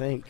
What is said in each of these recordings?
think.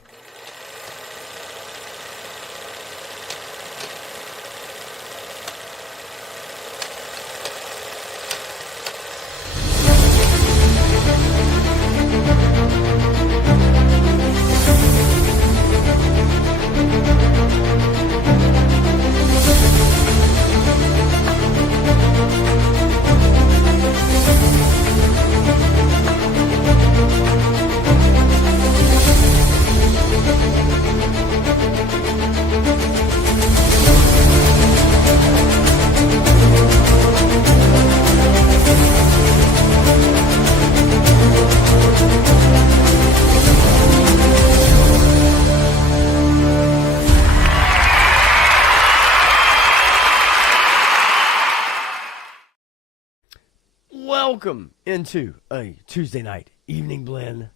Welcome into a Tuesday night evening blend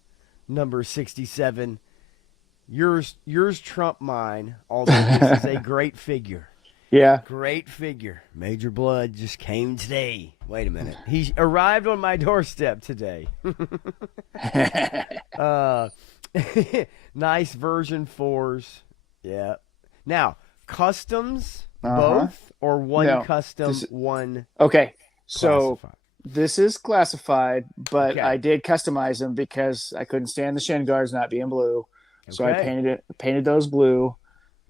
number 67. Yours trump mine, although this is a great figure. Yeah. Great figure. Major Blood just came today. Wait a minute. He arrived on my doorstep today. Nice version 4s. Yeah. Now, customs both or one No, custom, this- one Okay. So classified? this is classified, but Okay. I did customize them because I couldn't stand the shin guards not being blue. So I Okay. painted those blue.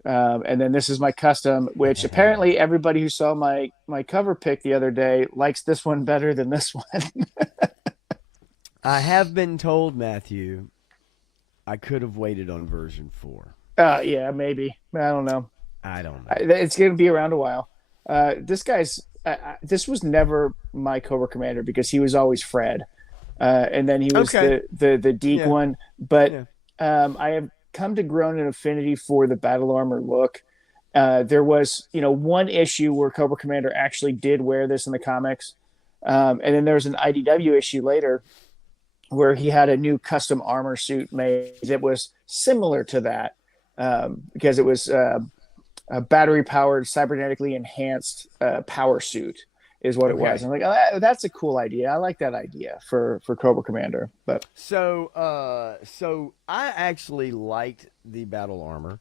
And then this is my custom, which apparently everybody who saw my cover pick the other day likes this one better than this one. I have been told, Matthew, I could have waited on version 4. Yeah, maybe. I don't know. I don't know. It's going to be around a while. This was never my Cobra Commander because he was always Fred. And then he was Okay. the Deke Yeah. one. But Yeah. I have come to grow an affinity for the battle armor look. There was, one issue where Cobra Commander actually did wear this in the comics. And then there was an IDW issue later where he had a new custom armor suit made that was similar to that because it was a battery powered, cybernetically enhanced power suit is what it was. I'm like, oh, that's a cool idea. I like that idea for Cobra Commander. But So I actually liked the battle armor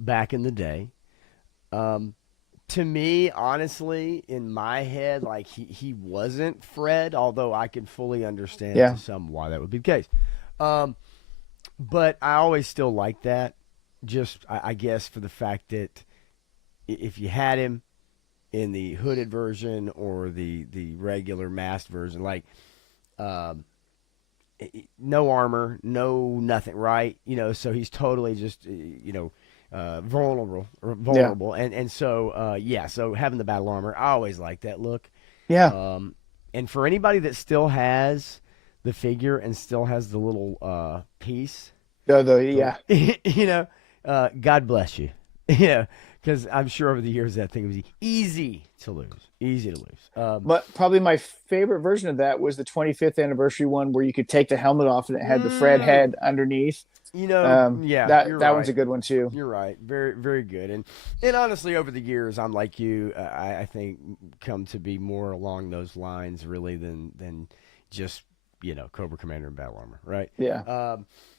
back in the day. To me, honestly, in my head, like he wasn't Fred, although I can fully understand Yeah. to some why that would be the case. But I always still like that, just I guess for the fact that if you had him in the hooded version or the regular masked version, like um, no armor, no nothing, right? So he's totally just vulnerable, and so so having the battle armor, I always like that look. yeah. And for anybody that still has the figure and still has the little piece, Yeah. God bless you. Yeah, because I'm sure over the years that thing was easy to lose. Easy to lose. But probably my favorite version of that was the 25th anniversary one where you could take the helmet off and it had the Fred head underneath. Yeah, That you're one's a right. good one too. You're right. Very, very good. And honestly, over the years, I'm like you. I think come to be more along those lines, really, than just Cobra Commander and Battle Armor, right? Yeah.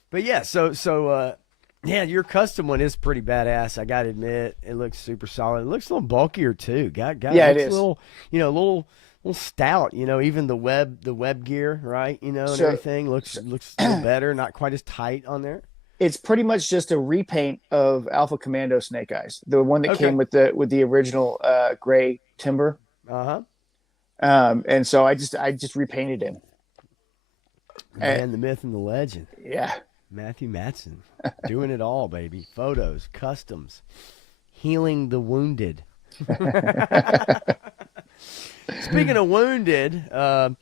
But yeah, so yeah, your custom one is pretty badass. I gotta admit, it looks super solid. It looks a little bulkier too. Yeah, it it looks is. a little stout. Even the web gear, right? And So, everything looks so a little better. Not quite as tight on there. it's pretty much just a repaint of Alpha Commando Snake Eyes, the one that Okay. came with the original gray timber. Uh-huh. And so I just repainted him. Man, the myth and the legend. Yeah. Matthew Matson. Doing it all, baby. Photos, customs, healing the wounded. Speaking of wounded, got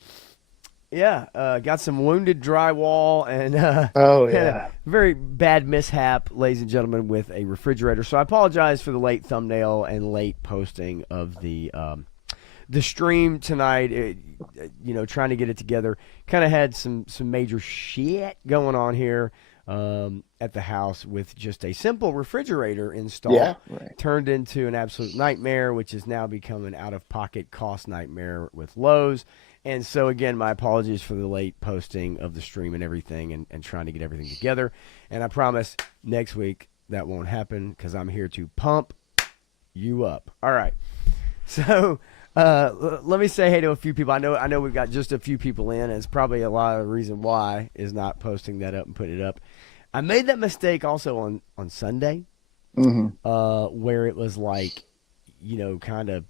some wounded drywall and Oh had yeah. a very bad mishap, ladies and gentlemen, with a refrigerator. So I apologize for the late thumbnail and late posting of the stream tonight. Trying to get it together. Kind of had some major shit going on here at the house with just a simple refrigerator install. Yeah. Right. Turned into an absolute nightmare, which has now become an out-of-pocket cost nightmare with Lowe's. And so, again, my apologies for the late posting of the stream and everything and trying to get everything together. And I promise next week that won't happen because I'm here to pump you up. All right. So let me say hey to a few people. I know we've got just a few people in, and it's probably a lot of the reason why is not posting that up and putting it up. I made that mistake also on Sunday, where it was like, kind of.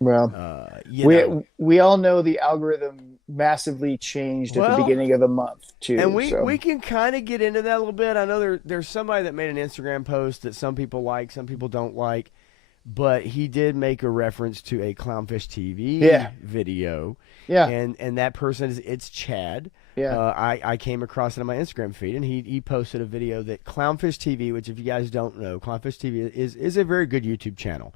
Well, we all know the algorithm massively changed at the beginning of the month too, and we can kind of get into that a little bit. I know there's somebody that made an Instagram post that some people like, some people don't like, but he did make a reference to a Clownfish TV video. Yeah, and that person it's Chad. Yeah, I came across it on my Instagram feed, and he posted a video that Clownfish TV, which if you guys don't know, Clownfish TV is a very good YouTube channel.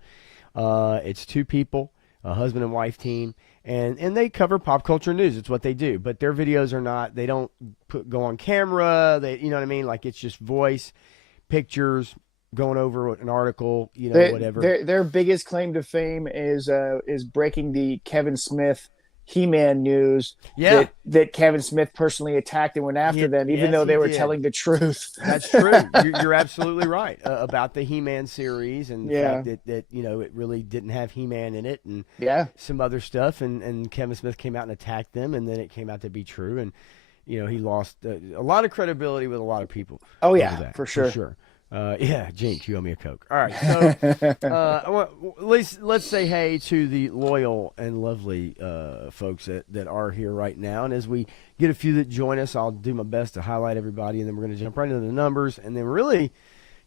It's two people, a husband and wife team, and they cover pop culture news. It's what they do. But their videos are not, they don't go on camera. You know what I mean? Like it's just voice, pictures, going over an article, whatever. Their biggest claim to fame is breaking the Kevin Smith He-Man news that Kevin Smith personally attacked and went after them, even though they were telling the truth. That's true. You're absolutely right about the He-Man series and the fact that it really didn't have He-Man in it and some other stuff. And Kevin Smith came out and attacked them, and then it came out to be true. And, he lost a lot of credibility with a lot of people. Oh, yeah, for sure. For sure. Jinx, you owe me a Coke. All right, so let's say hey to the loyal and lovely folks that are here right now. And as we get a few that join us, I'll do my best to highlight everybody, and then we're going to jump right into the numbers, and then really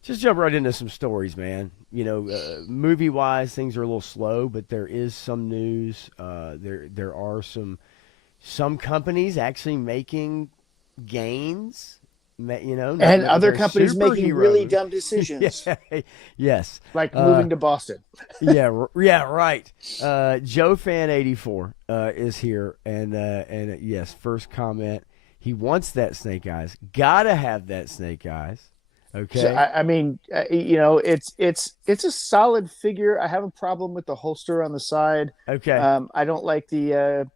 just jump right into some stories, man. Movie-wise, things are a little slow, but there is some news. There are some companies actually making gains. And other companies making really dumb decisions. Yes, like moving to Boston. yeah, right. Joe Fan 84 is here, and yes, first comment. He wants that snake eyes. Gotta have that snake eyes. Okay. So, I mean, it's a solid figure. I have a problem with the holster on the side. Okay. I don't like the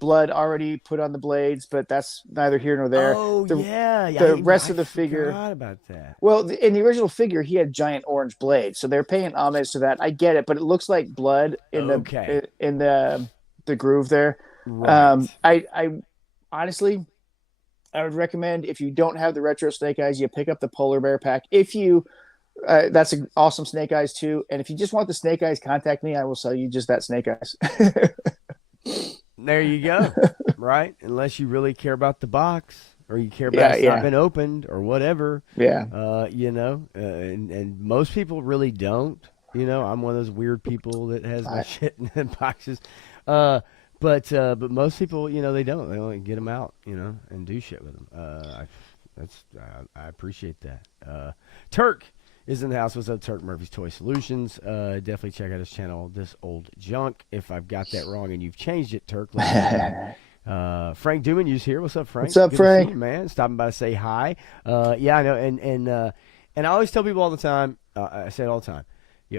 blood already put on the blades, but that's neither here nor there. Oh, the rest of the figure. I forgot about that. Well, in the original figure, he had giant orange blades, so they're paying homage to that. I get it, but it looks like blood in the groove there. Right. I honestly, I would recommend if you don't have the retro Snake Eyes, you pick up the Polar Bear pack. If you that's an awesome Snake Eyes too. And if you just want the Snake Eyes, contact me. I will sell you just that Snake Eyes. There you go. Right? Unless you really care about the box or you care about it's not been opened or whatever. Yeah. And most people really don't. I'm one of those weird people that has my shit in boxes. But most people, they don't. They only get them out, and do shit with them. I appreciate that. Turk is in the house. What's up, Turk? Murphy's Toy Solutions. Definitely check out his channel, This Old Junk. If I've got that wrong and you've changed it, Turk, let me know. Frank Duman's here. What's up, Frank? What's up, Good Frank? To see you, man. Stopping by to say hi. Yeah, I know. And I always tell people all the time, I say it all the time,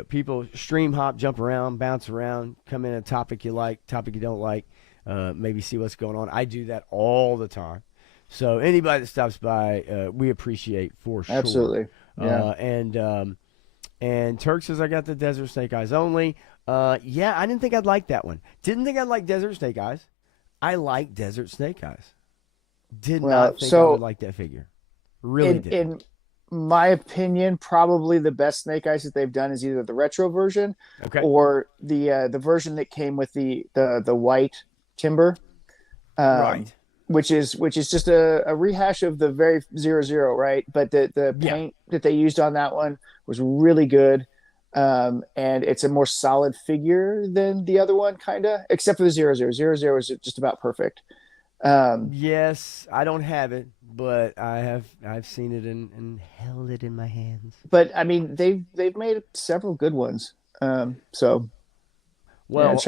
people stream hop, jump around, bounce around, come in a topic you like, topic you don't like, maybe see what's going on. I do that all the time. So anybody that stops by, we appreciate for sure. Absolutely. Yeah. And Turk says, I got the Desert Snake Eyes only. I didn't think I'd like that one. Didn't think I'd like Desert Snake Eyes. I like Desert Snake Eyes. Did not think I would like that figure. Really did. In my opinion, probably the best Snake Eyes that they've done is either the retro version or the version that came with the white timber. Right. Which is just a rehash of the very 0-0, right? But the paint that they used on that one was really good. And it's a more solid figure than the other one, kind of, except for the 0-0. 0-0 is just about perfect. Yes, I don't have it, but I've seen it and held it in my hands. But I mean, they've made several good ones. Check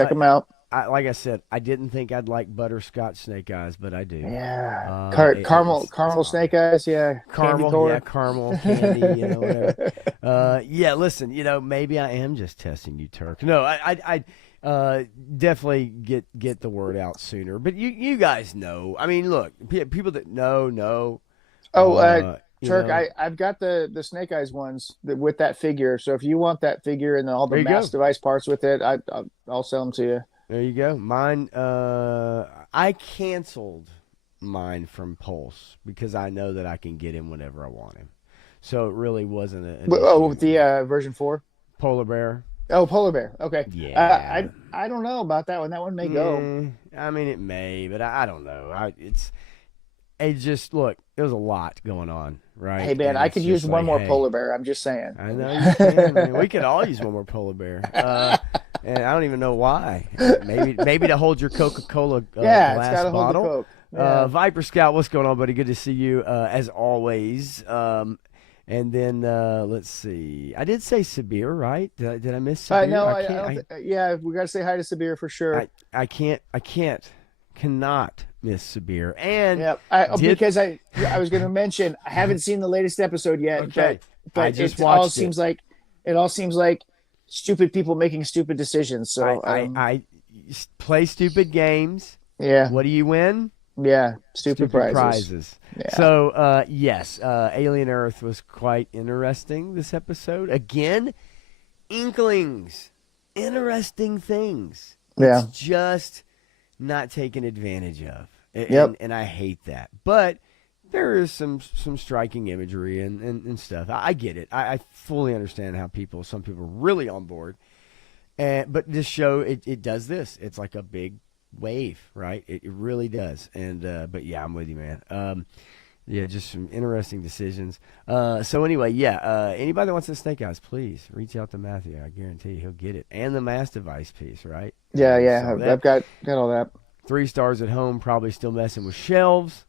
them out. Like I said, I didn't think I'd like butterscotch Snake Eyes, but I do. Yeah, caramel Snake Eyes. Yeah, caramel candy. Whatever. Listen, maybe I am just testing you, Turk. No, uh, definitely get the word out sooner. But you guys know. I mean, look, people that know. Oh, You Turk, know, I've got the Snake Eyes ones with that figure. So if you want that figure and all the there you mass go. device parts with it, I'll sell them to you. There you go. Mine. I canceled mine from Pulse because I know that I can get him whenever I want him. So it really wasn't an Oh, issue. with the version 4. Polar bear. Oh, polar bear. Okay. Yeah. I don't know about that one. That one may go. Yeah. I mean, it may, but I don't know. It just look. There's a lot going on, Hey right? man, And I it's could use just one like, more hey, polar bear. I'm just saying. I know you can. Man. We could all use one more polar bear. And I don't even know why. Maybe to hold your Coca-Cola Yeah, it's glass got to hold the bottle. Coke. Yeah. Viper Scout, what's going on, buddy? Good to see you as always. And then let's see. I did say Sabir, right? Did I miss Sabir? No, I I can't. don't. Yeah, we got to say hi to Sabir for sure. I can't. Cannot miss Sabir. And Yeah, did because I was going to mention I haven't seen the latest episode yet, okay. I but just it all watched it. seems like stupid people making stupid decisions. So I play stupid games. yeah, What do you win? yeah, stupid Stupid prizes. prizes. Yeah, So, yes, Alien Earth was quite interesting this episode. Again, inklings, interesting things. It's yeah, just not taken advantage of. yep, And I hate that. But there is some striking imagery and stuff. I get it. I fully understand how some people are really on board. But this show, it does this. It's like a big wave, right? It really does. And but yeah, I'm with you, man. Yeah, just some interesting decisions. So anyway, yeah. Anybody that wants the Snake Eyes, please reach out to Matthew. I guarantee you he'll get it. And the mass device piece, right? yeah. So I've got all that. 3 stars at home, probably still messing with shelves.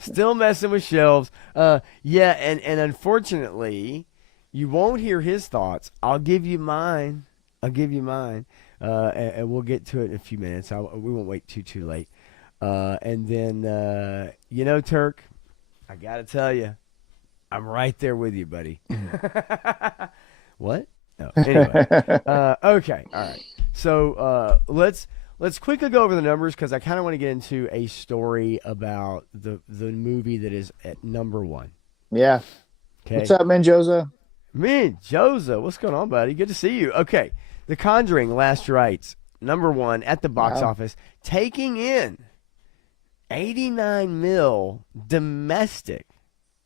Still messing with shelves. Yeah, and unfortunately, you won't hear his thoughts. I'll give you mine. And we'll get to it in a few minutes. We won't wait too late. And then, Turk, I got to tell you, I'm right there with you, buddy. What? No. Anyway. Okay. All right. So let's quickly go over the numbers because I kind of want to get into a story about the movie that is at number 1. Yeah. Okay. What's up, Menjoza? Man, Joza, what's going on, buddy? Good to see you. Okay. The Conjuring: Last Rites, number 1 at the box Wow. office, taking in 89 mil domestic.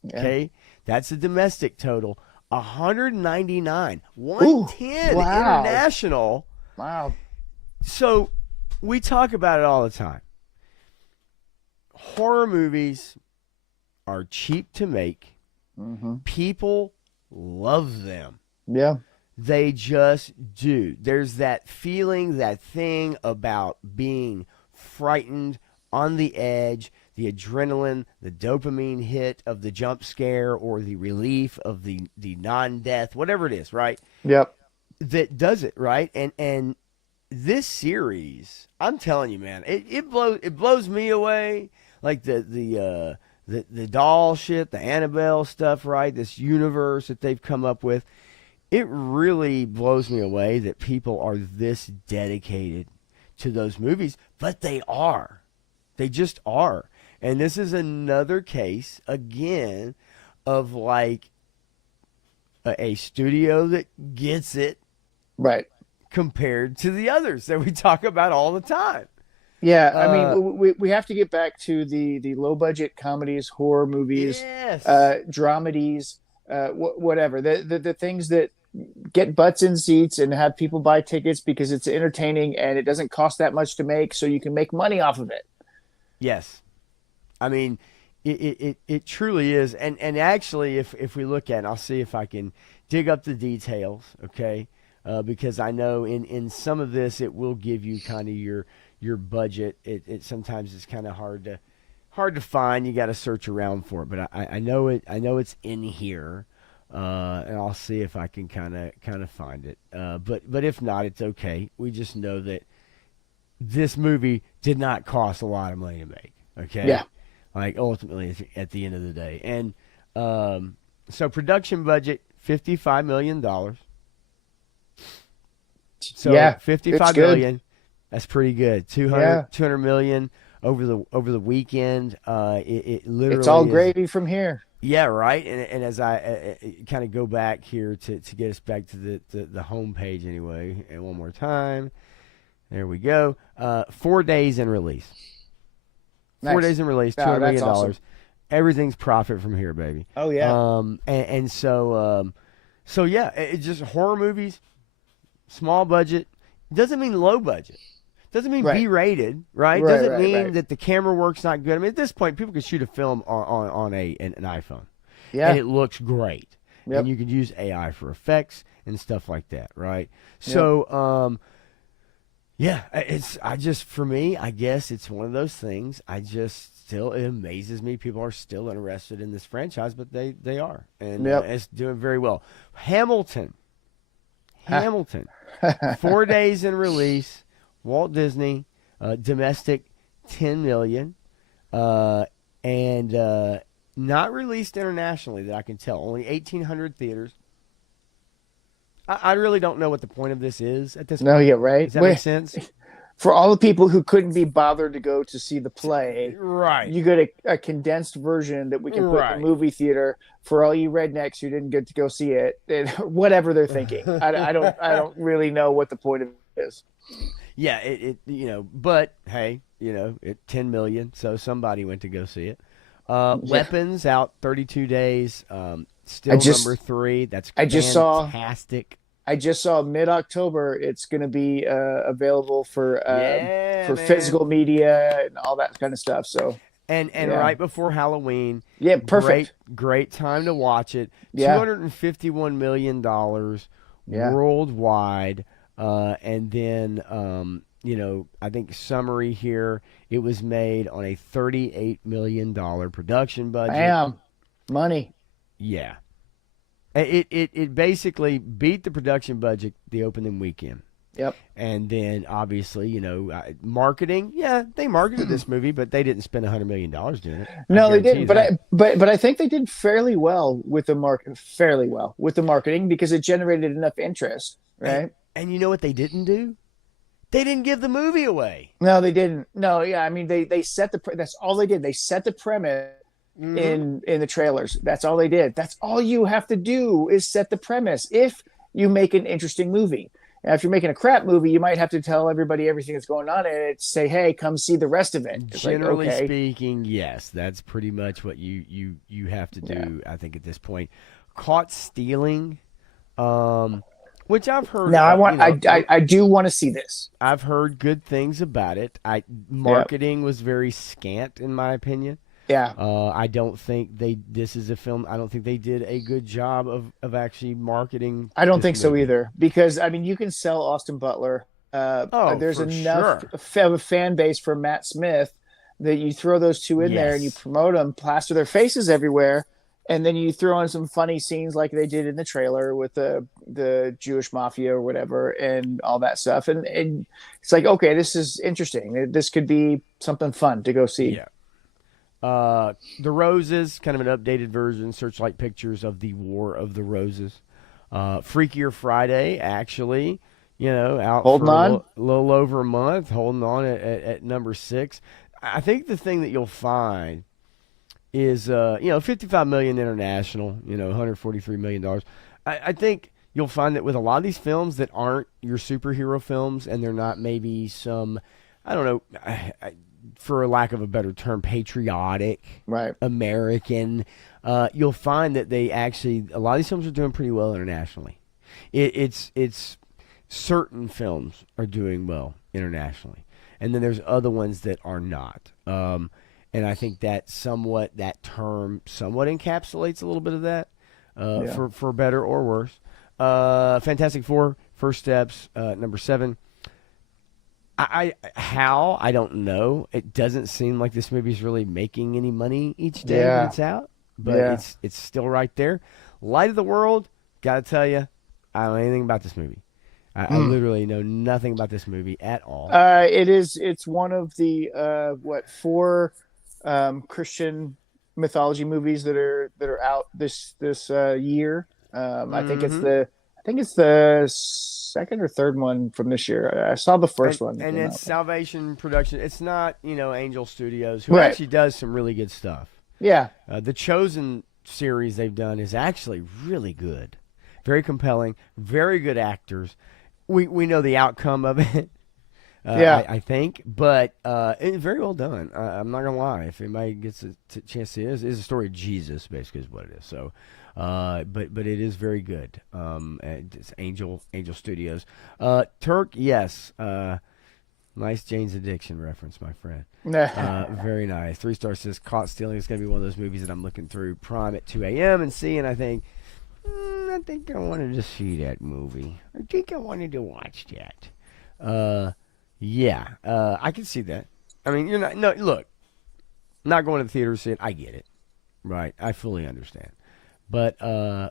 Yeah. Okay, that's the domestic total. 199, Ooh, 110 wow. international. Wow. So we talk about it all the time. Horror movies are cheap to make. Mm-hmm. People love them. Yeah. They just do. There's that feeling, that thing about being frightened, on the edge, the adrenaline, the dopamine hit of the jump scare or the relief of the non-death, whatever it is, right? Yep. That does it, right? And this series, I'm telling you, man, it blows me away. Like the doll shit, the Annabelle stuff, right? This universe that they've come up with. It really blows me away that people are this dedicated to those movies, but they are. They just are. And this is another case, again, of like a studio that gets it Right. compared to the others that we talk about all the time. Yeah, I mean, we have to get back to the low budget comedies, horror movies, Yes. dramedies, whatever the things that get butts in seats and have people buy tickets because it's entertaining and it doesn't cost that much to make, so you can make money off of it. Yes. I mean, it truly is. And actually, if we look at it, I'll see if I can dig up the details, okay? Because I know in some of this, it will give you kind of your budget. It sometimes it's kind of hard to find. You got to search around for it. But I know it. I know it's in here, and I'll see if I can kind of find it. But if not, it's okay. We just know that this movie did not cost a lot of money to make. Okay. Yeah. Like ultimately at the end of the day. And so production budget $55 million. So Yeah, it's 55 good. million. That's pretty good. Yeah, 200 million over the weekend. It it's all literally is. gravy from here. Yeah, right. And as I kind of go back here to get us back to the home page anyway, and one more time, there we go. 4 days in release. 4 days Nice. in release. two Oh, hundred that's million awesome. dollars. Everything's profit from here, baby. Oh yeah. And so yeah, it's just horror movies, small budget. Doesn't mean low budget. Doesn't mean Right. B rated, right? Right. Doesn't Right. mean Right. that the camera work's not good. I mean, at this point, people can shoot a film on an iPhone, and Yeah. it looks great. And Yep. you can use AI for effects and stuff like that, right? Yep. So, yeah, I just for me, I guess it's one of those things. I just still it amazes me people are still interested in this franchise, but they are, and Yep. it's doing very well. Hamilton, Ha. Hamilton, 4 days in release. Walt Disney, domestic, 10 million, and not released internationally that I can tell. Only 1,800 theaters. I really don't know what the point of this is at this No, point. yeah, right. Does that make sense? For all the people who couldn't be bothered to go to see the play, Right. you get a condensed version that we can put in the Right. movie theater for all you rednecks who didn't get to go see it. And whatever they're thinking, I don't really know what the point of it is. Yeah, but hey, it 10 million, so somebody went to go see it. Yeah, Weapons out 32 days. I Still number just 3. That's I just saw fantastic. I just saw mid October it's going to be available Yeah, for man. physical media and all that kind of stuff. So And yeah, right before Halloween, yeah, great perfect. great time to watch it. Yeah, $251 million yeah. worldwide, and then I think summary here. It was made on a $38 million production budget. Bam, money. Yeah, it basically beat the production budget the opening weekend. Yep. And then obviously, marketing. Yeah, they marketed this movie, but they didn't spend $100 million doing it. I No, they guarantee didn't. you But that. I think they did fairly well with the marketing because it generated enough interest, And, right? and you know what they didn't do? They didn't give the movie away. No, they didn't. No, yeah, I mean they set that's all they did. They set the premise Mm-hmm. in the trailers. That's all they did. That's all you have to do is set the premise. If you make an interesting movie. Now, if you're making a crap movie, you might have to tell everybody everything that's going on in it. Say, hey, come see the rest of it. It's like, Generally okay, speaking, yes, that's pretty much what you have to yeah. do. I think at this point, caught stealing, which I've heard. Now I do want to see this. I've heard good things about it. Yeah, Marketing was very scant in my opinion. yeah. I don't think this is a film. I don't think they did a good job of actually marketing I don't this think so movie. either because I mean you can sell Austin Butler. Oh, There's for enough sure. of a fan base for Matt Smith that you throw those two in there and you Yes. promote them, plaster their faces everywhere, and then you throw in some funny scenes like they did in the trailer with the Jewish mafia or whatever and all that stuff. And it's like okay, this is interesting. This could be something fun to go see. Yeah. The Roses, kind of an updated version, searchlight pictures of the War of the Roses. Freakier Friday, actually, out Holding for a on. little over a month, holding on at number 6. I think the thing that you'll find is, 55 million international, $143 million. I think you'll find that with a lot of these films that aren't your superhero films, and they're not maybe some, I don't know, for lack of a better term, patriotic Right. American, you'll find that they actually a lot of these films are doing pretty well internationally. It's certain films are doing well internationally, and then there's other ones that are not. And I think that term somewhat encapsulates a little bit of that, Yeah. for better or worse. Fantastic Four, First Steps, number 7. I don't know. It doesn't seem like this movie's really making any money each day that Yeah. it's out, but Yeah. it's still right there. Light of the World, gotta tell you, I don't know anything about this movie. I Mm. literally know nothing about this movie at all. It is. It's one of the four Christian mythology movies that are out this year. I think it's Mm-hmm. think it's the second or third one from this year. I saw the first one that And came it's out. Salvation Production. It's not, Angel Studios, who Right. actually does some really good stuff. Yeah. The Chosen series they've done is actually really good, very compelling, very good actors. We know the outcome of it, Yeah. I think, but it's very well done. I'm not gonna lie. If anybody gets a chance to see it, it's a story of Jesus, basically, is what it is. So, but it is very good. And it's Angel Studios. Turk, yes. Nice Jane's Addiction reference, my friend. Very nice. 3-star says Caught Stealing is going to be one of those movies that I'm looking through Prime at 2 a.m. and seeing. I think I wanted to see that movie. I think I wanted to watch that. Yeah, I can see that. I mean, you're not. No, look, not going to the theater to see it. I get it, right? I fully understand, but I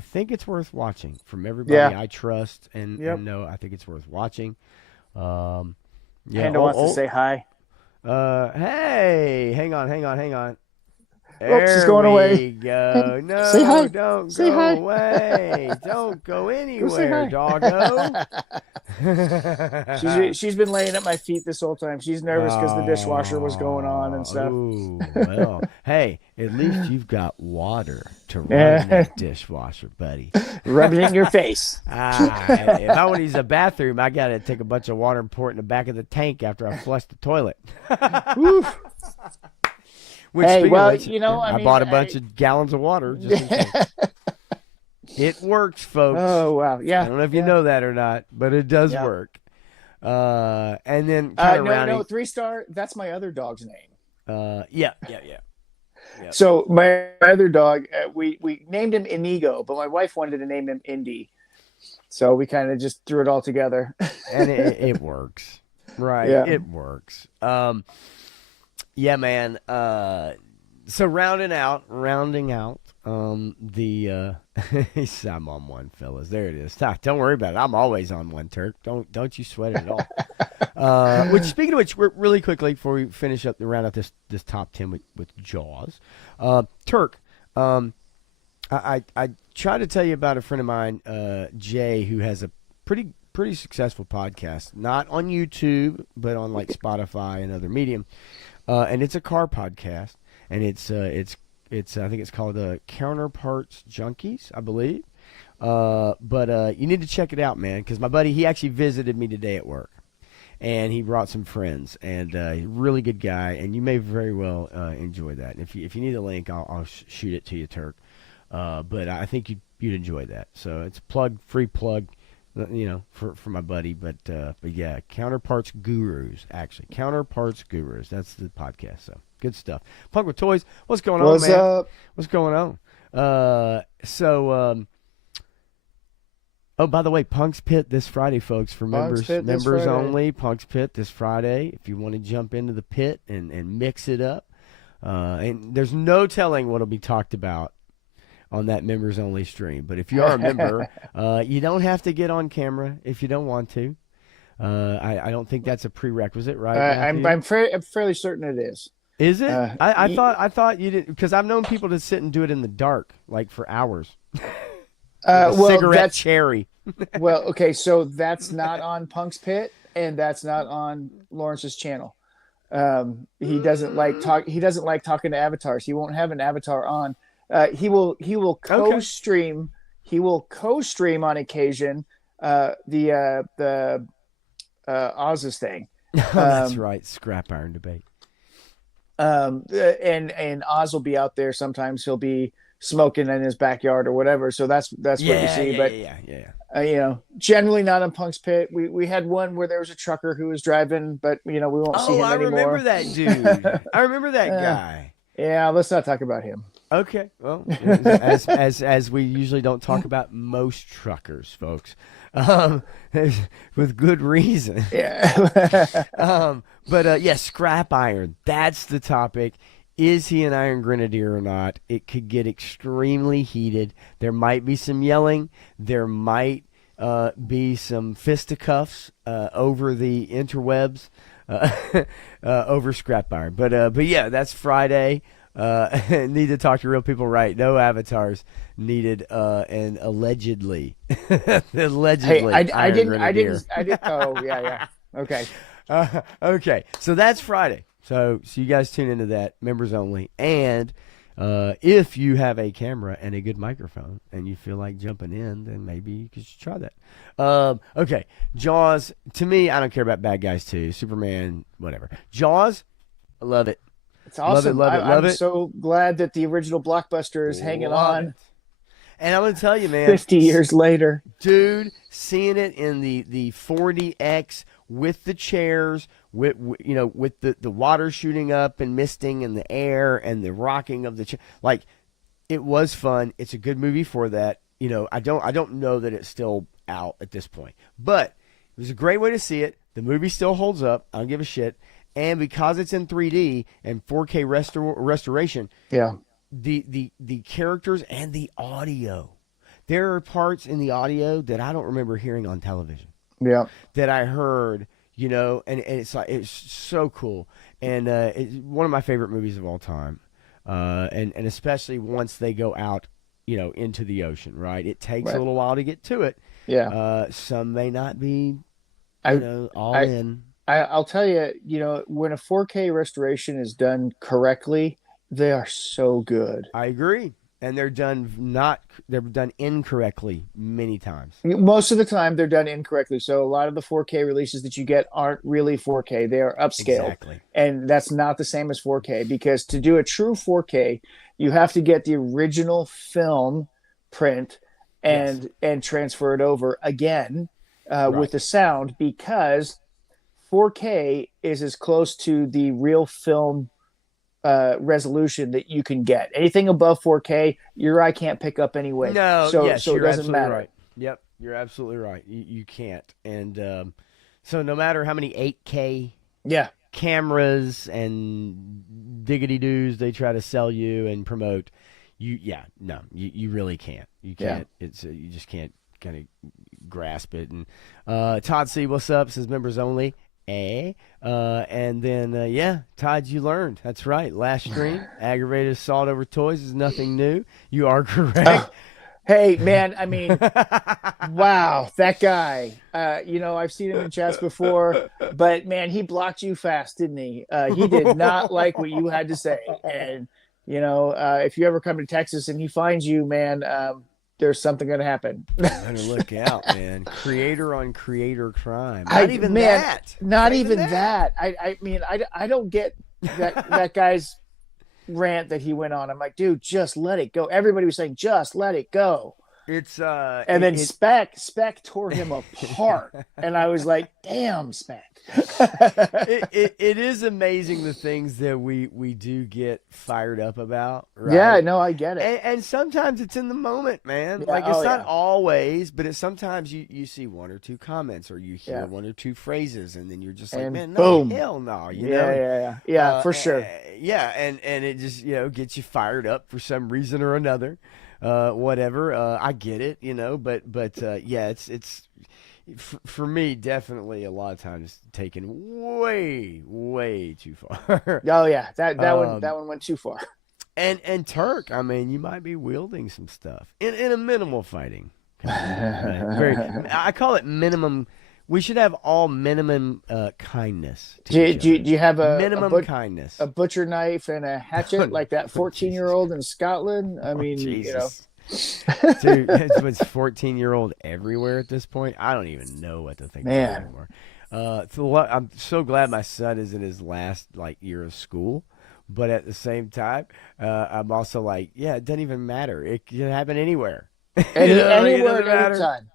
think it's worth watching from everybody Yeah. I trust and know. I think it's worth watching. Yeah. Panda wants to say hi. Hey, hang on. Oops, she's There going we away. go. Say No, hi. don't Say go hi. away. Don't go Go say anywhere, hi. doggo. She's been laying at my feet this whole time. She's nervous because the dishwasher was going on and Oh, stuff. ooh, well, hey, at least you've got water to run Yeah. that dishwasher, buddy. Rub it in your face. If I want to use the bathroom, I got to take a bunch of water and pour it in the back of the tank after I flush the toilet. Oof. Which, Hey, speaking well, of which, I mean, bought a bunch of gallons of water. Just in case. It works, folks. Oh wow, yeah. I don't know if you know that or not, but it does Yeah. work. And then kind of rounding. No, 3-star. That's my other dog's name. Yeah. Yep. So my other dog, we named him Inigo, but my wife wanted to name him Indy, so we kind of just threw it all together. And it works, right? Yeah. It works. Yeah, man. So rounding out. I'm on one, fellas. There it is. Don't worry about it. I'm always on one, Turk. Don't you sweat it at all. Which, speaking of which, really quickly before we finish up the round out this top 10 with Jaws, Turk. I tried to tell you about a friend of mine, Jay, who has a pretty successful podcast, not on YouTube, but on like Spotify and other medium. And it's a car podcast, and it's I think it's called Counterparts Junkies, I believe. But you need to check it out, man, because my buddy, he actually visited me today at work, and he brought some friends, and really good guy, and you may very well enjoy that. And if you need a link, I'll shoot it to you, Turk. But I think you'd enjoy that. So it's free plug. For my buddy, but yeah, Counterparts Gurus, actually. Counterparts Gurus, that's the podcast, so good stuff. Punk with Toys, what's going on, What's man? up? What's going on? Oh, by the way, Punk's Pit this Friday, folks, for Punk's Pit this members Friday. only. Punk's Pit this Friday, if you want to jump into the pit and mix it up. And there's no telling what'll be talked about on that members only stream. But if you are a member, you don't have to get on camera if you don't want to. I don't think that's a prerequisite, right? I'm fairly certain it is. Is it? I thought you didn't, because I've known people to sit and do it in the dark, like for hours. Cigarette cherry. Well, okay, so that's not on Punk's Pit, and that's not on Lawrence's channel. He doesn't like talking to avatars. He won't have an avatar on. He will co-stream. Okay. He will co-stream on occasion. The Oz's thing. That's right. Scrap iron debate. And Oz will be out there. Sometimes he'll be smoking in his backyard or whatever. So that's what you see. Yeah. Generally not on Punk's Pit. We had one where there was a trucker who was driving, but we won't see him anymore. I remember that dude. I remember that guy. Yeah, let's not talk about him. Okay, well, as we usually don't talk about most truckers, folks, with good reason. Yeah. But scrap iron. That's the topic. Is he an Iron Grenadier or not? It could get extremely heated. There might be some yelling. There might be some fisticuffs over the interwebs over scrap iron. But yeah, that's Friday. Need to talk to real people, right? No avatars needed, and allegedly, Hey, allegedly, Iron Grenadier. I did. Oh, yeah, yeah. Okay. Okay, so that's Friday. So you guys tune into that, members only. And if you have a camera and a good microphone and you feel like jumping in, then maybe you should try that. Okay, Jaws. To me, I don't care about bad guys too. Superman, whatever. Jaws, I love it. It's awesome. Love it, love I'm it. so glad that the original blockbuster is hanging Love on it. And I'm gonna tell you, man, 50 years later. dude, seeing it in the 40X with the chairs, with with the water shooting up and misting in the air and the rocking of the chair, like it was fun. It's a good movie for that. I don't know that it's still out at this point, but it was a great way to see it. The movie still holds up. I don't give a shit. And because it's in 3D and 4K restoration, Yeah. the characters and the audio. There are parts in the audio that I don't remember hearing on television Yeah. that I heard, and it's like it's so cool. And it's one of my favorite movies of all time. And especially once they go out, into the ocean, right? It takes Right. a little while to get to it. Yeah. Some may not be, I, all I, in. I'll tell you, when a 4K restoration is done correctly, they are so good. I agree. And they're done incorrectly many times. Most of the time, they're done incorrectly. So a lot of the 4K releases that you get aren't really 4K. They are upscaled. Exactly. And that's not the same as 4K, because to do a true 4K, you have to get the original film print and transfer it over again with the sound, because 4K is as close to the real film resolution that you can get. Anything above 4K, your eye can't pick up anyway. No, so yes, so it you're doesn't absolutely matter. right. Yep, you're absolutely right. You can't. And so no matter how many 8K Yeah. cameras and diggity doos they try to sell you and promote, you really can't. You can't. It's you just can't kind of grasp it. And Todd C, what's up? Says members only. And then Todd, you learned. That's right. Last stream, aggravated assault over toys is nothing new. You are correct. Hey, man, I mean, wow, that guy. I've seen him in chats before, but man, he blocked you fast, didn't he? He did not like what you had to say. And, if you ever come to Texas and he finds you, man, there's something going to happen. Better look out, man. Creator on creator crime. Not even that. I mean, I don't get that guy's rant that he went on. I'm like, dude, just let it go. Everybody was saying, just let it go. It's and then Spec tore him apart, and I was like, damn, Spec. it is amazing the things that we do get fired up about, right? Yeah, no, I get it. And sometimes it's in the moment, man. Yeah, It's not always, but it's sometimes you see one or two comments or you hear one or two phrases, and then you're just like, man, no, hell no, Yeah, for sure. And it just gets you fired up for some reason or another. Whatever. I get it, but it's for me definitely a lot of times taken way too far. Oh yeah, that one went too far. And Turk, I mean, you might be wielding some stuff in a minimal fighting. I call it minimum. We should have all minimum kindness. Do you have a minimum kindness? A butcher knife and a hatchet like that 14-year-old in Scotland? I mean, Jesus. Dude, it's 14-year-old everywhere at this point. I don't even know what to think anymore. I'm so glad my son is in his last year of school, but at the same time, I'm also like, it doesn't even matter. It can happen anywhere. Anywhere at any time.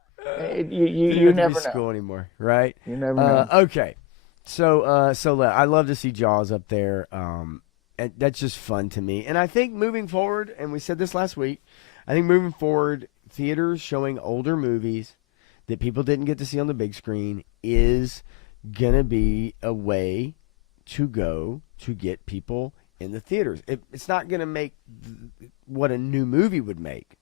You never know. School anymore, right? You never know. Okay, so I love to see Jaws up there. And that's just fun to me. And I think moving forward, and we said this last week, I think moving forward, theaters showing older movies that people didn't get to see on the big screen is gonna be a way to go to get people in the theaters. It's not gonna make what a new movie would make.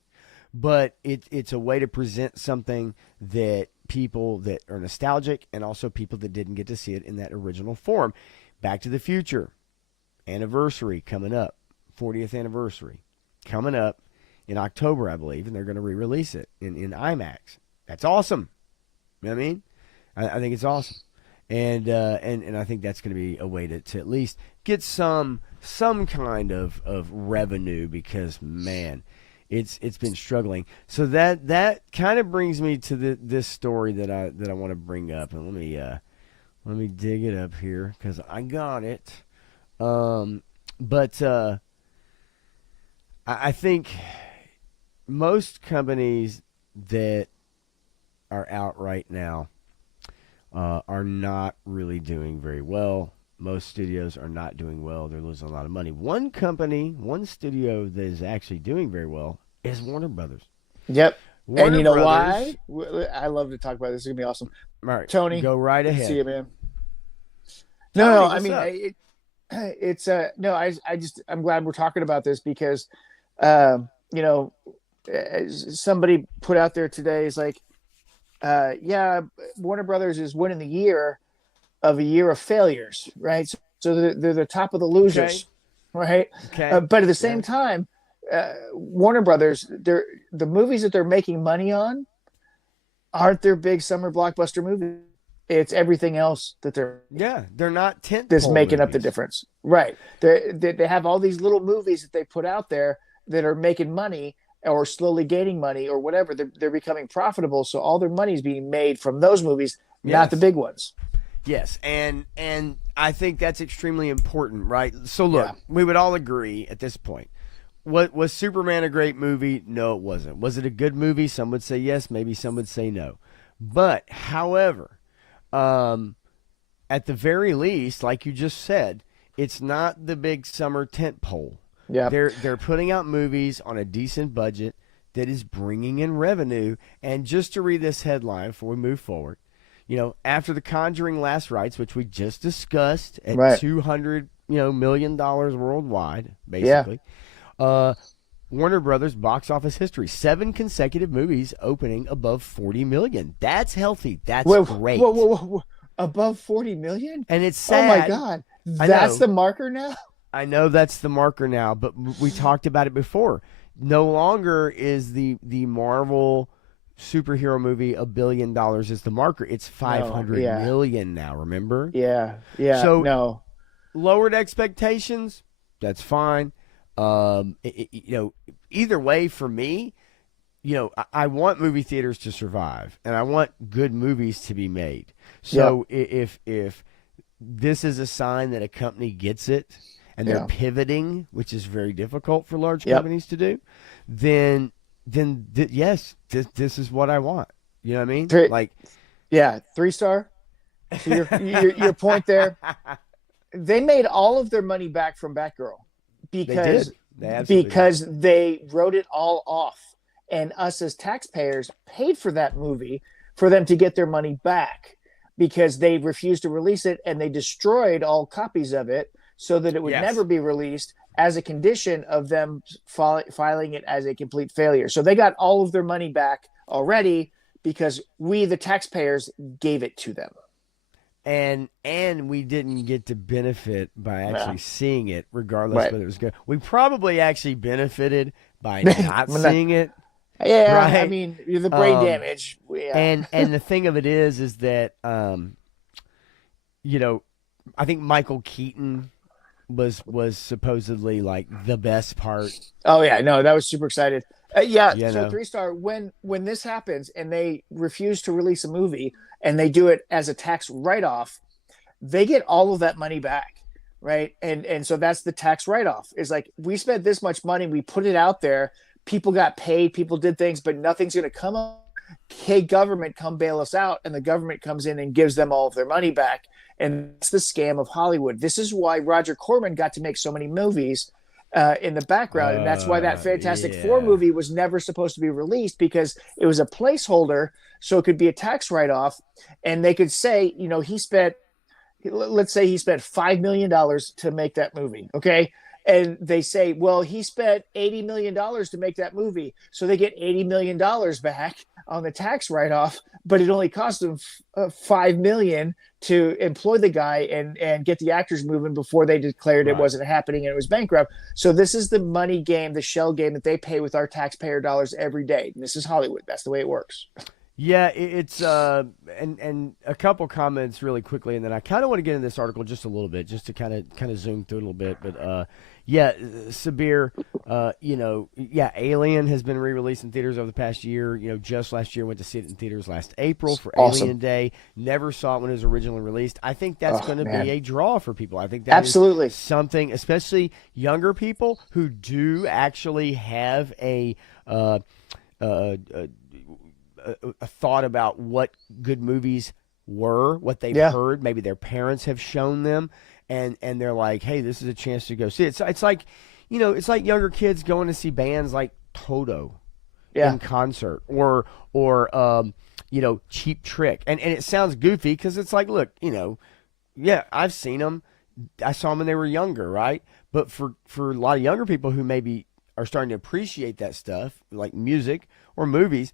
But it's a way to present something that people that are nostalgic and also people that didn't get to see it in that original form. Back to the Future, anniversary coming up. 40th anniversary coming up in October, I believe, and they're going to re-release it in IMAX. That's awesome. You know what I mean? I think it's awesome. And I think that's going to be a way to at least get some kind of revenue, because man, it's been struggling. So that kind of brings me to this story that I want to bring up, and let me dig it up here because I got it. But I think most companies that are out right now are not really doing very well. Most studios are not doing well. They're losing a lot of money. One studio that is actually doing very well is Warner Brothers. Yep. Warner and you know Brothers, why? I love to talk about this. It's gonna be awesome. all right, Tony, go right ahead. see you, man. Tony, No, what's up? it's no. I'm glad we're talking about this because, you know, somebody put out there today is like, yeah, Warner Brothers is winning the year of a year of failures, right? So they're the top of the losers, right? Okay. But at the same time, Warner Brothers, the movies that they're making money on aren't their big summer blockbuster movies. It's everything else that they're not tent that's making movies. up the difference, right? They have all these little movies that they put out there that are making money or slowly gaining money or whatever. They're becoming profitable, so all their money is being made from those movies, not the big ones. Yes, and I think that's extremely important, right? So look, we would all agree at this point. Was Superman a great movie? No, it wasn't. Was it a good movie? Some would say yes, maybe some would say no. But however, at the very least, like you just said, it's not the big summer tent pole. Yeah, they're putting out movies on a decent budget that is bringing in revenue. And just to read this headline before we move forward, you know, after The Conjuring Last Rites, which we just discussed at $200 million worldwide, basically. Warner Brothers box office history: 7 consecutive movies opening above 40 million. That's healthy. That's great. Whoa. Above 40 million? And it's sad. Oh my God. That's the marker now? I know that's the marker now, but we talked about it before. No longer is the Marvel superhero movie $1 billion is the marker. It's 500 million now, remember? Yeah. So lowered expectations, that's fine. Either way, for me, I want movie theaters to survive, and I want good movies to be made. So if this is a sign that a company gets it and they're pivoting, which is very difficult for large companies to do, then yes, this is what I want. You know what I mean? 3-star. So your point there. They made all of their money back from Batgirl because they wrote it all off, and us as taxpayers paid for that movie for them to get their money back because they refused to release it, and they destroyed all copies of it so that it would never be released as a condition of them filing it as a complete failure. So they got all of their money back already because we, the taxpayers, gave it to them. And we didn't get to benefit by actually seeing it, regardless whether it was good. We probably actually benefited by not seeing it. Yeah, right? I mean, the brain damage. And the thing of it is that I think Michael Keaton was supposedly like the best part. Oh yeah, no, that was super excited. So 3-star, when this happens and they refuse to release a movie and they do it as a tax write-off, they get all of that money back, right? And so that's the tax write-off. Is like, we spent this much money, we put it out there, people got paid, people did things, but nothing's going to come up. Hey, government, come bail us out, and the government comes in and gives them all of their money back. And it's the scam of Hollywood. This is why Roger Corman got to make so many movies in the background, and that's why that Fantastic Four movie was never supposed to be released, because it was a placeholder so it could be a tax write-off, and they could say, let's say he spent $5 million to make that movie, okay? and they say, well, he spent $80 million to make that movie, so they get $80 million back on the tax write-off, but it only cost them $5 million to employ the guy and get the actors moving before they declared it Right. wasn't happening and it was bankrupt. So this is the money game, the shell game that they pay with our taxpayer dollars every day. And this is Hollywood. That's the way it works. Yeah, it's and a couple comments really quickly, and then I kind of want to get in this article just a little bit, just to kind of zoom through it a little bit. But yeah, Sabir, yeah, Alien has been re-released in theaters over the past year. Just last year went to see it in theaters last April for Awesome. Alien Day. Never saw it when it was originally released. I think that's Oh going to man, be a draw for people. I think that is absolutely. something, especially younger people who do actually have uh, a thought about what good movies were, what they've Yeah, heard, maybe their parents have shown them, and they're like, hey, this is a chance to go see it. It's like, it's like younger kids going to see bands like Toto yeah, in concert, or Cheap Trick, and it sounds goofy because it's like, look, yeah, I've seen them. I saw them when they were younger, right? But for a lot of younger people who maybe are starting to appreciate that stuff, like music or movies,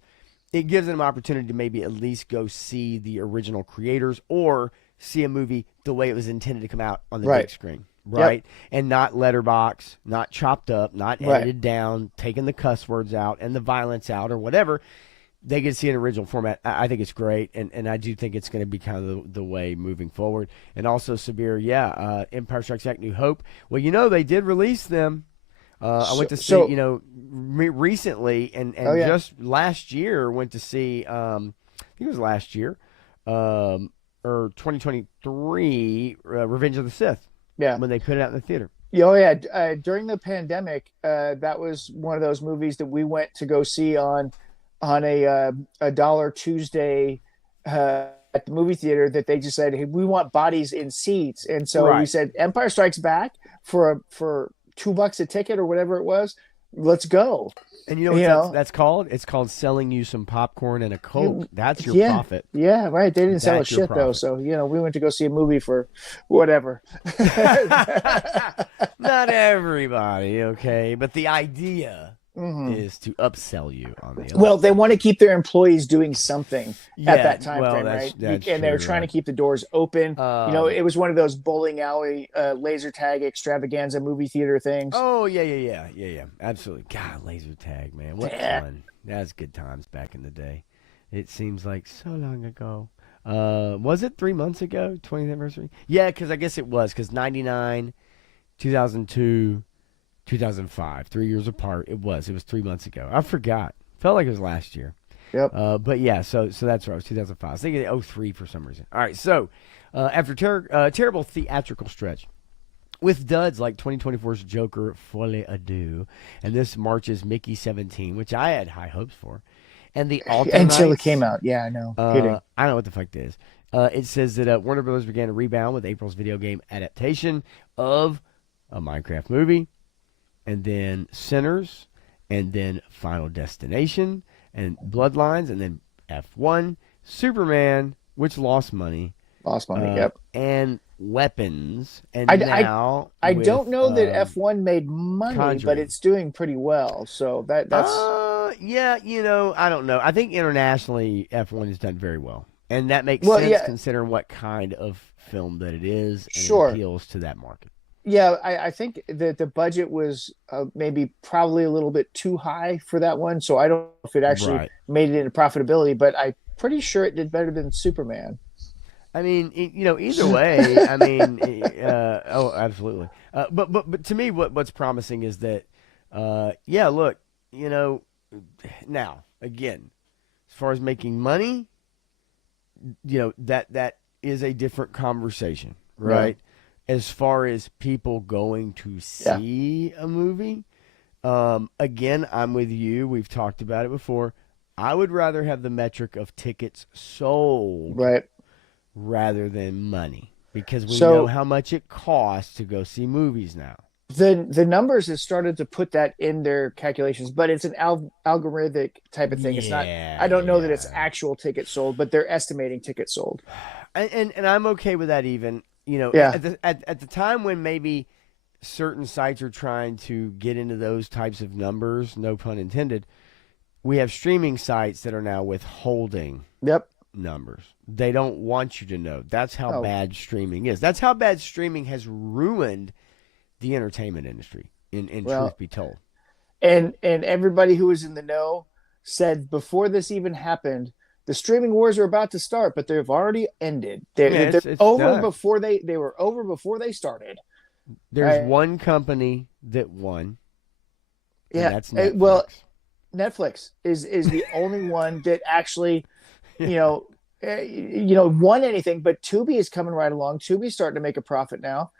it gives them an opportunity to maybe at least go see the original creators or see a movie the way it was intended to come out on the big right. screen, Yep, right? And not letterbox, not chopped up, not right. edited down, taking the cuss words out and the violence out or whatever. They get to see an original format. I think it's great, and I do think it's going to be kind of the way moving forward. And also, Sabir, yeah, Empire Strikes Back, New Hope. Well, they did release them. I went So, to see, so recently, oh and yeah, just last year went to see. I think it was last year, or 2023, Revenge of the Sith yeah. when they put it out in the theater. Yeah, oh yeah. During the pandemic, that was one of those movies that we went to go see on a Dollar Tuesday at the movie theater. That they just said, "Hey, we want bodies in seats," and so we Right. said, "Empire Strikes Back for $2 a ticket or whatever it was. Let's go." And you know what You know, that's called? It's called selling you some popcorn and a Coke. That's your yeah, profit. yeah, right. They didn't sell a That's your shit though, profit. so we went to go see a movie for whatever. Not everybody, okay, but the idea Mhm. is to upsell you on the other Well, they stuff. want to keep their employees doing something at Yeah, that time well, frame, that's right? that's And they're true, trying to right? keep the doors open. Um, It was one of those bowling alley laser tag extravaganza movie theater things. oh yeah, absolutely. God, laser tag, man, what Yeah. fun! That's good times back in the day. It seems like so long ago. Was it 3 months ago? 20th anniversary? Yeah, because I guess it was because 99, 2002, 2005, 3 years apart. It was 3 months ago. I forgot. Felt like it was last year. Yep. But yeah, so that's right. It was 2005. I was thinking '03 for some reason. All right, so after terrible theatrical stretch with duds like 2024's Joker Folie à Deux and this March's Mickey 17, which I had high hopes for, and the Alto Until it came Knights, out. Yeah, I know. Kidding. I don't know what the fuck this is. It says that Warner Brothers began to rebound with April's video game adaptation of a Minecraft movie, and then Sinners, and then Final Destination, and Bloodlines, and then F1, Superman, which lost money, Lost money. Yep. and Weapons, I, and I, now I with don't know that F1 made money, but Conjuring. it's doing pretty well. So that's Yeah, I don't know. I think internationally F1 has done very well, and that makes well, sense yeah, considering what kind of film that it is, and it sure. appeals to that market. Yeah, I think that the budget was maybe probably a little bit too high for that one. So I don't know if it actually Right. made it into profitability, but I'm pretty sure it did better than Superman. I mean, either way. I mean, oh, absolutely. But to me, what's promising is that, yeah, look, now again, as far as making money, that is a different conversation, Yeah, right? As far as people going to yeah, see a movie, again, I'm with you. We've talked about it before. I would rather have the metric of tickets sold right. rather than money because we know So how much it costs to go see movies now. the numbers have started to put that in their calculations, but it's an algorithmic type of thing. It's not. Yeah, I don't know that it's yeah. actual tickets sold, but they're estimating tickets sold. And I'm okay with that even. Yeah, At the time when maybe certain sites are trying to get into those types of numbers, no pun intended, we have streaming sites that are now withholding Yep. numbers. They don't want you to know. That's how Oh, bad streaming is. That's how bad streaming has ruined the entertainment industry, in well, truth be told. and everybody who was in the know said before this even happened, the streaming wars are about to start, but they've already ended. Yeah, They're it's over done. before they were over before they started. There's Uh, one company that won, and yeah. that's Well, Netflix. Netflix is the only one that actually, you know, won anything. But Tubi is coming right along. Tubi's starting to make a profit now.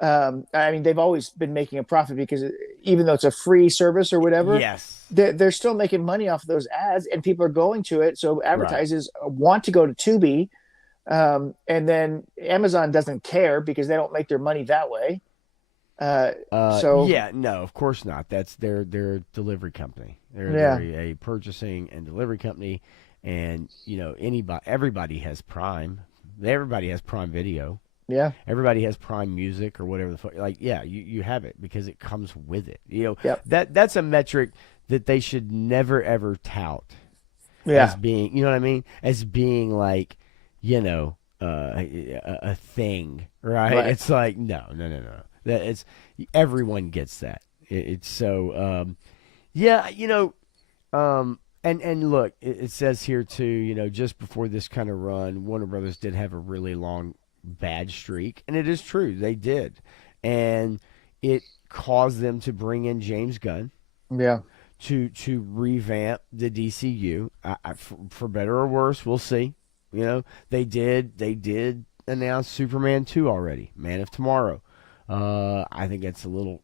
I mean, they've always been making a profit because even though it's a free service or whatever, Yes. they're still making money off of those ads, and people are going to it. So Right. advertisers want to go to Tubi, and then Amazon doesn't care because they don't make their money that way. So Yeah, no, of course not. That's their delivery company. They're yeah, a purchasing and delivery company, and everybody has Prime. Everybody has Prime Video. yeah, Everybody has Prime Music or whatever the fuck. Like, yeah, you have it because it comes with it. yep, That's a metric that they should never ever tout as yeah, being, you know what I mean? As being like, a thing, right? right, It's like no, no, no, no. That it's everyone gets that. It's so yeah, and look, it says here too, just before this kind of run, Warner Brothers did have a really long bad streak, and it is true they did, and it caused them to bring in James Gunn yeah, to revamp the DCU. For better or worse, we'll see. They did announce Superman 2 already, Man of Tomorrow. I think it's a little,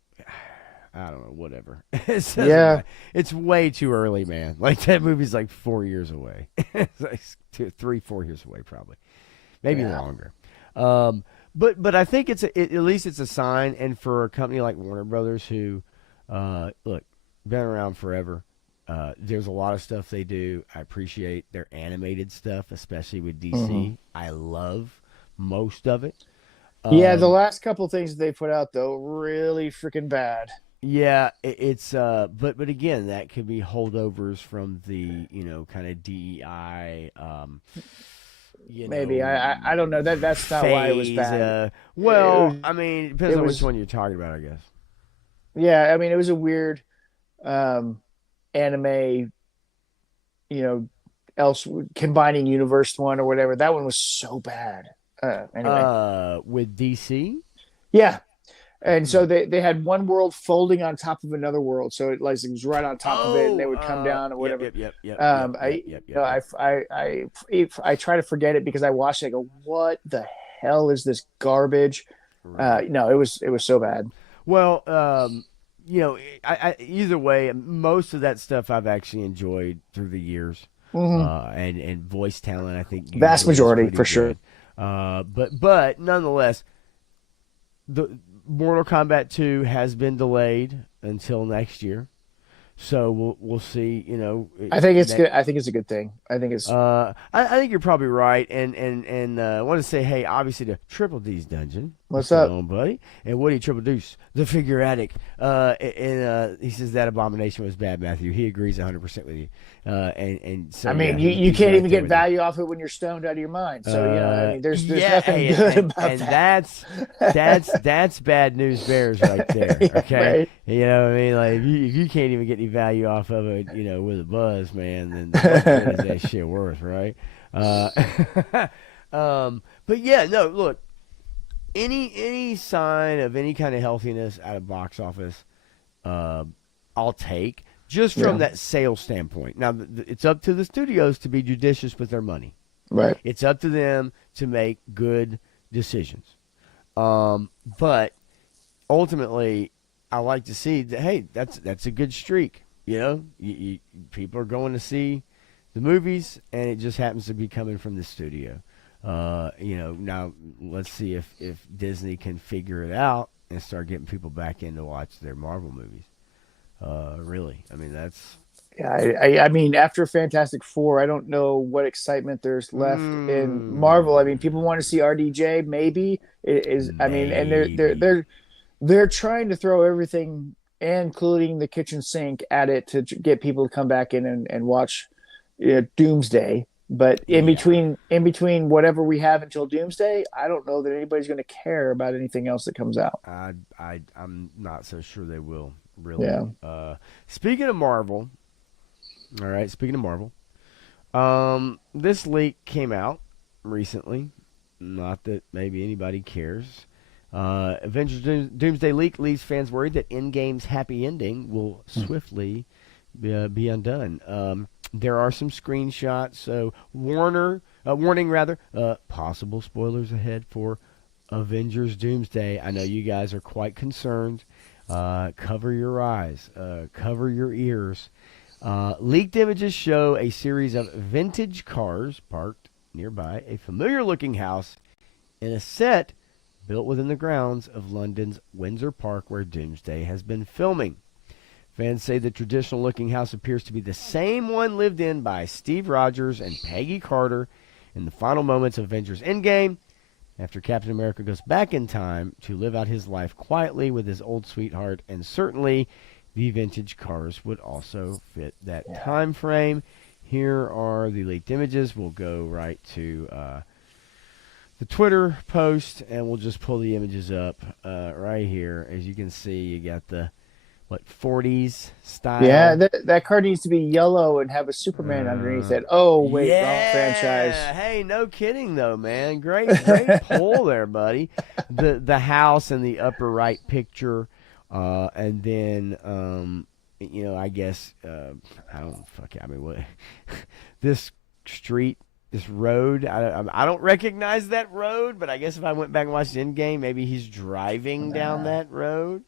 I don't know, whatever. yeah, It's way too early, man. Like that movie's like 4 years away. It's like 3, 4 years away, probably, maybe yeah, longer. Um, but I think at least it's a sign, and for a company like Warner Brothers, who, look, been around forever. There's a lot of stuff they do. I appreciate their animated stuff, especially with hmm DC. I love most of it. yeah. The Um, last couple things they put out though, really freaking bad. yeah, it's but again, that could be holdovers from the kind of DEI Maybe I don't know that's not why it was phase. bad. It Well, was I mean, it depends it on which was one you're talking about, I guess. yeah. I mean, it was a weird um, anime, you know, else combining universe one or whatever. That one was so bad. Anyway, With DC. yeah. And Hmm. so they had one world folding on top of another world, so it was right on top of it, and they Oh, would come down or yep, whatever. yep, yep, yep, yep, yep, yep, yep, yep. I try to forget it because I watched it. I go, what the hell is this garbage? Right. No, it was so bad. Well, either way, most of that stuff I've actually enjoyed through the years, Hmm and voice talent I think Vast usually is majority pretty for sure. good. But nonetheless, the Mortal Kombat 2 has been delayed until next year, so we'll see. I think it's good. I think it's a good thing. I think it's I think you're probably right, and I want to say, hey, obviously to Triple D's Dungeon, what's what's going up. on, buddy? And Woody Triple Deuce, the figure addict, and he says that abomination was bad, Matthew. He agrees 100% with you, and so I yeah, mean, you he's can't right even there get with you. value off it when you're stoned out of your mind. So I mean, there's Yeah, nothing hey, good about and that. that's bad news bears right there. Yeah, Okay, right. you know what I mean? Like if you can't even get any value off of it, with a buzz, man, then what good is that shit worth, right? Uh, but yeah, no, look, any sign of any kind of healthiness out of box office, uh, I'll take just from Yeah. that sales standpoint. Now, it's up to the studios to be judicious with their money. Right. It's up to them to make good decisions. But ultimately, I like to see that. Hey, that's a good streak. People are going to see the movies, and it just happens to be coming from the studio. Now let's see if Disney can figure it out and start getting people back in to watch their Marvel movies. Really, I mean that's. Yeah. I mean, after Fantastic Four, I don't know what excitement there's left in Marvel. I Mm, mean, people want to see RDJ. Maybe it is. I mean, and maybe. they're trying to throw everything, including the kitchen sink, at it to get people to come back in and watch Doomsday. But Yeah. in between whatever we have until Doomsday, I don't know that anybody's going to care about anything else that comes out. I'm not so sure they will really. Yeah, Speaking of Marvel, all right. Speaking of Marvel, this leak came out recently. Not that maybe anybody cares. Avengers Doomsday leak leaves fans worried that Endgame's happy ending will swiftly be undone. There are some screenshots, so warning rather, possible spoilers ahead for Avengers Doomsday. I know you guys are quite concerned. Cover your eyes, cover your ears. Leaked images show a series of vintage cars parked nearby a familiar looking house in a set built within the grounds of London's Windsor Park where Doomsday has been filming. Fans say the traditional looking house appears to be the same one lived in by Steve Rogers and Peggy Carter in the final moments of Avengers Endgame after Captain America goes back in time to live out his life quietly with his old sweetheart, and certainly the vintage cars would also fit that yeah. time frame. Here are the leaked images. We'll go right to the Twitter post, and we'll just pull the images up right here. As you can see, you got the 40s Yeah, style. that card needs to be yellow and have a Superman underneath Uh, it. Oh, wait, wrong yeah. franchise. Hey, no kidding though, man. Great pull there, buddy. The house in the upper right picture, and then I guess I don't fuck. I mean, what this street, this road. I don't recognize that road, but I guess if I went back and watched Endgame, maybe he's driving down that road.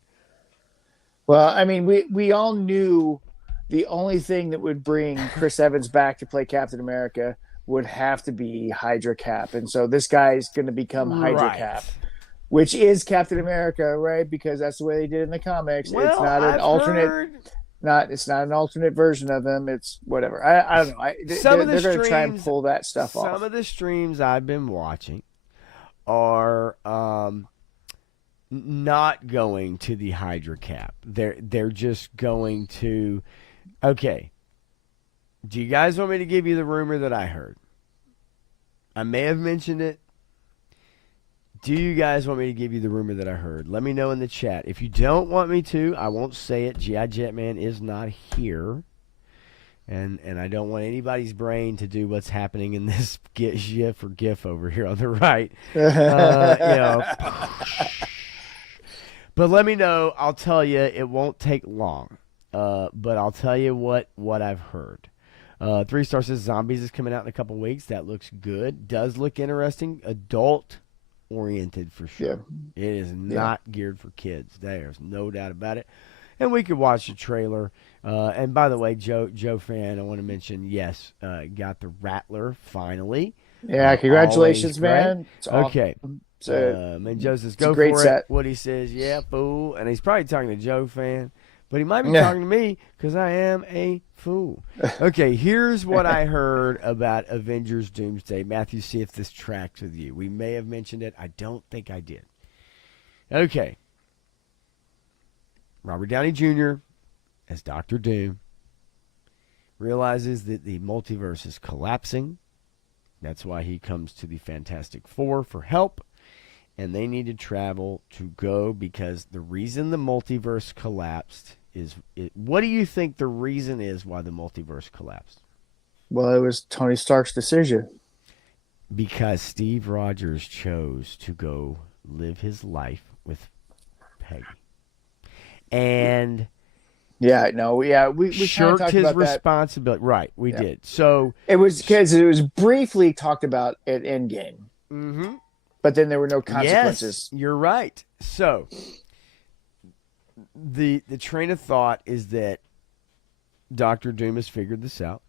Well, I mean, we all knew the only thing that would bring Chris Evans back to play Captain America would have to be Hydra Cap, and so this guy's going to become Hydra Right. Cap, which is Captain America, right? Because that's the way they did in the comics. It's Well, not an I've alternate, heard not it's not an alternate version of him. It's whatever. I don't know. some of the They're going to try and streams pull that stuff some off. of the streams I've been watching are not going to the Hydra cap. They're just going to okay. Do you guys want me to give you the rumor that I heard? I may have mentioned it. Do you guys want me to give you the rumor that I heard? Let me know in the chat. If you don't want me to, I won't say it. G.I. Jetman is not here. And I don't want anybody's brain to do what's happening in this GIF or GIF over here on the right. You know, but let me know. I'll tell you. It won't take long. But I'll tell you what I've heard. 3 Star says Zombies is coming out in a couple weeks. That looks good. Does look interesting. Adult oriented for Yeah, sure. It is yeah. not geared for kids. There's no doubt about it. And we could watch the trailer. And by the way, Joe fan, I want to mention, yes, got the Rattler finally. Yeah, Always congratulations, great. man. It's awesome. Okay. It's a And Joe says, it's a go great for it. set. What he says, yeah, fool. And he's probably talking to Joe fan, but he might be Yeah. talking to me because I am a fool. Okay, here's what I heard about Avengers Doomsday. Matthew, see if this tracks with you. We may have mentioned it. I don't think I did. Okay. Robert Downey Jr. as Doctor Doom realizes that the multiverse is collapsing. That's why he comes to the Fantastic Four for help. And they need to travel to go because the reason the multiverse collapsed is what do you think the reason is why the multiverse collapsed? Well, it was Tony Stark's decision. Because Steve Rogers chose to go live his life with Peggy. And Yeah, no, yeah, we kind of shirked talked his about that. responsibility. Right, we Yeah, did. So, it was because it was briefly talked about at Endgame, mm-hmm. but then there were no Yes, consequences. you're right. So, the train of thought is that Doctor Doom has figured this out,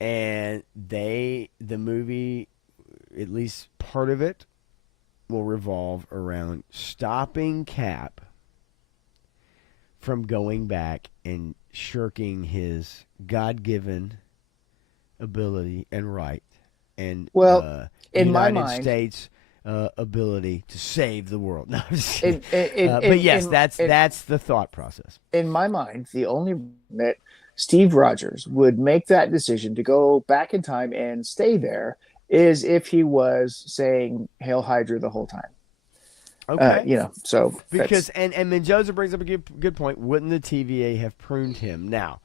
and the movie, at least part of it, will revolve around stopping Cap from going back and shirking his God-given ability and right, and Well, the in my United mind, States ability to save the world. No, I'm just In, kidding. in, But in, yes, in, that's the thought process. in my mind, the only that Steve Rogers would make that decision to go back in time and stay there is if he was saying "Hail Hydra" the whole time. Okay. So Because that's and Mendoza brings up a good point. Wouldn't the TVA have pruned him? Now,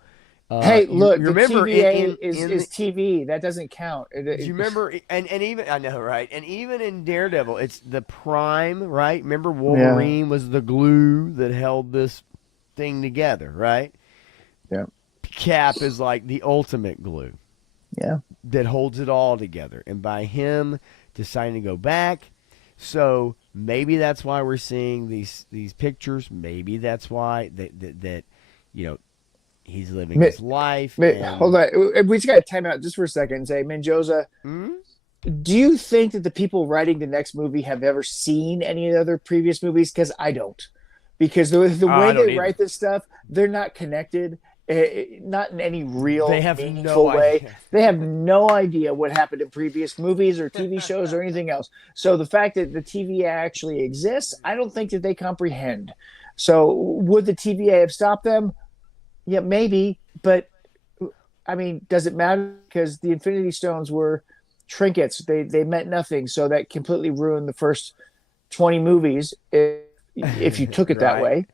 hey, you look, the remember TVA is in is TV. That doesn't count. do you remember and even I know right, and even in Daredevil, it's the Prime, right? Remember Yeah, Wolverine was the glue that held this thing together, right? yeah, Cap is like the ultimate glue yeah. that holds it all together, and by him deciding to go back, so maybe that's why we're seeing these pictures. Maybe that's why that you know he's living his life Hold and. on, we just got to time out just for a second and say, Mendoza, Hmm? do you think that the people writing the next movie have ever seen any of the other previous movies? Because I don't. Because the way I don't they either. write this stuff, they're not connected, not in any They real have no meaningful way. idea. They have no idea what happened in previous movies or TV shows or anything else. So the fact that the TVA actually exists, I don't think that they comprehend. So would the TVA have stopped them? Yeah, maybe, but I mean, does it matter? Because the Infinity Stones were trinkets; they meant nothing. So that completely ruined the first 20 movies if you took it that Right. way.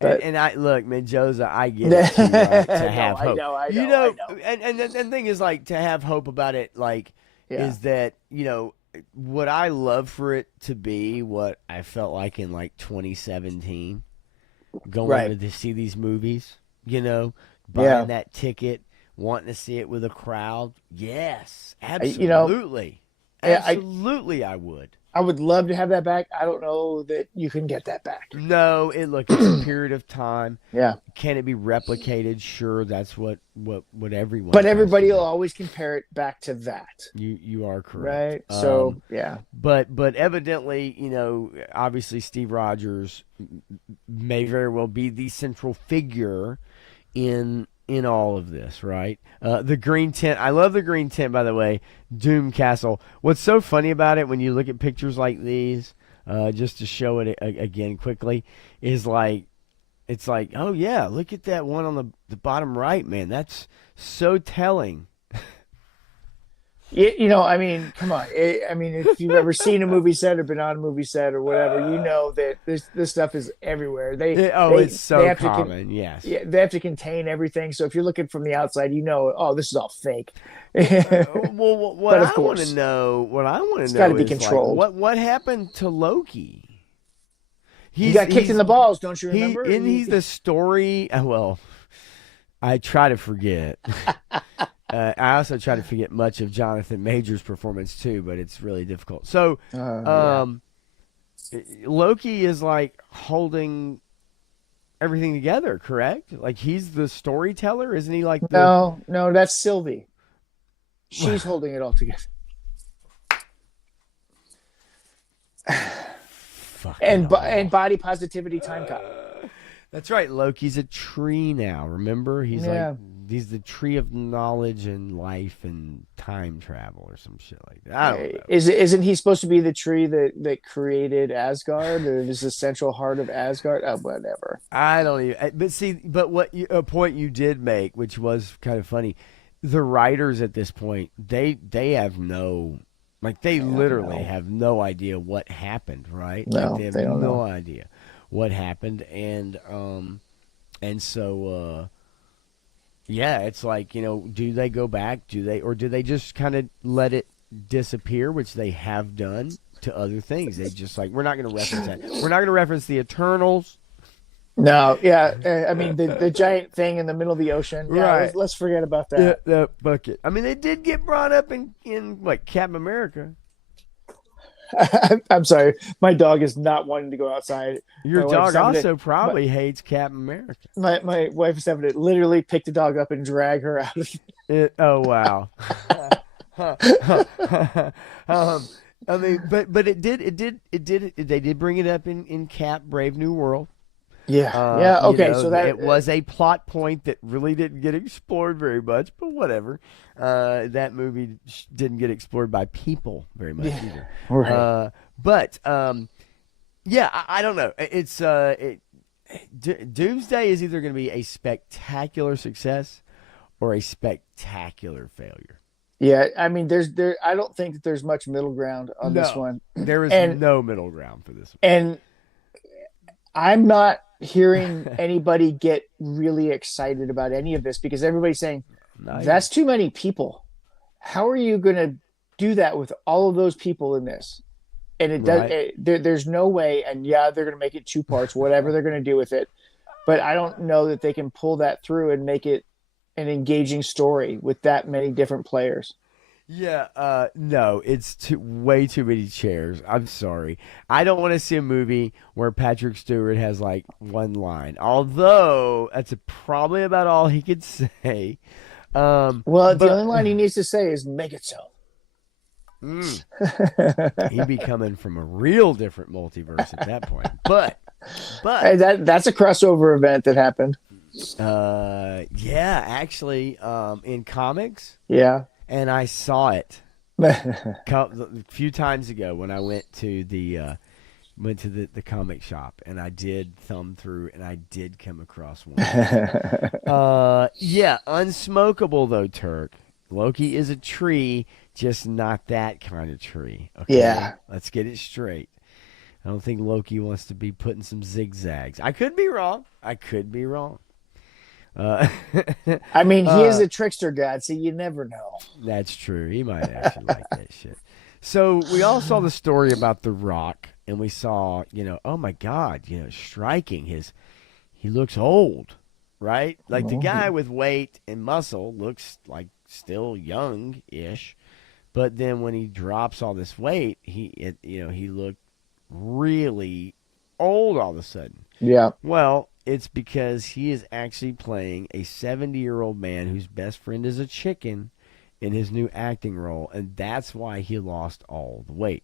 But And I look, Mendoza, I get it too, right? To no, have hope, I know. and the thing is, like, to have hope about it, like, Yeah, is that what I love for it to be what I felt like in like 2017, right. going to see these movies, buying Yeah, that ticket, wanting to see it with a crowd. Yes, you know, absolutely, I absolutely, I would. I would love to have that back. I don't know that you can get that back. No, it's a period of time. Yeah, Can it be replicated? Sure, that's what everyone but tries to everybody will do. always compare it back to that, You are correct. right? So yeah, But evidently, obviously Steve Rogers may very well be the central figure in all of this, right? The green tent. I love the green tent, by the way. Doom Castle. What's so funny about it when you look at pictures like these, just to show it again quickly, is like it's like, oh yeah, look at that one on the bottom right, man. That's so telling. I mean, come on. I mean, if you've ever seen a movie set or been on a movie set or whatever, you know that this stuff is everywhere. It's They so have common. Yes. yeah, they have to contain everything. So if you're looking from the outside, oh, this is all fake. Well, But of course, what I want to it's got to know be is like controlled. what happened to Loki? He got kicked in the balls, don't you remember? He's the story. Well, I try to forget. I also try to forget much of Jonathan Major's performance too, but it's really difficult. So, Yeah. Loki is like holding everything together, correct? Like he's the storyteller, isn't he? Like the No, that's Sylvie. She's holding it all together. fucking And body positivity time cop. That's right. Loki's a tree now. Remember, Yeah. he's the tree of knowledge and life and time travel or some shit like that. I don't know. Isn't he supposed to be the tree that created Asgard? Or is the central heart of Asgard? Oh, whatever. I don't even. But see, a point you did make, which was kind of funny, the writers at this point they have no. Like they literally No, have no idea what happened, right? Like no, they have they don't no know. idea what happened, and so yeah, it's like do they go back? Do they just kind of let it disappear, which they have done to other things? They just like we're not going to reference that. We're not going to reference the Eternals, No, yeah. I mean, the giant thing in the middle of the ocean. Yeah, right? let's forget about Yeah, that. that bucket. I mean, they did get brought up in like Captain America. I'm sorry, my dog is not wanting to go outside. Your My wife's dog having also to, my, probably hates Captain America. my wife is having to literally pick the dog up and drag her out of Oh wow. I mean, but they did bring it up in Cap Brave New World. Yeah. You Okay. know, So that it was a plot point that really didn't get explored very much, but whatever. That movie didn't get explored by people very much yeah, either. right. Uh, but yeah, I don't know. Doomsday is either going to be a spectacular success or a spectacular failure. Yeah, I mean, I don't think that there's much middle ground on this No, one, there is and no middle ground for this and I'm not hearing anybody get really excited about any of this because everybody's saying one. Not either. that's too many people. How are you going to do that with all of those people in this? And Right? there's no way. And yeah, they're going to make it two parts, whatever they're going to do with it. But I don't know that they can pull that through and make it an engaging story with that many different players. Yeah, no, it's way too many chairs. I'm sorry. I don't want to see a movie where Patrick Stewart has like one line, although that's probably about all he could say. Well, the only But line he needs to say is "make it so." mm, he'd be coming from a real different multiverse at that point. But Hey, that's a crossover event that happened. yeah, actually, in comics, Yeah. and I saw it a few times ago when I went to the comic shop and I did thumb through and I did come across one. Yeah, unsmokable though, Turk. Loki is a tree, just not that kind of tree. Okay, Yeah. let's get it straight. I don't think Loki wants to be putting some zigzags. I could be wrong. I could be wrong. Uh, I mean, he is uh, a trickster god, so you never know. that's true. He might actually like that shit. So we all saw the story about The Rock, and we saw, oh my God, striking he looks old, right? Like the guy with weight and muscle looks like still young-ish, but then when he drops all this weight, he looked really old all of a sudden. Yeah. Well, it's because he is actually playing a 70-year-old man whose best friend is a chicken in his new acting role, and that's why he lost all the weight.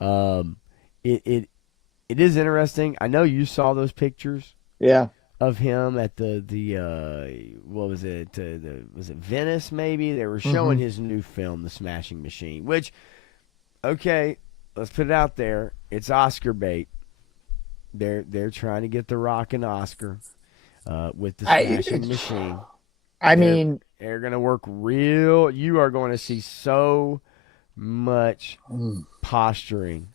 Um, it is interesting. I know you saw those pictures Yeah. of him at the what was it? Was it Venice? Maybe they were showing his new film, The Smashing Machine. Which, okay, let's put it out there. It's Oscar bait. They're trying to get The Rock an Oscar with The Smashing Machine. I They're, mean, they're going to work real. You are going to see so much posturing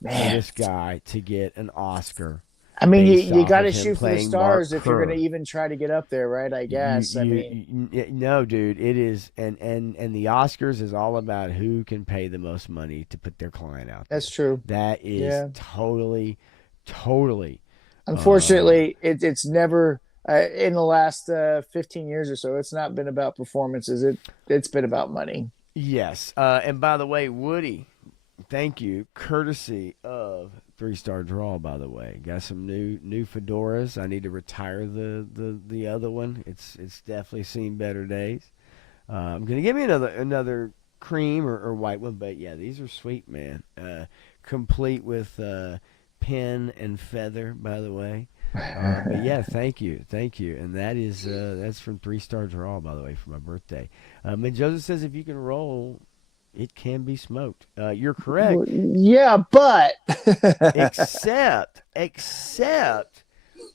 for man. this guy to get an Oscar I mean, based you off got of to him shoot for the playing Mark stars if you're Kerr. going to even try to get up there, right? I guess. I mean, No, dude, it is, and the Oscars is all about who can pay the most money to put their client out there. that's true. That is Yeah. totally. Unfortunately, it's never in the last 15 years or so. It's not been about performances. It's been about money. Yes. And by the way, Woody, thank you, courtesy of 3-Star Draw. By the way, got some new fedoras. I need to retire the other one. It's definitely seen better days. I'm gonna give me another cream or white one, but yeah, these are sweet, man. Complete with pen and feather, by the way. But yeah, thank you, and that's from 3-Star Draw, by the way, for my birthday. And Joseph says if you can roll, it can be smoked. You're correct, Yeah, but except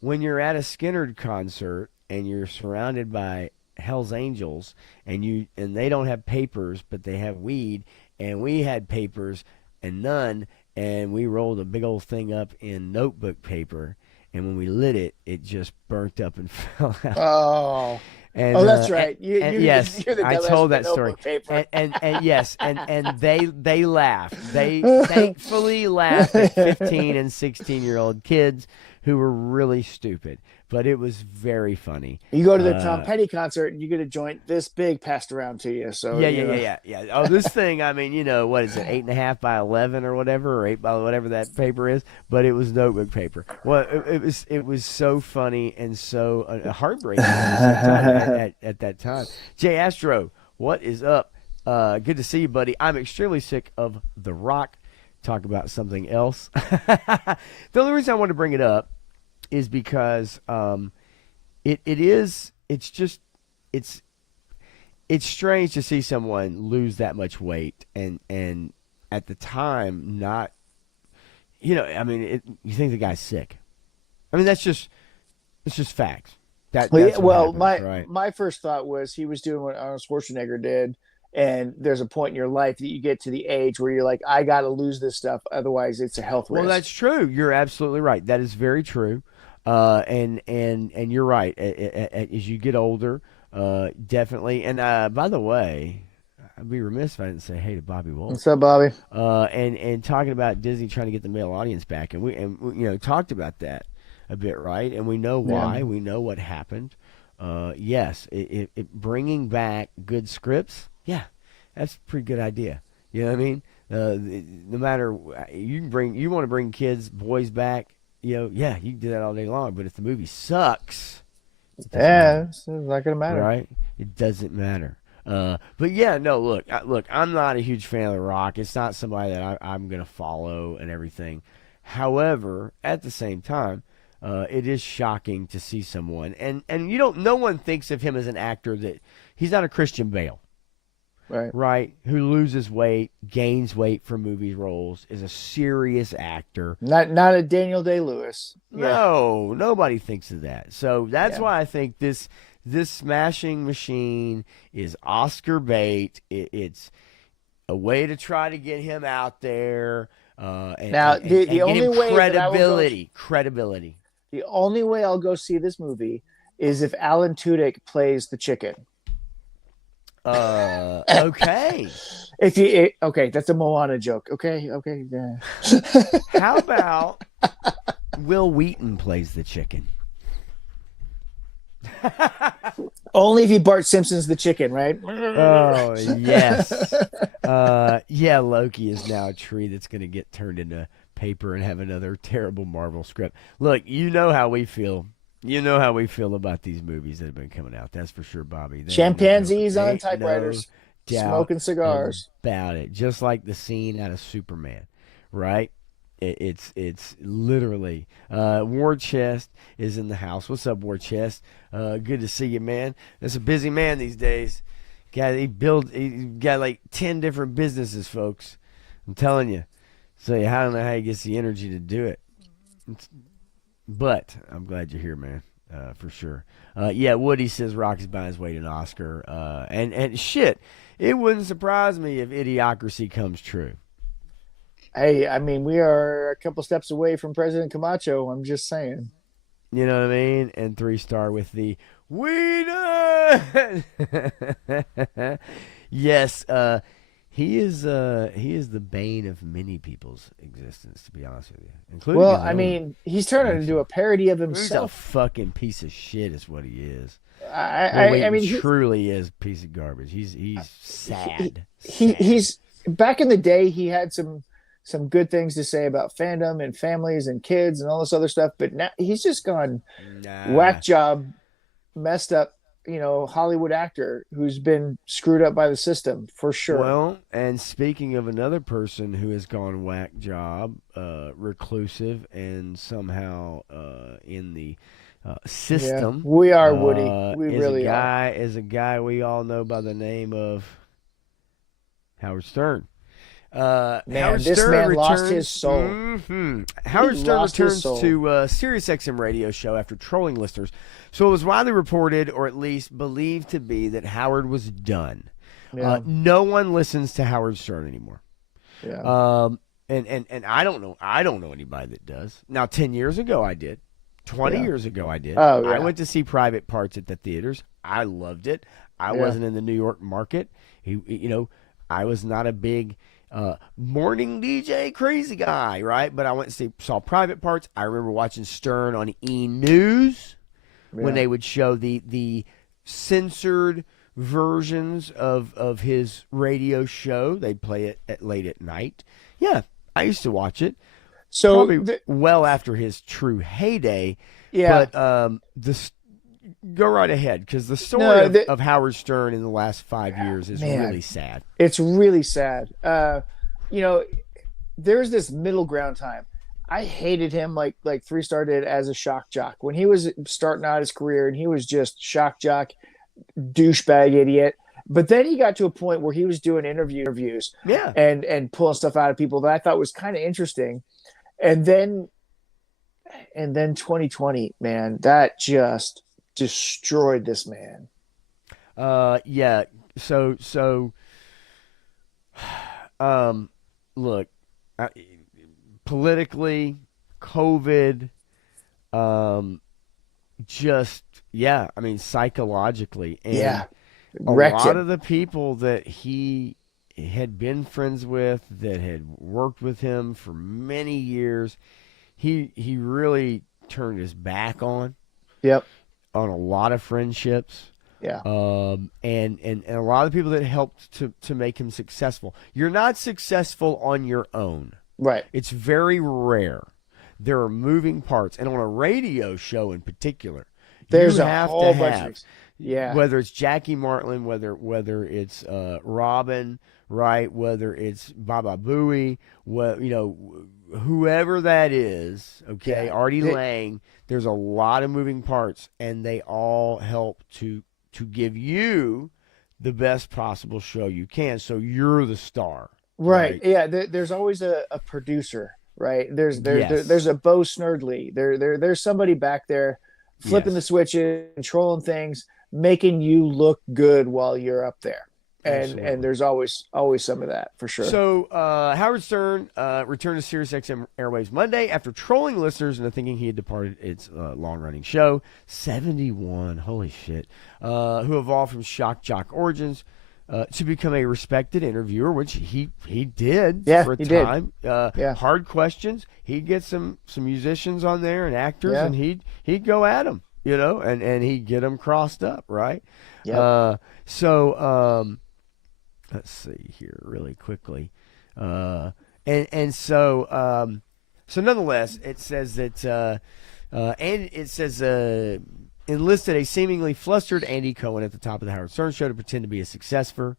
when you're at a Skinner concert and you're surrounded by Hell's Angels and they don't have papers, but they have weed, and we had papers and none, and we rolled a big old thing up in notebook paper, and when we lit it, it just burnt up and fell out. oh, And, that's right. Yes, you're the I dumbass told with that the story. notebook paper. And yes, and they laughed. They thankfully laughed at 15 and 16-year-old kids who were really stupid, but it was very funny. You go to the Tom Petty concert and you get a joint this big passed around to you. So Yeah. Oh, this thing, I mean, what is it, 8.5 by 11 or whatever, or 8 by whatever that paper is? But it was notebook paper. Well, it was so funny and so heartbreaking at that time. Jay Astro, what is up? Good to see you, buddy. I'm extremely sick of The Rock. Talk about something else. The only reason I wanted to bring it up is because it's just it's it's strange to see someone lose that much weight and at the time not, I mean, you think the guy's sick. I mean, it's just facts. That's what Well, happens, right? my first thought was he was doing what Arnold Schwarzenegger did, and there's a point in your life that you get to the age where you're like, I got to lose this stuff, otherwise it's a health Well, risk. that's true. You're absolutely right. That is very true. And you're right. As you get older, definitely. And by the way, I'd be remiss if I didn't say hey to Bobby Wolf. What's up, Bobby? And talking about Disney trying to get the male audience back, and we talked about that a bit, right? And we know why. Yeah. We know what happened. Yes, bringing back good scripts. Yeah, that's a pretty good idea. You know what I mean? No matter you want to bring kids, boys back. Yeah, you can do that all day long. But if the movie sucks, it doesn't Yeah, matter, it's not gonna matter. right? It doesn't matter. But yeah, no. Look. I'm not a huge fan of The Rock. It's not somebody that I'm gonna follow and everything. However, at the same time, it is shocking to see someone, and no one thinks of him as an actor that he's not a Christian Bale, Right. right? Who loses weight, gains weight for movie roles, is a serious actor. Not a Daniel Day-Lewis. Yeah. No, nobody thinks of that. So that's Yeah. why I think this smashing machine is Oscar bait. It's a way to try to get him out there, Now, the and get only him way that I will go, credibility. the only way I'll go see this movie is if Alan Tudyk plays the chicken. Okay. Okay, that's a Moana joke. Okay, yeah. How about Will Wheaton plays the chicken? Only if he Bart Simpson's the chicken, right? Oh yes. Yeah, Loki is now a tree that's going to get turned into paper and have another terrible Marvel script. Look, you know how we feel. You know how we feel about these movies that have been coming out. That's for sure, Bobby. Chimpanzees on Ain't typewriters, no doubt smoking cigars. about it. Just like the scene out of Superman, right? It's literally War Chest is in the house. What's up, War Chest? Good to see you, man. That's a busy man these days. He got like 10 different businesses, folks. I'm telling you. So I don't know how he gets the energy to do it. But I'm glad you're here, man, for sure. Yeah, Woody says Rocky's buying his way to an Oscar. And shit, it wouldn't surprise me if Idiocracy comes true. Hey, I mean, we are a couple steps away from President Camacho. I'm just saying. You know what I mean? And 3-star with the "We done." Yes, he is the bane of many people's existence, to be honest with you, including Well, his I own. mean, he's turning into a parody of He's a himself. fucking piece of shit, is what he is. I mean, truly is a piece of garbage. He's sad. he's back in the day. He had some good things to say about fandom and families and kids and all this other stuff, but now he's just gone whack job, messed up. Hollywood actor who's been screwed up by the system for sure. Well, and speaking of another person who has gone whack job, reclusive, and somehow in the system, we are Woody. We really are. Is a guy we all know by the name of Howard Stern. This man lost his soul. Mm-hmm. Howard Stern returns to SiriusXM radio show after trolling listeners. So it was widely reported, or at least believed to be, that Howard was done. Yeah. No one listens to Howard Stern anymore. Yeah. And I don't know anybody that does. Now, 10 years ago I did. 20 years ago I did. Oh, yeah. I went to see Private Parts at the theaters. I loved it. I wasn't in the New York market. I was not a big morning DJ crazy guy, right? But I went and saw Private Parts. I remember watching Stern on E! News when they would show the censored versions of his radio show. They'd play it late at night. Yeah, I used to watch it. So probably well after his true heyday. Yeah. But go right ahead, because the story of Howard Stern in the last 5 years is really sad. It's really sad. There's this middle ground time. I hated him like Three Star did as a shock jock when he was starting out his career, and he was just shock jock, douchebag, idiot. But then he got to a point where he was doing interviews Yeah. and pulling stuff out of people that I thought was kind of interesting. And then 2020, man, that just destroyed this man. Yeah. So um look, I, politically, COVID, um just yeah, I mean psychologically, and Yeah, a wrecked lot him. of the people that he had been friends with, that had worked with him for many years, he really turned his back Yep. on a lot of friendships, Yeah. and a lot of people that helped to make him successful. You're not successful on your own. Right. It's very rare. There are moving parts, and on a radio show in particular, you There's a have to whole bunch of have, yeah. whether it's Jackie Martling, whether it's Robin, right, whether it's Baba Booey, whoever that is, okay, Yeah. Artie Lang. There's a lot of moving parts, and they all help to give you the best possible show you can, so you're the star, Right. right? Yeah. There's always a producer, right? There's Yes, a Bo Snerdley. There's somebody back there flipping the yes, switches, controlling things, making you look good while you're up there. And absolutely. there's always some of that for sure. So Howard Stern returned to SiriusXM airwaves Monday after trolling listeners into thinking he had departed its long-running show. 71, holy shit, who evolved from shock jock origins to become a respected interviewer, which he did Yeah, for a he did. time. Yeah. Hard questions. He'd get some musicians on there and actors, Yeah. and he'd go at them, and he'd get them crossed up, right? Yep. So. Let's see here really quickly, and so nonetheless, it says that and it says enlisted a seemingly flustered Andy Cohen at the top of the Howard Stern show to pretend to be a successor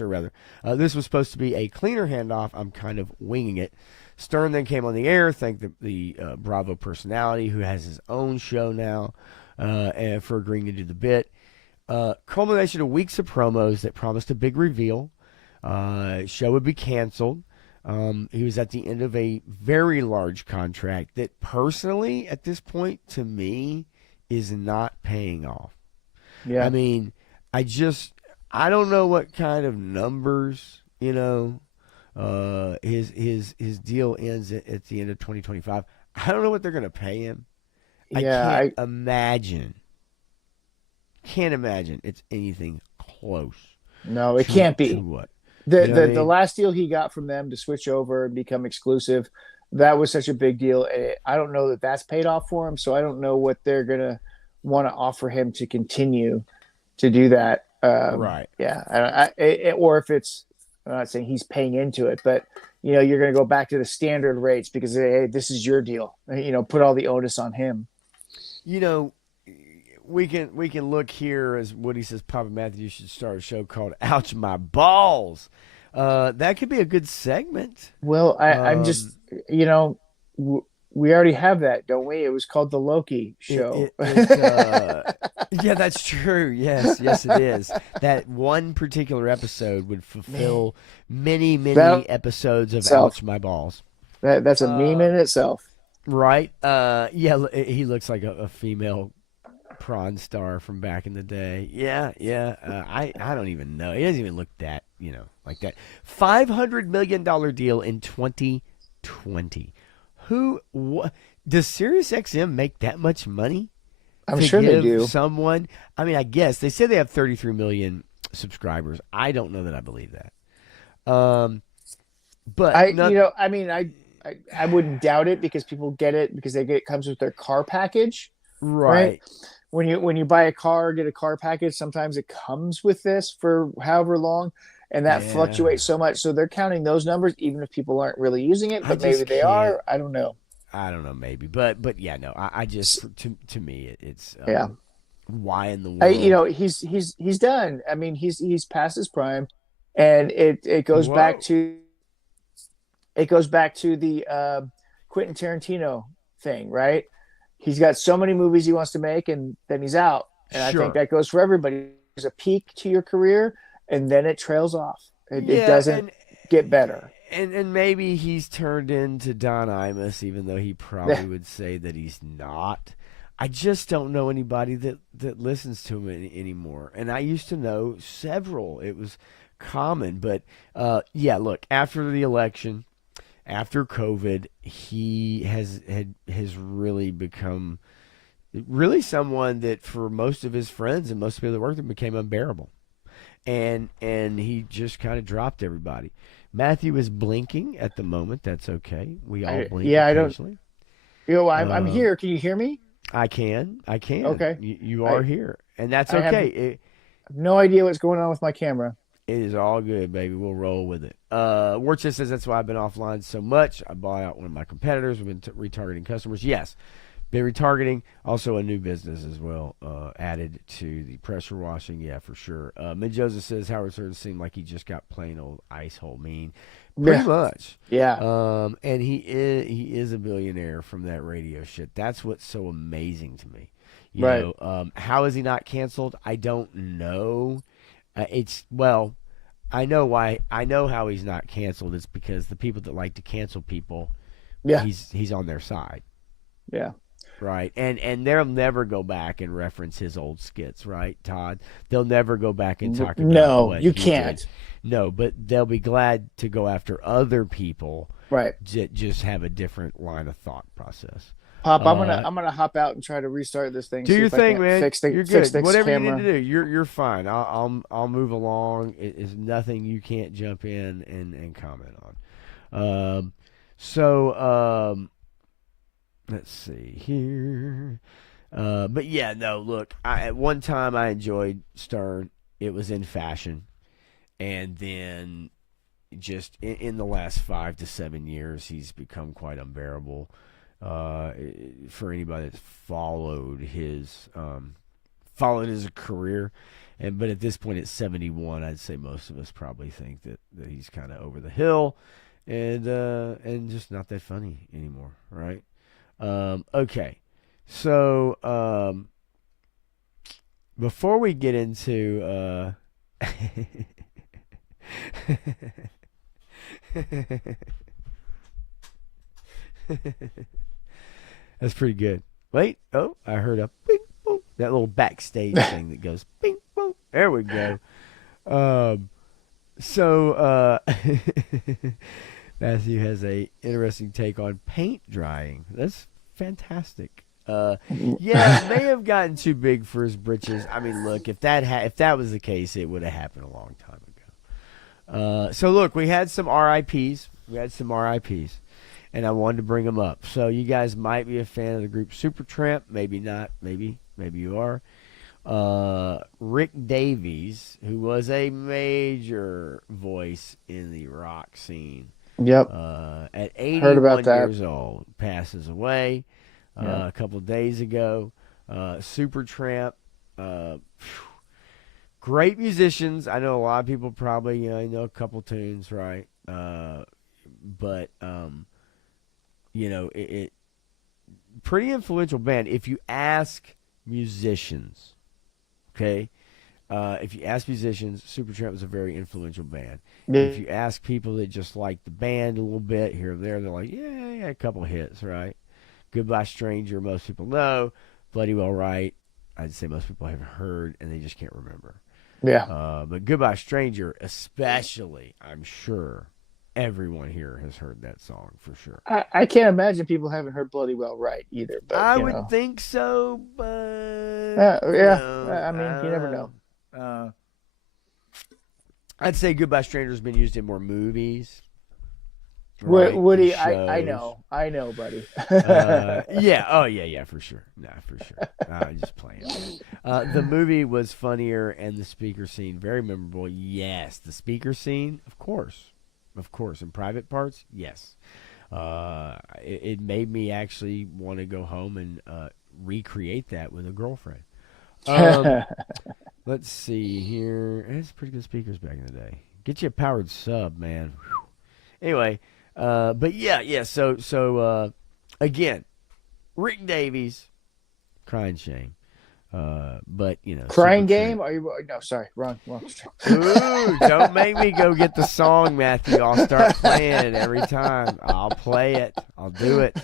rather. This was supposed to be a cleaner handoff. I'm kind of winging it. Stern then came on the air, thanked the Bravo personality who has his own show now, and for agreeing to do the bit. Culmination of weeks of promos that promised a big reveal. Show would be canceled. He was at the end of a very large contract that personally, at this point, to me, is not paying off. I Yeah. mean, I don't know what kind of numbers, his deal ends at the end of 2025. I don't know what they're going to pay him. I Yeah. can't imagine it's anything close No, it to can't be. what, The, you know what I the mean? last deal he got from them to switch over and become exclusive, that was such a big deal. I don't know that that's paid off for him, so I don't know what they're gonna want to offer him to continue to do that. Right. Yeah, or if it's, I'm not saying he's paying into it, but you're going to go back to the standard rates because hey, this is your deal. Put all the onus on him. You know, we can look here as Woody says, Papa Matthew, you should start a show called "Ouch My Balls." That could be a good segment. Well, I'm just, Um, we already have that, don't we? It was called the Loki it show. it, it Yeah, that's true. Yes, it is. That one particular episode would Man, fulfill many, that many episodes of itself, "Ouch My Balls." that's a meme Uh, in itself. right? Yeah, he looks like a female prawn star from back in the day. Yeah, yeah. I don't even know. He doesn't even look that like that. $500 million deal in 2020. Does SiriusXM make that much money I'm to sure they give do. someone? I mean, I guess they say they have 33 million subscribers. I don't know that I believe that. But not I mean, I wouldn't doubt it because people get it because it comes with their car package, right? right. When you buy a car, get a car package, sometimes it comes with this for however long, and that Yeah. fluctuates so much. So they're counting those numbers, even if people aren't really using it, I but maybe just they can't. are. I don't know. I don't know, maybe, but yeah, no. I just to me it's Yeah, why in the world? he's done. I mean, he's past his prime, and it goes back Whoa. to it goes back to the Quentin Tarantino thing, right? He's got so many movies he wants to make, and then he's out. And I think Sure. that goes for everybody. There's a peak to your career, and then it trails off. It Yeah, doesn't get better. and maybe he's turned into Don Imus, even though he probably would say that he's not. I just don't know anybody that listens to him anymore. And I used to know several. It was common, but yeah. Look, after the election, after COVID, he has really become really someone that for most of his friends and most people that worked with him became unbearable. And he just kind of dropped everybody. Matthew is blinking at the moment. That's okay. We all blink I don't. occasionally. I'm Um, here. Can you hear me? I can. Okay. You are I here, and that's I have okay. no idea what's going on with my camera. It is all good, baby. We'll roll with it. Warchest says that's why I've been offline so much. I bought out one of my competitors. We've been retargeting customers. Yes, been retargeting. Also, a new business as well added to the pressure washing. Yeah, for sure. Mid Joseph says Howard Stern seemed like he just got plain old ice hole mean. Pretty Yeah. much. Yeah. And he is a billionaire from that radio shit. That's what's so amazing to me. Right. How is he not canceled? I don't know. It's well, I know why. I know how he's not canceled. It's because the people that like to cancel people, Yeah. he's on their side, Yeah. right? And they'll never go back and reference his old skits, right, Todd? They'll never go back and talk about No, what you he can't. did. No, but they'll be glad to go after other people Right. that just have a different line of thought process. Pop, Uh, I'm gonna hop out and try to restart this thing. do See your if I thing, can't man. You're fix good. this Whatever you need to camera. do, you're fine. I'll move along. It is nothing you can't jump in and comment on. Let's see here. But yeah, no. Look, at one time I enjoyed Stern. It was in fashion, and then just in the last 5 to 7 years, he's become quite unbearable. For anybody that's followed his career, but at this point at 71, I'd say most of us probably think that he's kind of over the hill, and just not that funny anymore, right? Okay, so before we get into that's pretty good. Wait, oh, I heard a bing boom. That little backstage thing that goes bing boom. There we go. Um, so Matthew has a interesting take on paint drying. That's fantastic. Yeah, it may have gotten too big for his britches. I mean, look, if that was the case, it would have happened a long time ago. So look, we had some RIPS. And I wanted to bring them up. So you guys might be a fan of the group Supertramp, maybe not, maybe you are. Rick Davies, who was a major voice in the rock scene, Yep. at Heard about 81 that. years old, passes away Yep. a couple of days ago. Supertramp, great musicians. I know a lot of people probably know a couple tunes, right? But it pretty influential band. If you ask musicians, okay, Supertramp was a very influential band. If you ask people that just like the band a little bit here and there, they're like, yeah, a couple hits, right? Goodbye Stranger, most people know. Bloody Well Right, I'd say most people have heard and they just can't remember. Yeah. But Goodbye Stranger, especially, I'm sure everyone here has heard that song for sure. I can't imagine people haven't heard Bloody Well Right either, but I would think so, but yeah. I mean, you never know. I'd say Goodbye Stranger has been used in more movies. Right, Woody, I know, buddy. yeah, oh yeah, for sure. Nah, for sure. I'm just playing. The movie was funnier, and the speaker scene very memorable. Yes, the speaker scene, of course. In private parts, yes. It made me actually want to go home and recreate that with a girlfriend. Let's see here. It's pretty good speakers back in the day. Get you a powered sub, man. Whew. Anyway, but yeah. So again, Rick Davies, Crying Shame. But Crying super Game? creative. Are you? No, sorry, wrong. Ooh, don't make me go get the song, Matthew. I'll start playing it every time. I'll play it. I'll do it.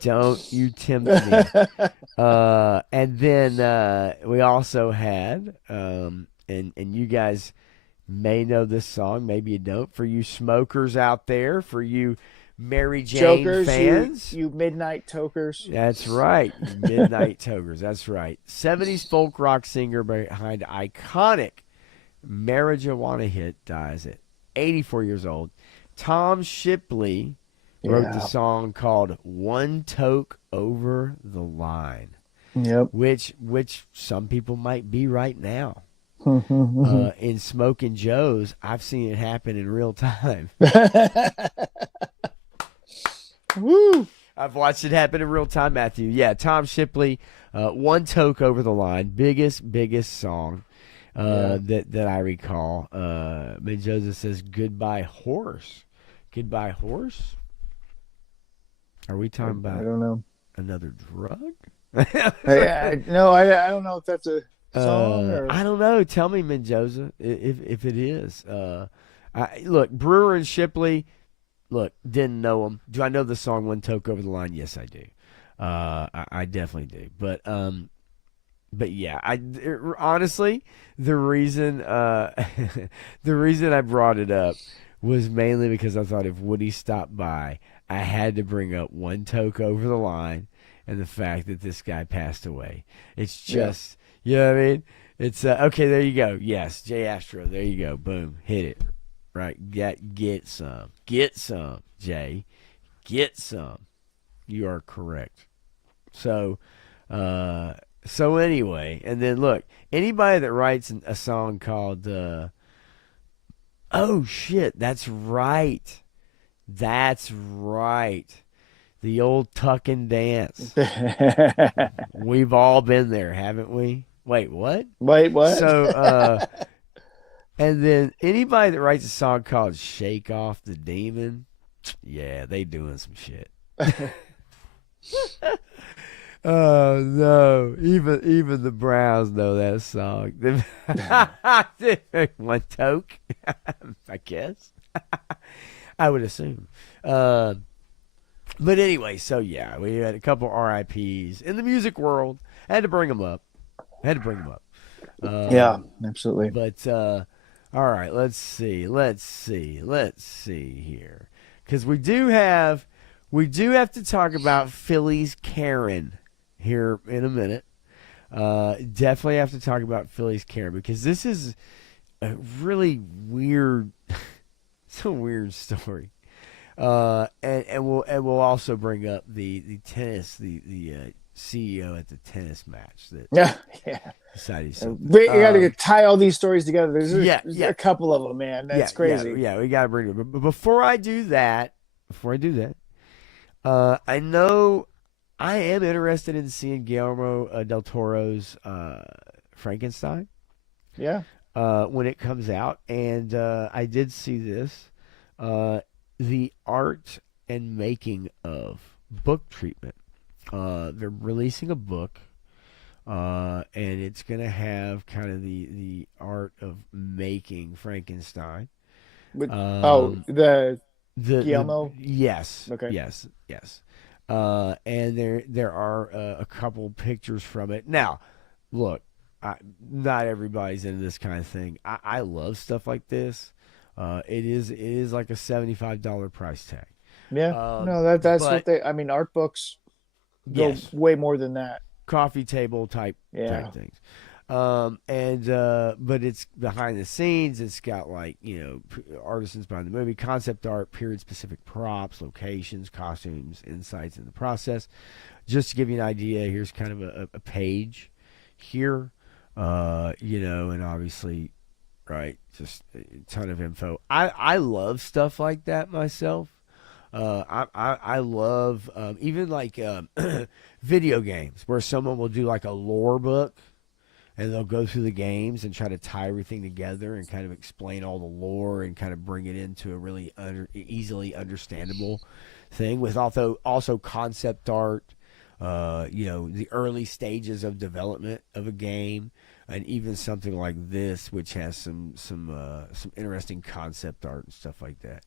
Don't you tempt me. And then we also had, and you guys may know this song, maybe you don't. For you smokers out there, for you Mary Jane Jokers, fans, you midnight tokers. that's right, you Midnight Togers. That's right. 70s folk rock singer behind iconic marijuana hit dies at 84 years old. Tom Shipley wrote the Yeah. song called "One Toke Over the Line," Yep. which some people might be right now. Woo! In Smoking Joe's, I've seen it happen in real time. I've watched it happen in real time, Matthew. Yeah, Tom Shipley, "One Toke Over the Line," biggest song that I recall. Mid Joseph says, "Goodbye Horse." Goodbye Horse? Are we talking I about don't know. another drug? No, I don't know if that's a song or. I don't know. Tell me, Mendoza, if it is. Look, Brewer and Shipley. Look, didn't know them. Do I know the song "One Toke Over the Line"? Yes, I do. I definitely do. But yeah, honestly, the reason the reason I brought it up was mainly because I thought if Woody stopped by, I had to bring up "One Toke Over the Line" and the fact that this guy passed away. It's just, you know what I mean? It's okay. There you go. Yes, Jay Astro. There you go. Boom, hit it. Right. Get some. Get some, Jay. Get some. You are correct. So, anyway, and then look, anybody that writes a song called "Oh shit," that's right. That's right. The old tuck and dance. We've all been there, haven't we? Wait, what? Wait, what? So, and then anybody that writes a song called "Shake Off the Demon," yeah, they doing some shit. Oh no! Even the Browns know that song. One toke, I guess. I would assume. But anyway, so yeah, we had a couple RIPS in the music world. I had to bring them up. Yeah, absolutely. But all right, let's see here, because we do have to talk about Philly's Karen here in a minute. Definitely have to talk about Philly's Karen, because this is a really weird, it's a weird story. And we'll also bring up the tennis, the CEO at the tennis match that Yeah. decided You got to tie all these stories together. There's a a couple of them, man. That's crazy. Yeah, we got to bring it up. But before I do that, I know I am interested in seeing Guillermo del Toro's Frankenstein. Yeah. When it comes out, and I did see this, the art and making of book treatment. They're releasing a book, and it's going to have kind of the art of making Frankenstein. The Guillermo. Yes. Okay. Yes. And there are a couple pictures from it. Now, look, not everybody's into this kind of thing. I love stuff like this. It is like a $75 price tag. Yeah. No, that's what they. I mean, art books go way more than that. Coffee table type things. But it's behind the scenes. It's got artisans behind the movie, concept art, period specific props, locations, costumes, insights in the process. Just to give you an idea, here's kind of a page here, and obviously, right, just a ton of info. I love stuff like that myself. I love even video games where someone will do like a lore book. and they'll go through the games and try to tie everything together and kind of explain all the lore and kind of bring it into a really easily understandable thing with also concept art, the early stages of development of a game, and even something like this, which has some interesting concept art and stuff like that.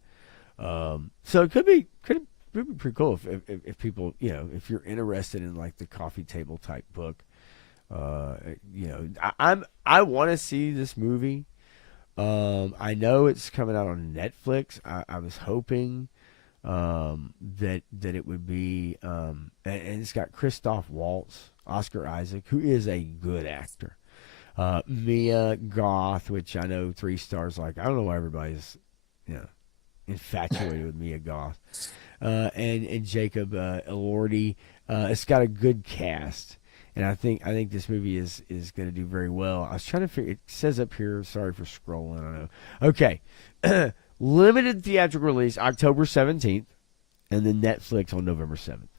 So it could be pretty cool if people, if you're interested in like the coffee table type book. I want to see this movie. I know it's coming out on Netflix. I was hoping that it would be, and it's got Christoph Waltz, Oscar Isaac, who is a good actor. Mia Goth, which I know 3 stars. Like, I don't know why everybody's infatuated with Mia Goth, and Jacob Elordi. It's got a good cast. And I think this movie is going to do very well. I was trying to figure. It says up here. Sorry for scrolling. I don't know. Okay, limited theatrical release October 17th, and then Netflix on November 7th.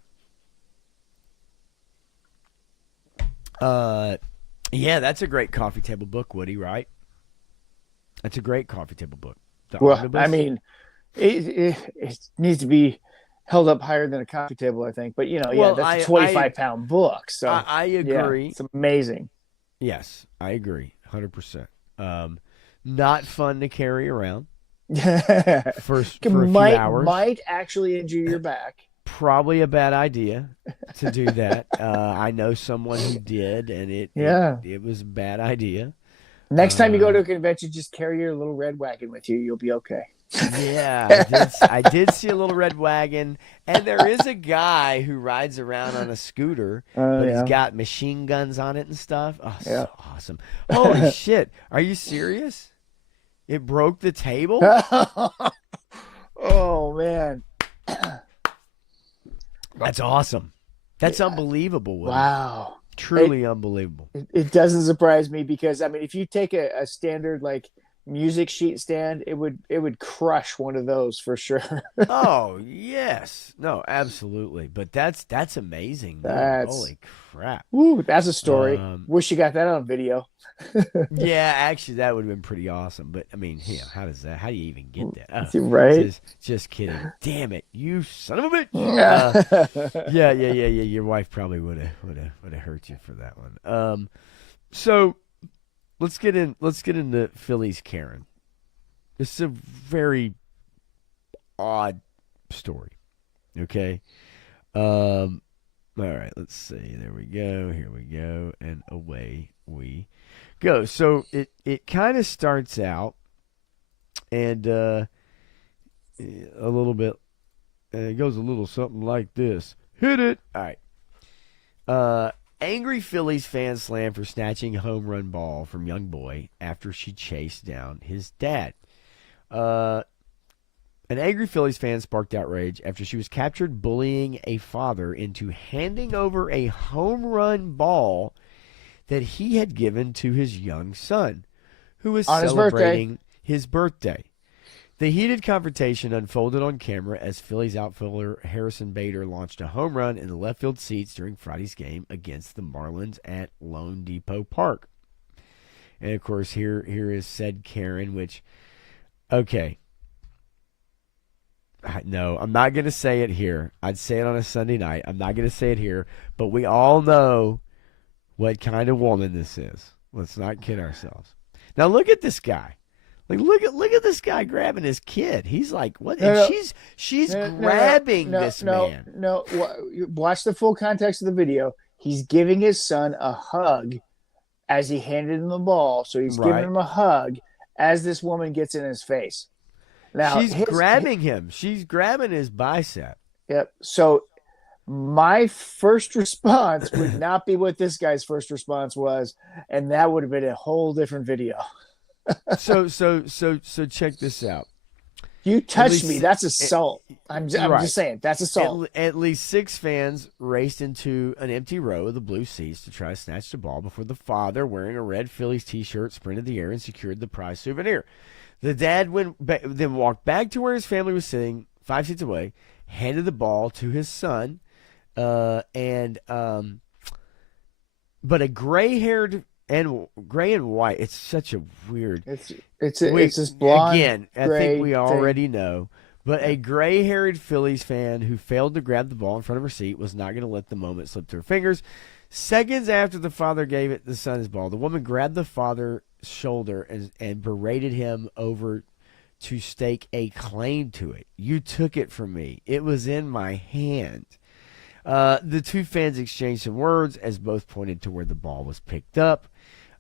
Yeah, that's a great coffee table book, Woody. Right? That's a great coffee table book. Well, omnibus? I mean, it needs to be held up higher than a coffee table, I think. But, that's a 25-pound book. So I agree. Yeah, it's amazing. Yes, I agree. 100%. Not fun to carry around for a few hours. Might actually injure your back. Probably a bad idea to do that. I know someone who did, and it was a bad idea. Next time you go to a convention, just carry your little red wagon with you. You'll be okay. Yeah, I did see a little red wagon, and there is a guy who rides around on a scooter, but he's got machine guns on it and stuff. Oh, so awesome. Holy shit. Are you serious? It broke the table? Oh, man. That's awesome. That's unbelievable. Woody. Wow. Truly unbelievable. It doesn't surprise me because, I mean, if you take a standard, like, music sheet stand, it would crush one of those for sure. Oh yes, no, absolutely. But that's amazing. Holy crap! Woo, that's a story. Wish you got that on video. Yeah, actually, that would have been pretty awesome. But I mean, how does that? How do you even get that? Right? Just kidding. Damn it, you son of a bitch! Yeah. Your wife probably would have hurt you for that one. So. Let's get into Philly's Karen. This is a very odd story. Okay. All right. Let's see. There we go. Here we go. And away we go. So it kind of starts out, and a little bit. It goes a little something like this. Hit it. All right. Angry Phillies fan slammed for snatching a home run ball from young boy after she chased down his dad. An angry Phillies fan sparked outrage after she was captured bullying a father into handing over a home run ball that he had given to his young son, who was celebrating his birthday. The heated confrontation unfolded on camera as Phillies outfielder Harrison Bader launched a home run in the left field seats during Friday's game against the Marlins at Lone Depot Park. And, of course, here is said Karen, which, okay. No, I'm not going to say it here. I'd say it on a Sunday night. I'm not going to say it here. But we all know what kind of woman this is. Let's not kid ourselves. Now, look at this guy. Like, look at this guy grabbing his kid. He's like, what? And she's grabbing this man. No, watch the full context of the video. He's giving his son a hug as he handed him the ball. So he's giving him a hug as this woman gets in his face. Now she's grabbing him. She's grabbing his bicep. Yep. So my first response would not be what this guy's first response was, and that would have been a whole different video. So check this out. You touched me. That's assault. I'm just saying. That's assault. At least 6 fans raced into an empty row of the blue seats to try to snatch the ball before the father, wearing a red Phillies t-shirt, sprinted the air and secured the prize souvenir. The dad then walked back to where his family was sitting, 5 seats away, handed the ball to his son, but a gray-haired and gray and white. It's such a weird. It's this blonde Again, I think we gray already thing. know. But a gray-haired Phillies fan who failed to grab the ball in front of her seat was not going to let the moment slip through her fingers. Seconds after the father gave it the son his ball, the woman grabbed the father's shoulder and berated him over to stake a claim to it. You took it from me. It was in my hand. The two fans exchanged some words as both pointed to where the ball was picked up.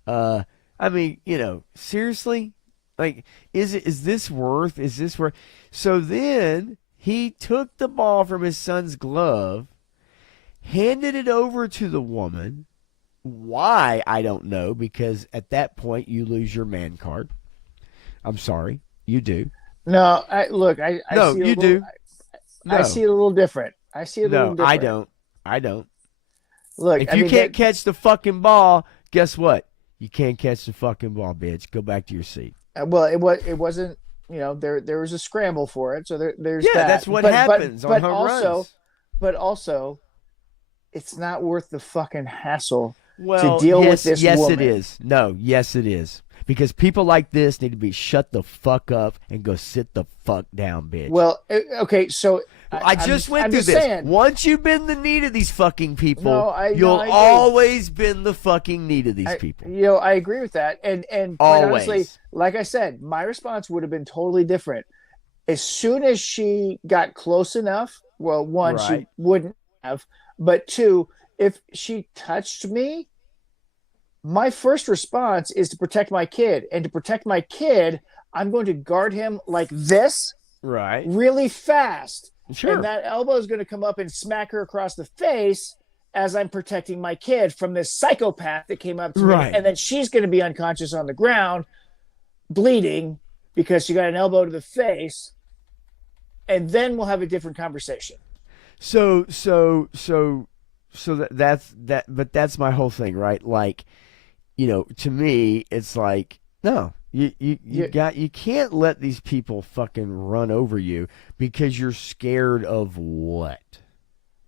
I mean, seriously? Like, is this worth? So then he took the ball from his son's glove, handed it over to the woman. Why, I don't know, because at that point you lose your man card. I'm sorry, you do. No, I No, see a you little, do. No, I see it a little different. I see it a little no, different. I don't. Look, If you can't catch the fucking ball, guess what? You can't catch the fucking ball, bitch. Go back to your seat. well, it wasn't. There was a scramble for it, so there's Yeah, that. that's what But happens on but home also runs. but also, it's not worth the fucking hassle to Well, deal with this yes, woman. it is. No, yes, it is. Because people like this need to be shut the fuck up and go sit the fuck down, bitch. Well, okay, so I just went I'm through just this. saying. Once you bend the knee to these fucking people, No, I you'll agree. always bend the fucking knee to these people. I agree with that, and quite Always. honestly, like I said, my response would have been totally different. As soon as she got close enough, well, one, she Right. wouldn't have, but two, if she touched me, my first response is to protect my kid. And to protect my kid, I'm going to guard him like this Right. really fast. Sure. And that elbow is going to come up and smack her across the face as I'm protecting my kid from this psychopath that came up to Right. me. And then she's going to be unconscious on the ground, bleeding because she got an elbow to the face. And then we'll have a different conversation. So that's that. But that's my whole thing, right? Like, to me, it's like, no, you can't let these people fucking run over you because you're scared of what?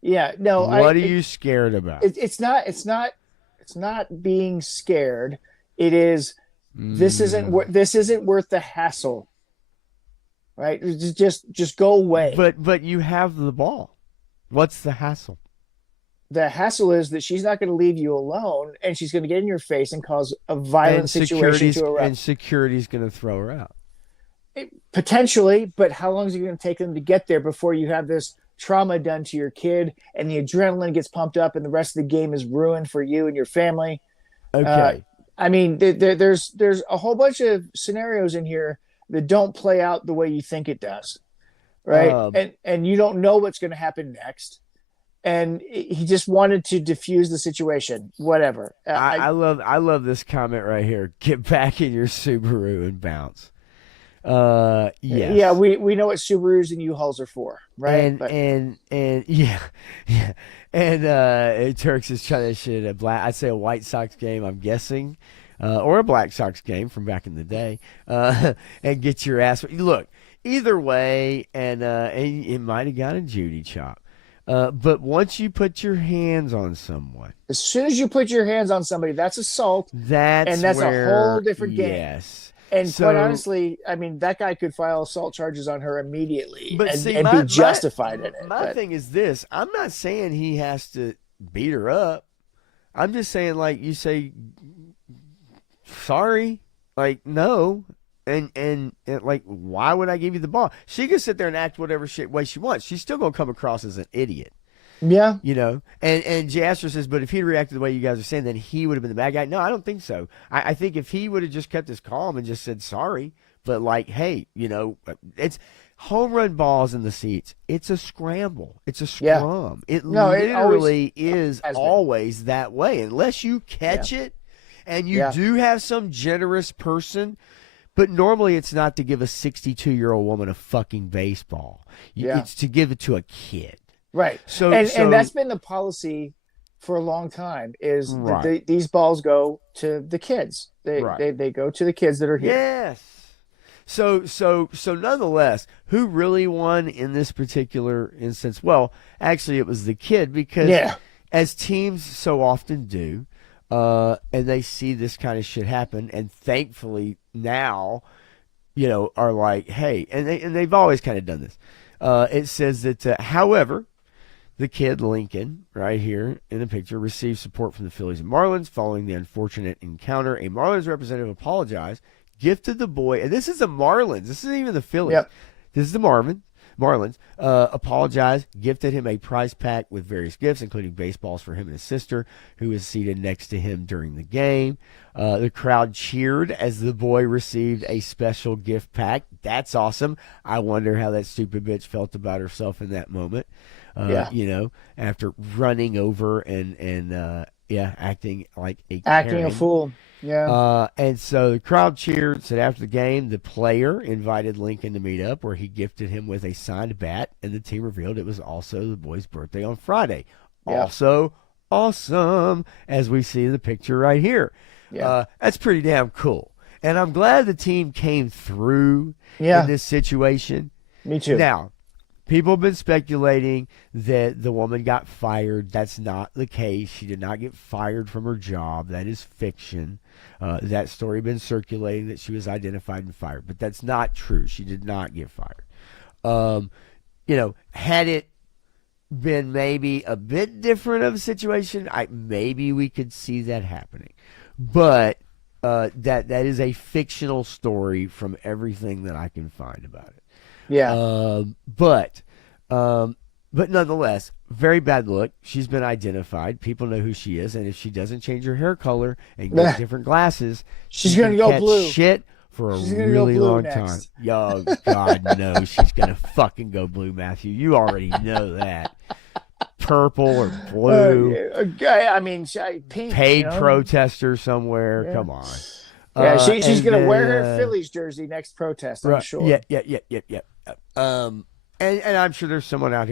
Yeah, no. What are you scared about? It's not being scared. It is. This isn't worth the hassle. Right? Just go away. But you have the ball. What's the hassle? The hassle is that she's not going to leave you alone, and she's going to get in your face and cause a violent situation to erupt. And security's going to throw her out. Potentially, but how long is it going to take them to get there before you have this trauma done to your kid and the adrenaline gets pumped up and the rest of the game is ruined for you and your family? Okay. I mean, there's a whole bunch of scenarios in here that don't play out the way you think it does, right? And you don't know what's going to happen next. And he just wanted to diffuse the situation. Whatever. I love this comment right here. Get back in your Subaru and bounce. Yes. Yeah, we know what Subarus and U-Hauls are for, right? And yeah. And Turks is trying to shit I'd say a White Sox game, I'm guessing, or a Black Sox game from back in the day, and get your ass. Look, either way, and it might have got a Judy chop. But once you put your hands on someone, as soon as you put your hands on somebody, that's assault. That's a whole different game. Yes. And quite honestly, I mean, that guy could file assault charges on her immediately and be justified in it. My thing is this. I'm not saying he has to beat her up. I'm just saying, like, you say, sorry, like, no. And like, why would I give you the ball? She can sit there and act whatever way she wants. She's still going to come across as an idiot. Yeah. And Jasper says, but if he reacted the way you guys are saying, then he would have been the bad guy. No, I don't think so. I think if he would have just kept his calm and just said sorry, but like, hey, it's home run balls in the seats. It's a scramble. It's a scrum. Yeah. It literally is always that way. Unless you catch it and you do have some generous person. But normally it's not to give a 62-year-old woman a fucking baseball. It's to give it to a kid. Right. So that's been the policy for a long time is that these balls go to the kids. They go to the kids that are here. Yes. So nonetheless, who really won in this particular instance? Well, actually it was the kid because as teams so often do, and they see this kind of shit happen, and thankfully now, are like, hey, and they've always kind of done this. It says that, however, the kid Lincoln, right here in the picture, received support from the Phillies and Marlins following the unfortunate encounter. A Marlins representative apologized, gifted the boy, and this is the Marlins. This isn't even the Phillies. Yep. This is the Marlins. Apologized, gifted him a prize pack with various gifts, including baseballs for him and his sister, who was seated next to him during the game. The crowd cheered as the boy received a special gift pack. That's awesome. I wonder how that stupid bitch felt about herself in that moment. After running over and acting like acting a fool. Yeah. And so the crowd cheered. Said after the game, the player invited Lincoln to meet up, where he gifted him with a signed bat, and the team revealed it was also the boy's birthday on Friday. Yeah. Also awesome, as we see in the picture right here. Yeah. That's pretty damn cool. And I'm glad the team came through in this situation. Me too. Now, people have been speculating that the woman got fired. That's not the case. She did not get fired from her job. That is fiction. That story been circulating that she was identified and fired, but that's not true. She did not get fired. Had it been maybe a bit different of a situation, maybe we could see that happening. But that is a fictional story from everything that I can find about it. Yeah. But nonetheless, very bad look. She's been identified. People know who she is, and if she doesn't change her hair color and get different glasses, she's gonna go blue. Shit for a really long time. Yo, God, no, she's gonna fucking go blue, Matthew. You already know that. Purple or blue. I mean, pink. Paid protester somewhere. Yeah. Come on. Yeah, she's gonna wear her Phillies jersey next protest. I'm sure. Yeah. And I'm sure there's someone out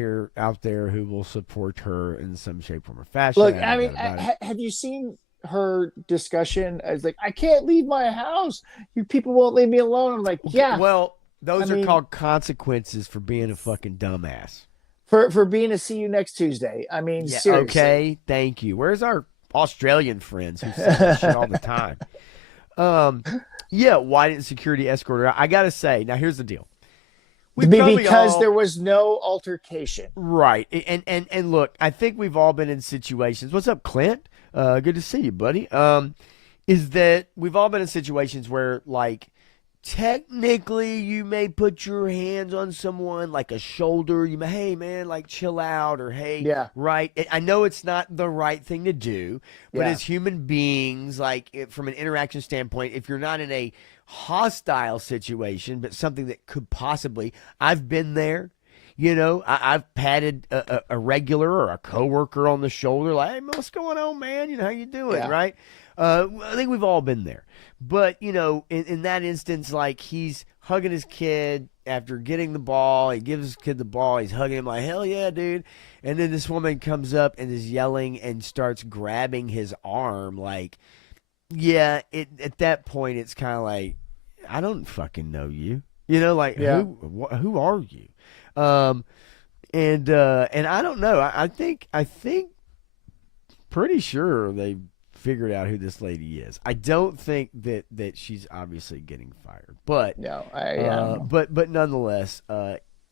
there who will support her in some shape, form, or fashion. Look, I mean, have you seen her discussion as like, I can't leave my house. You people won't leave me alone. I'm like, yeah. Well, those are called consequences for being a fucking dumbass. For being a see you next Tuesday. I mean, seriously. Okay, thank you. Where's our Australian friends who say that shit all the time? Why didn't security escort her out? I gotta say, now here's the deal. Because there was no altercation. Right. And look, I think we've all been in situations. What's up, Clint? Good to see you, buddy. Is that we've all been in situations where, like, technically you may put your hands on someone, like a shoulder. You may, hey, man, like, chill out, or hey, right. I know it's not the right thing to do, but as human beings, like, from an interaction standpoint, if you're not in a hostile situation, but something that could possibly, I've been there, I've patted a regular or a coworker on the shoulder, like, hey, what's going on, man? How you doing? Right. I think we've all been there, but in that instance, like, he's hugging his kid after getting the ball. He gives his kid the ball. He's hugging him like, hell yeah, dude. And then this woman comes up and is yelling and starts grabbing his arm, like, at that point, it's kind of like, I don't fucking know you. Who are you? And I don't know. I think pretty sure they figured out who this lady is. I don't think that she's obviously getting fired, but no, I don't know. But nonetheless,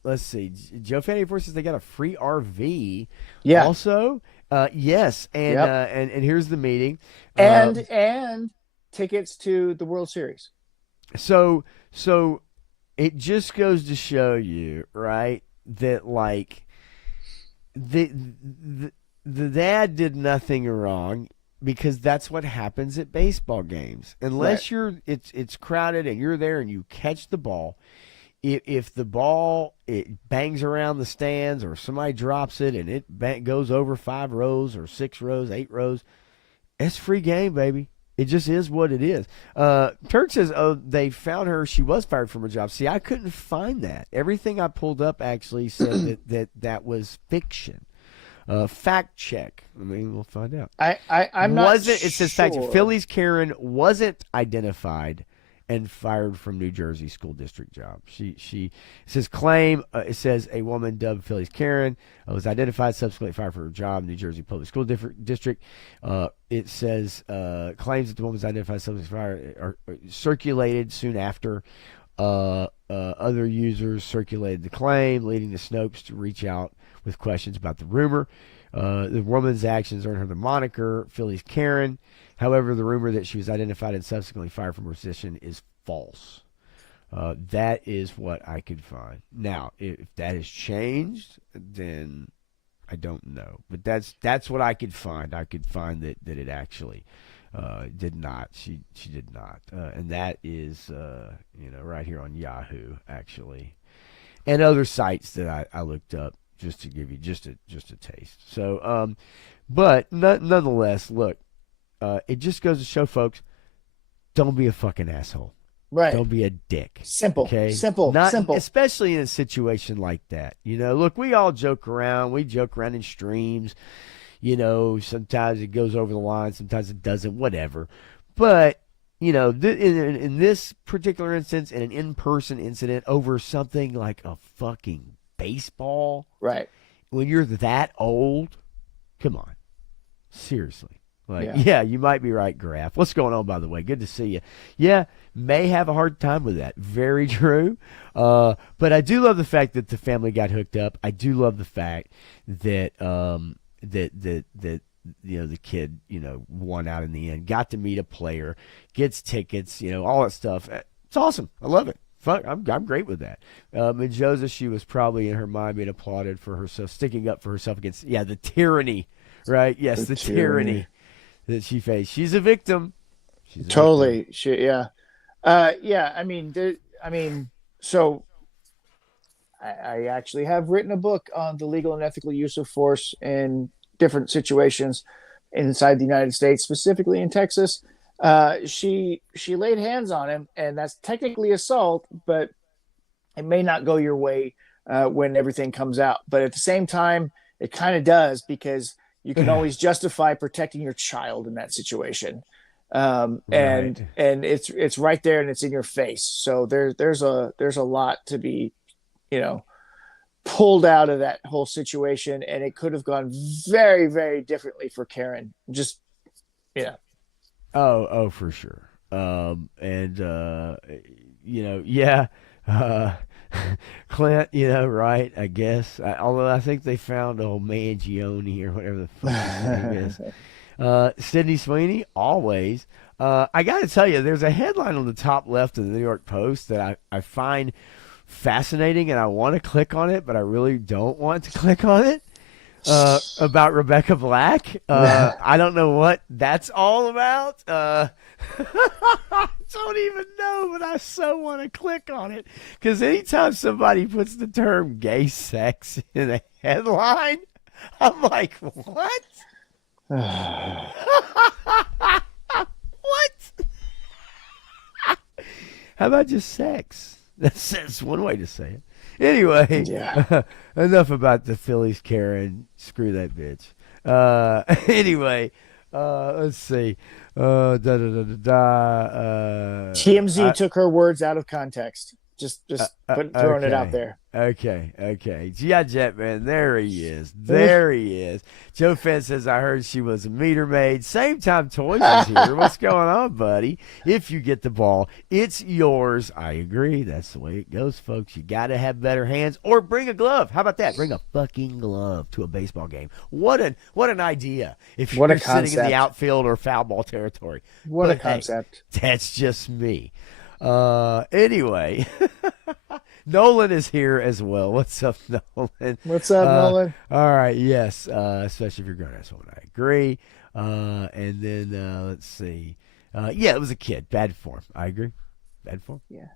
let's see. Joe Fanny Force says they got a free RV. Yeah. Also, yes, and here's the meeting. And tickets to the World Series. So it just goes to show you, right, that, like, the dad did nothing wrong, because that's what happens at baseball games. Unless it's crowded and you're there and you catch the ball. If the ball, it bangs around the stands, or somebody drops it and it goes over 5 rows or 6 rows, 8 rows, it's free game, baby. It just is what it is. Turk says, they found her. She was fired from her job. See, I couldn't find that. Everything I pulled up actually said that was fiction. Fact check. I mean, we'll find out. I'm not It says fact check. Phillies Karen wasn't identified and fired from New Jersey school district job. She says claim. It says a woman dubbed Philly's Karen was identified, subsequently fired for her job in New Jersey Public School District. It says claims that the woman was identified, subsequently fired, are circulated soon after. Other users circulated the claim, leading the Snopes to reach out with questions about the rumor. The woman's actions earned her the moniker Philly's Karen. However, the rumor that she was identified and subsequently fired from her position is false. That is what I could find. Now, if that has changed, then I don't know. But that's what I could find. I could find that it actually did not. She did not. And that is right here on Yahoo actually, and other sites that I looked up just to give you just a taste. So, but nonetheless, look. It just goes to show, folks, don't be a fucking asshole. Right. Don't be a dick. Simple. Okay? Simple. Especially in a situation like that. Look, we all joke around. We joke around in streams. Sometimes it goes over the line. Sometimes it doesn't. Whatever. But, in this particular instance, in an in-person incident over something like a fucking baseball. Right. When you're that old, come on. Seriously. Yeah, you might be right, Graf. What's going on, by the way? Good to see you. Yeah, may have a hard time with that. Very true. But I do love the fact that the family got hooked up. I do love the fact that that the kid won out in the end, got to meet a player, gets tickets, all that stuff. It's awesome. I love it. Fuck, I'm great with that. And Joseph, she was probably in her mind being applauded for herself, sticking up for herself against the tyranny. Right? Yes, the tyranny that she faced. She's a victim. Totally. So I actually have written a book on the legal and ethical use of force in different situations inside the United States, specifically in Texas. She laid hands on him, and that's technically assault, but it may not go your way when everything comes out. But at the same time, it kind of does, because you can always justify protecting your child in that situation. And it's right there and it's in your face. So there's a lot to be, pulled out of that whole situation, and it could have gone very, very differently for Karen. Just, Oh, for sure. Clint, right, I guess. Although I think they found old Mangione or whatever the fuck his name is. Sydney Sweeney, always. I got to tell you, there's a headline on the top left of the New York Post that I find fascinating, and I want to click on it, but I really don't want to click on it. About Rebecca Black. I don't know what that's all about. Don't even know, but I so want to click on it, because anytime somebody puts the term gay sex in a headline, I'm like, what? What? How about just sex? That's one way to say it. Anyway, enough about the Phillies, Karen. Screw that bitch. Anyway, let's see. TMZ took her words out of context. Just throwing it out there. Okay. G.I. Jetman, there he is. Joe Fence says, I heard she was a meter maid. Same time Toys is here. What's going on, buddy? If you get the ball, it's yours. I agree. That's the way it goes, folks. You got to have better hands, or bring a glove. How about that? Bring a fucking glove to a baseball game. What an idea. If you're sitting in the outfield or foul ball territory. What a concept. Hey, that's just me. Anyway, Nolan is here as well. What's up, Nolan? What's up, Nolan? All right, yes, especially if you're grown ass woman, I agree. And then let's see. It was a kid. Bad form. I agree. Bad form. Yeah.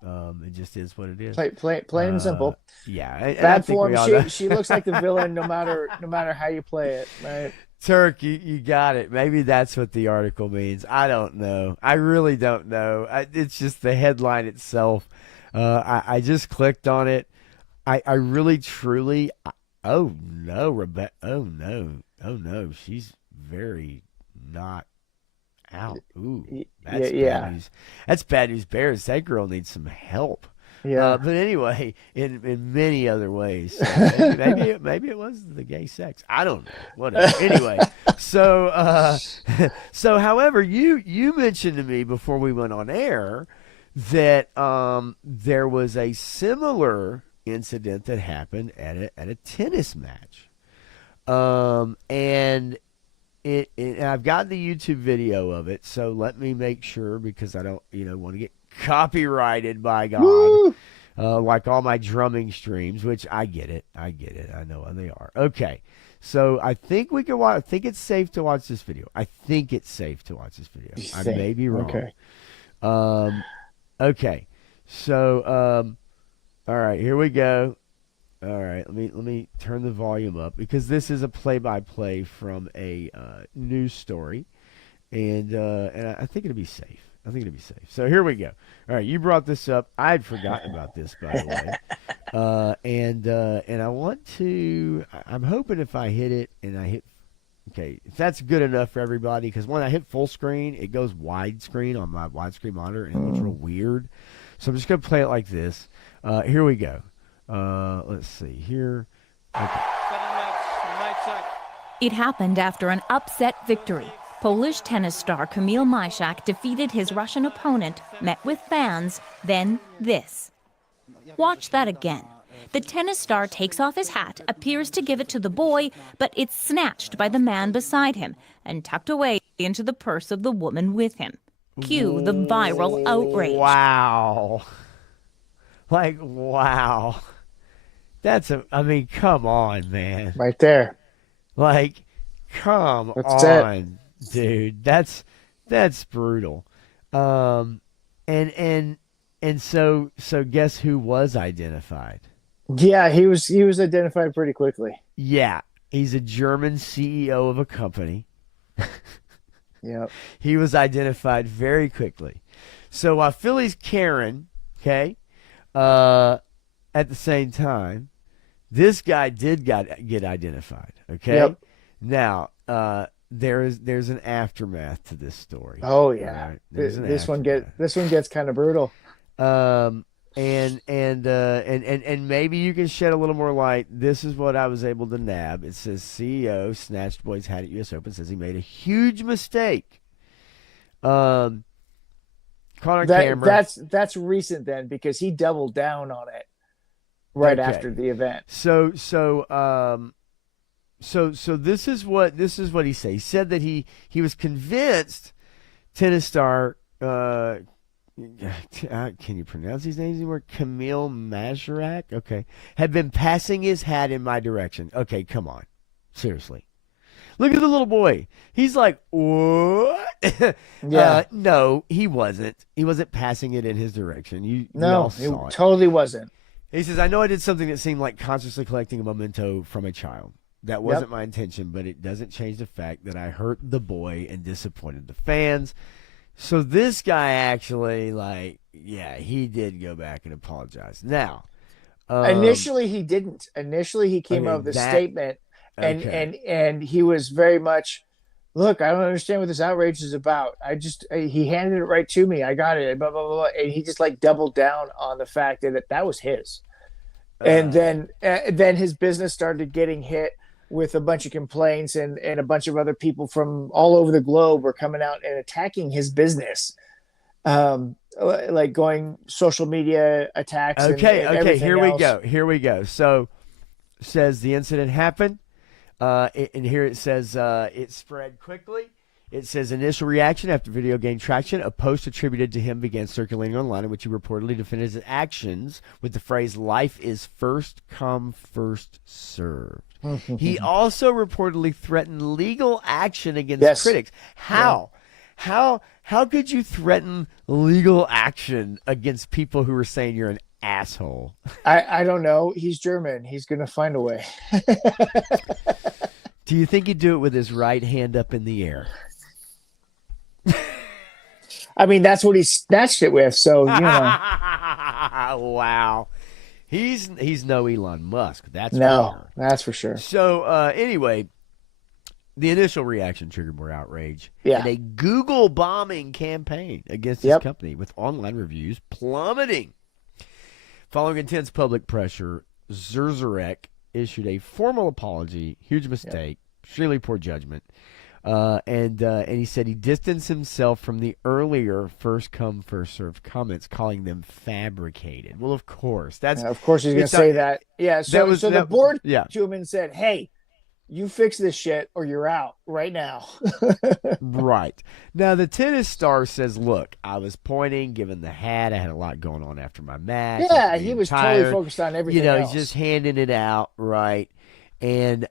It just is what it is. Plain and simple. Yeah. Bad form. She looks like the villain no matter how you play it, right? Turk, you got it. Maybe that's what the article means. I don't know. I really don't know. It's just the headline itself. I just clicked on it. I really, truly. Oh no, Rebecca. Oh no. She's very not Wow. Ooh, Yeah, that's bad yeah, news. That's bad news bears. That girl needs some help. yeah. But anyway, in many other ways, so maybe it was the gay sex. I don't know. Whatever. Anyway, so so however, you mentioned to me before we went on air that there was a similar incident that happened at a tennis match. And I've got the YouTube video of it, so let me make sure because I don't, want to get copyrighted by God, Woo! like all my drumming streams, which I get it. I know how they are. Okay, so I think we can watch. I think it's safe to watch this video. I You I think? may be wrong. Okay. Okay, so all right, here we go. All right, let me turn the volume up because this is a play-by-play from a news story, and I think it'll be safe. So here we go. All right, you brought this up. I had forgotten about this, by the way, and I want to. I'm hoping if I hit it and I hit. Okay, if that's good enough for everybody, because when I hit full screen, it goes widescreen on my widescreen monitor, and it looks real weird. So I'm just gonna play it like this. Here we go. Let's see here. Okay. It happened after an upset victory. Polish tennis star Kamil Majchak defeated his Russian opponent, met with fans, then this. Watch that again. The tennis star takes off his hat, appears to give it to the boy, but it's snatched by the man beside him and tucked away into the purse of the woman with him. Cue the viral outrage. Wow. Like, wow. I mean, come on, man. Right there. Like, come That's on, dude. That's brutal. And so guess who was identified? Yeah, he was identified pretty quickly. Yeah, he's a German CEO of a company. Yep. He was identified very quickly. So while Philly's Karen, okay, at the same time, this guy did get identified. Okay. Yep. Now, there's an aftermath to this story. Oh yeah. Right? This one gets kind of brutal. And maybe you can shed a little more light. This is what I was able to nab. It says CEO snatched boy's hat at U.S. Open. Says he made a huge mistake. Caught on camera. That's recent then because he doubled down on it right after the event. So this is what he said. He said that he was convinced tennis star. Can you pronounce these names anymore? Kamil Majchak, okay, had been passing his hat in my direction. Okay, come on, seriously. Look at the little boy. He's like, what? Yeah. No, he wasn't. He wasn't passing it in his direction. You all saw it. Totally wasn't. He says, I know I did something that seemed like consciously collecting a memento from a child. That wasn't my intention, but it doesn't change the fact that I hurt the boy and disappointed the fans. So this guy actually, he did go back and apologize. Now, initially he didn't. Initially he came out with a statement, and he was very much, look, I don't understand what this outrage is about. He handed it right to me. I got it. Blah blah blah. And he just doubled down on the fact that was his. And then his business started getting hit with a bunch of complaints, and a bunch of other people from all over the globe were coming out and attacking his business, going social media attacks. Okay. Here we go. So, says the incident happened, and here it says it spread quickly. It says initial reaction after video gained traction. A post attributed to him began circulating online in which he reportedly defended his actions with the phrase "Life is first come, first served." He also reportedly threatened legal action against critics. How? Yeah. How could you threaten legal action against people who are saying you're an asshole? I don't know. He's German. He's going to find a way. Do you think he'd do it with his right hand up in the air? I mean, that's what he snatched it with. So, you know. Wow. He's no Elon Musk. That's for sure. So anyway, The initial reaction triggered more outrage Yeah. and a Google bombing campaign against his Yep. company, with online reviews plummeting. Following intense public pressure, Zerzurek issued a formal apology. Huge mistake, extremely poor judgment. And he said he distanced himself from the earlier first come first served comments, calling them fabricated. Well, of course, he's Of course he's going to say that. Yeah. So the board yeah. to him and said, "Hey, you fix this shit or you're out right now." Right. Now, the tennis star says, look, I was pointing, given the hat. I had a lot going on after my match. Yeah, he was totally focused on everything else. He's just handing it out, right? And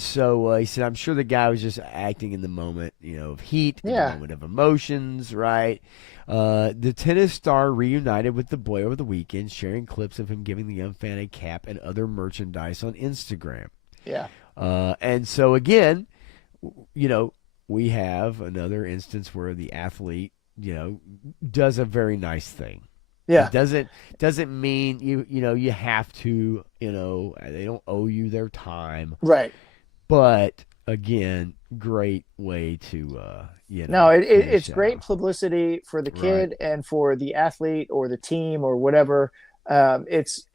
so he said, I'm sure the guy was just acting in the moment, of heat, in the moment of emotions, right? The tennis star reunited with the boy over the weekend, sharing clips of him giving the young fan a cap and other merchandise on Instagram. Yeah. And so, again, we have another instance where the athlete, does a very nice thing. Yeah. It doesn't mean you have to, they don't owe you their time. Right. But again, great way to No, it's great publicity for the kid and for the athlete or the team or whatever. It's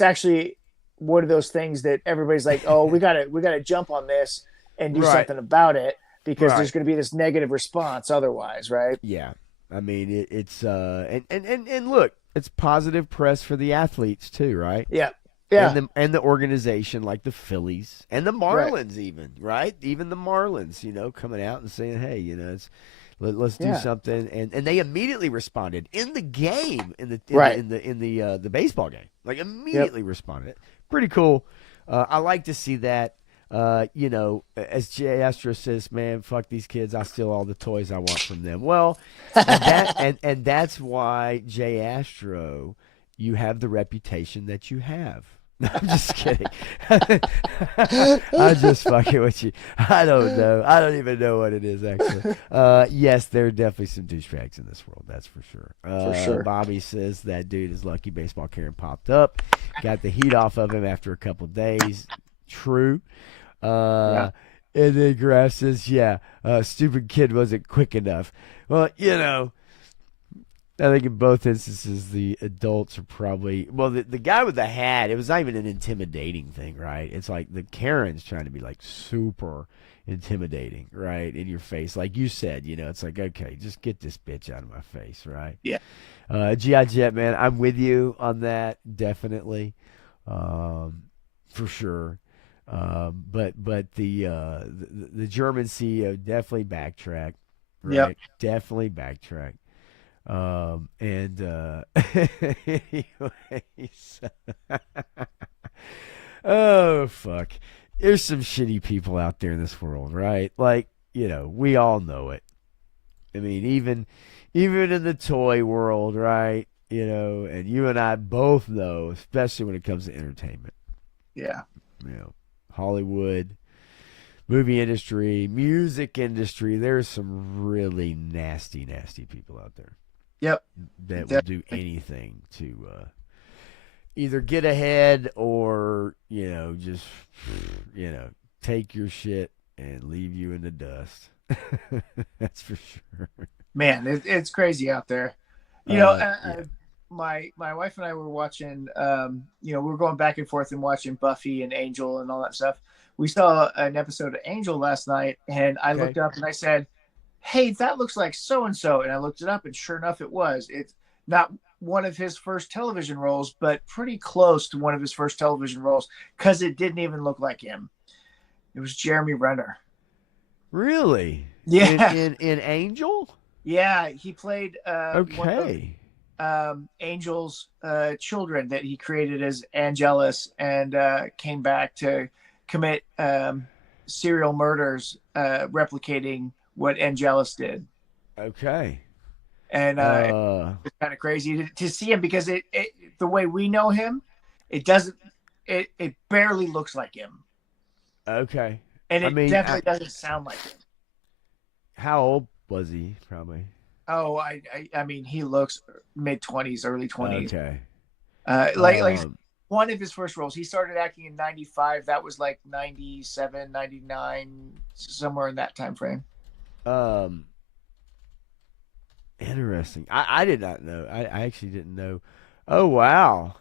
actually one of those things that everybody's like, oh, we gotta jump on this and do something about it, because there's going to be this negative response otherwise, right? Yeah. I mean, it's and look, it's positive press for the athletes too, right? Yeah, yeah. And the organization, like the Phillies and the Marlins, even right, even the Marlins, coming out and saying, hey, let's do something, and they immediately responded in the game, in the baseball game, like immediately responded. Pretty cool. I like to see that. As Jay Astro says, man, fuck these kids. I steal all the toys I want from them. Well, and that's why, Jay Astro, you have the reputation that you have. I'm just kidding. I'm just fucking with you. I don't know. I don't even know what it is, actually. Yes, there are definitely some douchebags in this world. That's for sure. For sure. Bobby says that dude is lucky baseball Karen popped up. Got the heat off of him after a couple days. True. And then Graf says, stupid kid wasn't quick enough. Well, I think in both instances the adults are probably, the guy with the hat, it was not even an intimidating thing, right? It's like the Karen's trying to be like super intimidating, right, in your face. Like you said, it's like, okay, just get this bitch out of my face, right? Yeah. G.I. Jet, man, I'm with you on that, definitely, for sure. But the German CEO definitely backtracked, right? Yep. Definitely backtracked. Anyways, oh fuck, there's some shitty people out there in this world, right? Like, we all know it. I mean, even in the toy world, right? And you and I both know, especially when it comes to entertainment. Yeah. Hollywood, movie industry, music industry, there's some really nasty, nasty people out there. Yep. That will do anything to either get ahead or, just, take your shit and leave you in the dust. That's for sure. Man, it's crazy out there. My wife and I were watching, we were going back and forth and watching Buffy and Angel and all that stuff. We saw an episode of Angel last night, and I looked up and I said, hey, that looks like so-and-so. And I looked it up, and sure enough, it was. It's not one of his first television roles, but pretty close to one of his first television roles, because it didn't even look like him. It was Jeremy Renner. Really? Yeah. In Angel? Yeah, he played okay. Angel's children that he created as Angelus, and came back to commit serial murders, replicating what Angelus did. Okay. And it's kind of crazy to see him, because it the way we know him, it barely looks like him. Okay. And it definitely doesn't sound like him. How old was he? Probably. Oh, I mean, he looks mid-20s, early 20s. Okay. one of his first roles. He started acting in 95. That was like 97, 99, somewhere in that time frame. Interesting. I did not know. I actually didn't know. Oh, wow.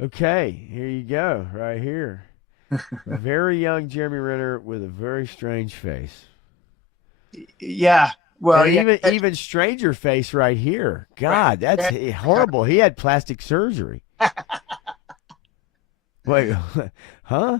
Okay, here you go, right here. Very young Jeremy Renner with a very strange face. Yeah. Well, And yeah. even stranger face right here. God, that's horrible. He had plastic surgery. Wait, huh?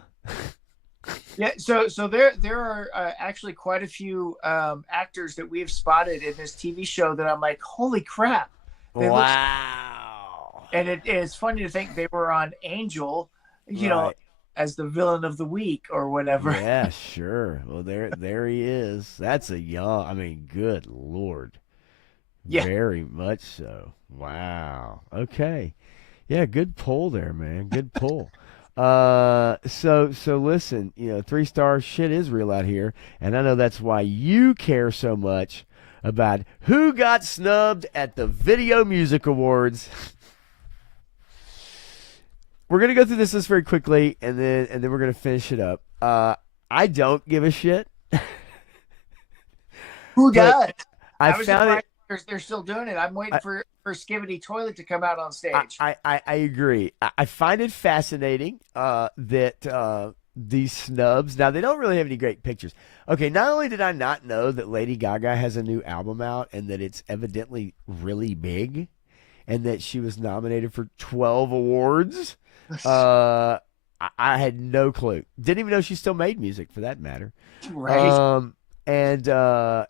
Yeah, so there are actually quite a few actors that we have spotted in this TV show that I'm like, holy crap! Wow. And it's funny to think they were on Angel, you know, as the villain of the week or whatever. Yeah, sure. Well, there he is. That's a young. I mean, good Lord. Yeah. Very much so. Wow. Okay. Yeah, good pull there, man. Good pull. So listen, 3 stars, shit is real out here, and I know that's why you care so much about who got snubbed at the Video Music Awards. We're gonna go through this list very quickly, and then we're gonna finish it up. I don't give a shit. Who does? I was found it. surprised they're still doing it. I'm waiting for Skibidi Toilet to come out on stage. I agree. I find it fascinating that these snubs. Now they don't really have any great pictures. Okay, not only did I not know that Lady Gaga has a new album out and that it's evidently really big, and that she was nominated for 12 awards. I had no clue. Didn't even know she still made music, for that matter. Right. And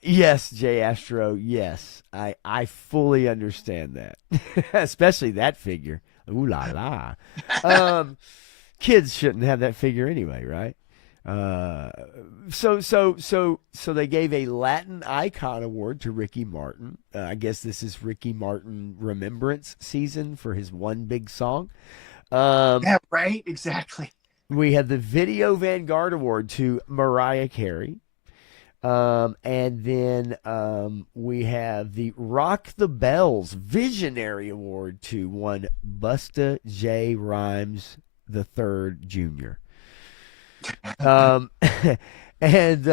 yes, Jay Astro, yes, I fully understand that, especially that figure. Ooh la la. Kids shouldn't have that figure anyway, right? So they gave a Latin Icon Award to Ricky Martin. I guess this is Ricky Martin Remembrance season for his one big song. Yeah, right. Exactly. We had the Video Vanguard Award to Mariah Carey. And then we have the Rock the Bells Visionary Award to one Busta J. Rhymes the Third Jr. And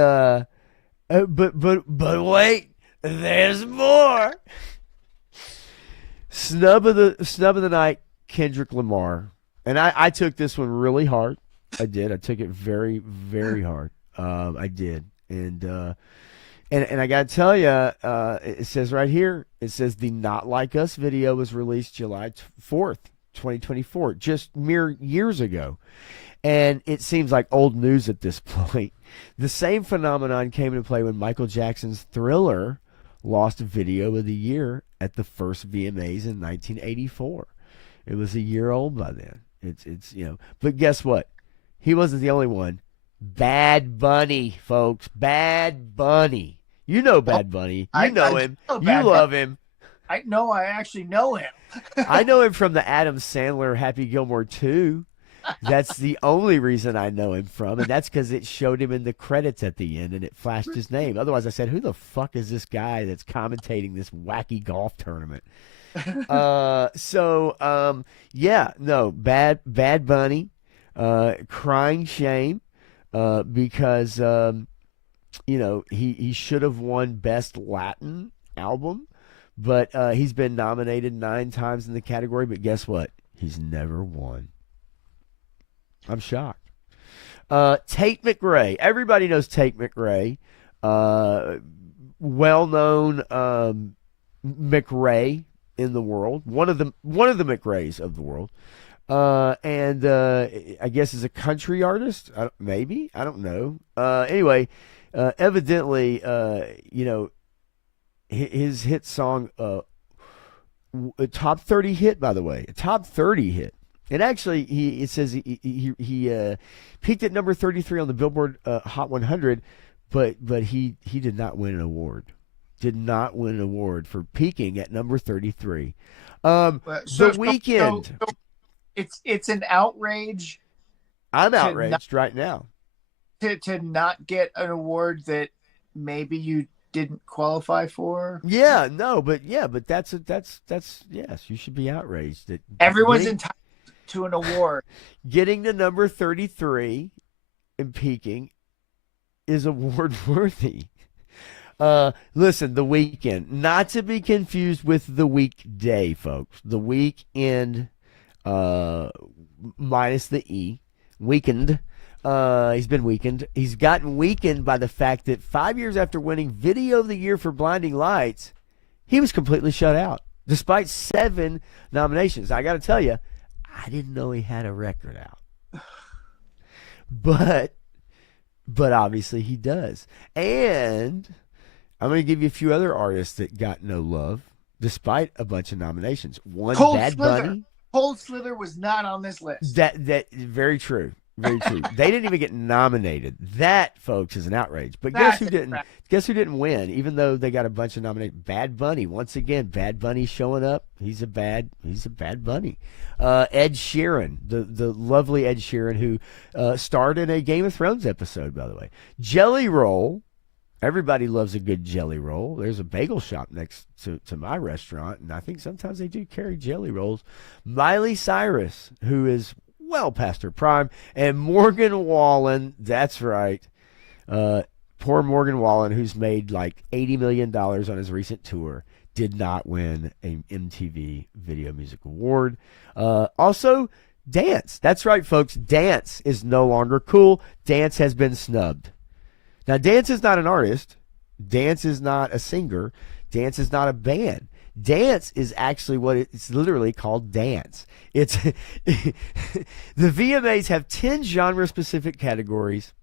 but wait, there's more. Snub of the night, Kendrick Lamar, and I took this one really hard. I did. I took it very, very hard. I did. And I gotta tell you, it says right here, it says the Not Like Us video was released July 4th, 2024, just mere years ago. And it seems like old news at this point. The same phenomenon came into play when Michael Jackson's Thriller lost Video of the Year at the first VMAs in 1984. It was a year old by then. It's but guess what? He wasn't the only one. Bad Bunny, folks. Bad Bunny. You know Bad Bunny. You know him. You love him. I know. I actually know him. I know him from the Adam Sandler Happy Gilmore 2. That's the only reason I know him from, and that's because it showed him in the credits at the end, and it flashed his name. Otherwise, I said, who the fuck is this guy that's commentating this wacky golf tournament? Yeah, no, Bad Bunny, crying shame, because he should have won Best Latin Album, but he's been nominated 9 times in the category, but guess what? He's never won. I'm shocked. Tate McRae. Everybody knows Tate McRae. Well-known McRae in the world. One of the McRaes of the world. And I guess is a country artist. Maybe. I don't know. Anyway, evidently, his hit song, a top 30 hit, by the way. A top 30 hit. And actually, it says he peaked at number 33 on the Billboard Hot 100, but he did not win an award. Did not win an award for peaking at number 33. The Weeknd. So it's an outrage. I'm outraged right now. To not get an award that maybe you didn't qualify for. Yeah, no, but that's yes, you should be outraged that everyone's entitled. to an award. Getting to number 33 and peaking is award worthy. Listen, The Weekend, not to be confused with The Weekday, folks. The Weekend, minus the E, weakened. He's been weakened. He's gotten weakened by the fact that 5 years after winning Video of the Year for Blinding Lights, he was completely shut out, despite 7 nominations. I got to tell you, I didn't know he had a record out. But obviously he does. And I'm going to give you a few other artists that got no love, despite a bunch of nominations. One, Cold Bad Slither. Bunny. Cold Slither was not on this list. That very true. Very true. They didn't even get nominated. That, folks, is an outrage. But guess who didn't? Guess who didn't win? Even though they got a bunch of nominations. Bad Bunny. Once again, Bad Bunny showing up. He's a bad bunny. Ed Sheeran, the lovely Ed Sheeran, who starred in a Game of Thrones episode, by the way. Jelly Roll. Everybody loves a good jelly roll. There's a bagel shop next to my restaurant, and I think sometimes they do carry jelly rolls. Miley Cyrus, who is well past her prime, and Morgan Wallen, that's right. Poor Morgan Wallen, who's made like $80 million on his recent tour, did not win an MTV Video Music Award. Also, Dance. That's right, folks. Dance is no longer cool. Dance has been snubbed. Now, Dance is not an artist. Dance is not a singer. Dance is not a band. Dance is actually what it's literally called, dance. It's the VMAs have 10 genre-specific categories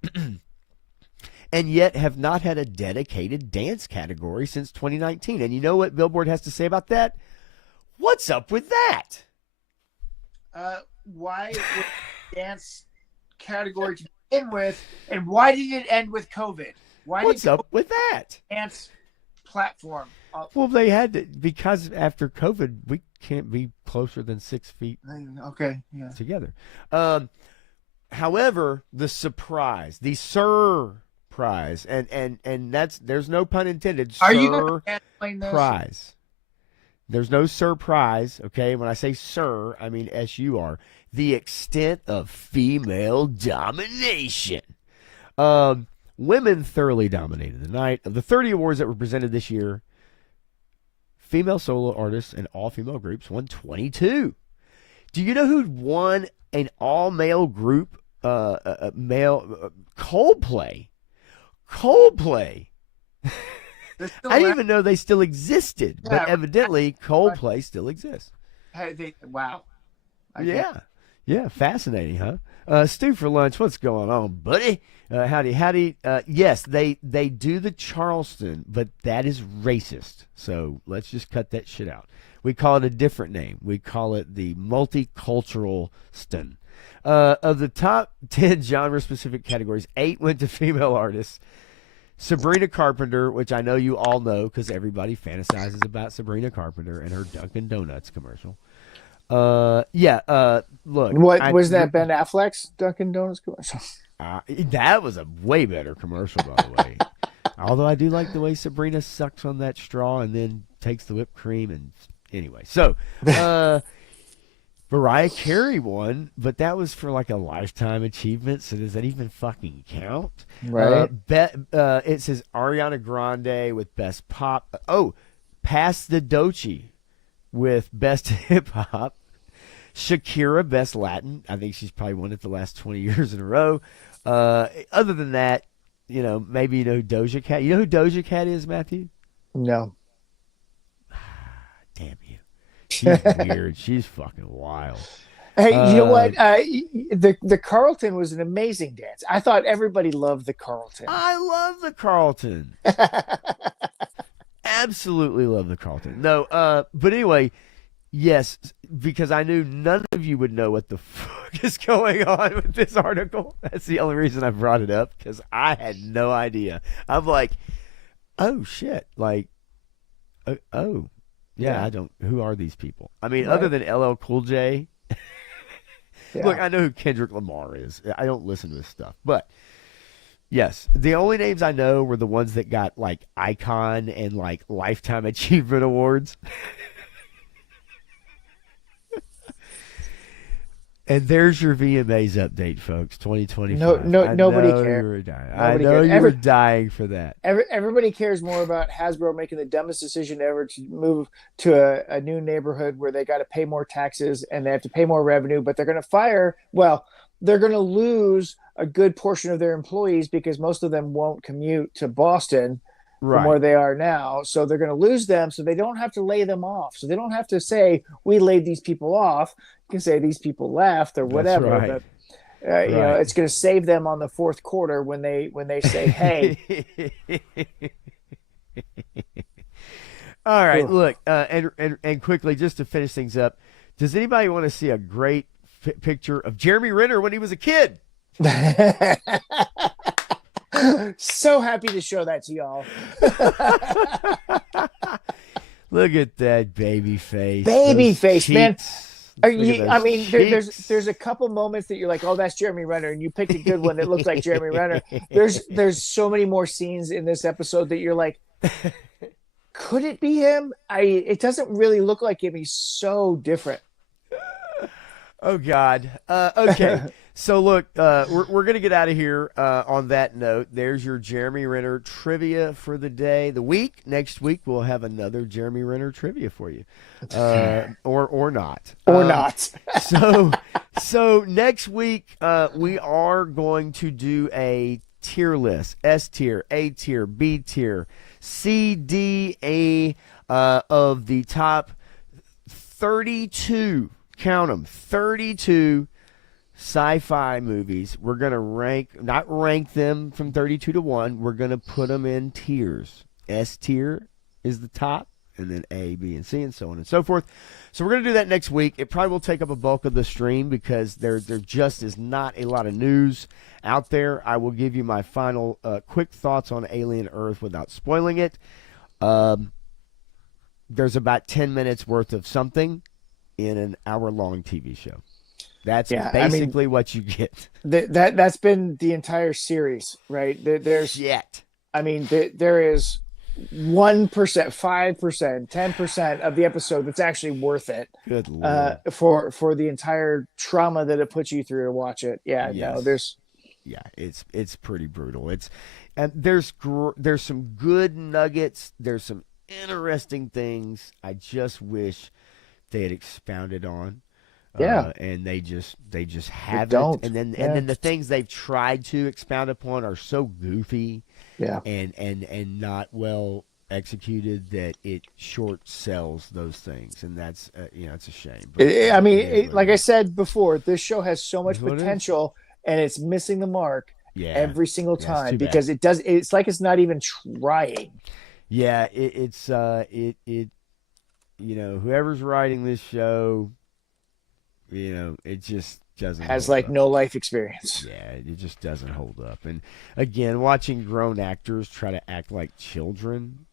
and yet have not had a dedicated dance category since 2019. And you know what Billboard has to say about that? What's up with that? Why was dance category to begin with, and why did it end with COVID? What's up with that? Dance platform. Well, they had to, because after COVID, we can't be closer than 6 feet together. However, the surprise, the surprise, and that's, there's no pun intended. Are you going to explain this? Surprise. There's no surprise, okay? When I say sir, I mean S-U-R. The extent of female domination. Women thoroughly dominated the night. Of the 30 awards that were presented this year, female solo artists and all-female groups won 22. Do you know who won an all-male group? Coldplay. Coldplay. I didn't even know they still existed, but evidently Coldplay still exists. Wow. Yeah, fascinating, huh? Stu for lunch, what's going on, buddy? Howdy. Yes, they do the Charleston, but that is racist. So let's just cut that shit out. We call it a different name. We call it the multicultural ston. Of the top 10 genre-specific categories, 8 went to female artists. Sabrina Carpenter, which I know you all know because everybody fantasizes about Sabrina Carpenter and her Dunkin' Donuts commercial. Look. What was that, Ben Affleck's Dunkin' Donuts commercial? That was a way better commercial, by the way. Although I do like the way Sabrina sucks on that straw and then takes the whipped cream. And anyway, so Mariah Carey won, but that was for like a lifetime achievement. So does that even fucking count? Right. It says Ariana Grande with Best Pop. Pass the Doechii with Best Hip Hop. Shakira, Best Latin. I think she's probably won it the last 20 years in a row. Other than that, maybe you know Doja Cat. You know who Doja Cat is, Matthew? No. Damn you. She's weird. She's fucking wild. Hey, you know what? The Carlton was an amazing dance. I thought everybody loved the Carlton. I love the Carlton. Absolutely love the Carlton. No, but anyway, yes, because I knew none of you would know what the fuck is going on with this article. That's the only reason I brought it up, because I had no idea. I'm like, oh shit, like, oh. Yeah, I don't. Who are these people? I mean, other than LL Cool J. Look, I know who Kendrick Lamar is. I don't listen to his stuff. But, yes, the only names I know were the ones that got, like, Icon and, like, Lifetime Achievement Awards. And there's your VMAs update, folks. 2025. Nobody cared. You were dying. Nobody I know cared. you were dying for that. Everybody cares more about Hasbro making the dumbest decision ever to move to a new neighborhood where they got to pay more taxes and they have to pay more revenue, but they're going to they're going to lose a good portion of their employees because most of them won't commute to Boston from where they are now. So they're going to lose them. So they don't have to lay them off. So they don't have to say, we laid these people off. You can say these people left or whatever. That's right. But, you know, it's going to save them on the fourth quarter when they say, hey. All right, look, and quickly, just to finish things up, does anybody want to see a great picture of Jeremy Renner when he was a kid? So happy to show that to y'all. Look at that baby face. Baby face, man. I mean, there's a couple moments that you're like, oh, that's Jeremy Renner, and you picked a good one that looks like Jeremy Renner. There's so many more scenes in this episode that you're like, could it be him? It doesn't really look like him. He's so different. Oh God. Okay. So look, we're gonna get out of here on that note. There's your Jeremy Renner trivia for the day. Next week we'll have another Jeremy Renner trivia for you, or not, not. so next week we are going to do a tier list: S tier, A tier, B tier, C, D, A of the top 32. Count them, 32 sci-fi movies. We're going to not rank them from 32 to 1. We're going to put them in tiers. S tier is the top, and then A, B, and C, and so on and so forth. So we're going to do that next week. It probably will take up a bulk of the stream because there just is not a lot of news out there. I will give you my final quick thoughts on Alien Earth without spoiling it. There's about 10 minutes worth of something in an hour-long TV show. That's basically what you get. That's been the entire series, right? There's there is 1%, 5%, 10% of the episode that's actually worth it. Good Lord. For the entire trauma that it puts you through to watch it. Yeah, yes. It's pretty brutal. There's some good nuggets. There's some interesting things. I just wish they had expounded on. And they just haven't. Don't. And then the things they've tried to expound upon are so goofy. Yeah. And not well executed that it short sells those things, and that's it's a shame. But, like I said before, this show has so much potential, and it's missing the mark every single time because it does. It's like it's not even trying. Yeah, it's whoever's writing this show, it just doesn't has like up. No life experience. Yeah, it just doesn't hold up. And again, watching grown actors try to act like children,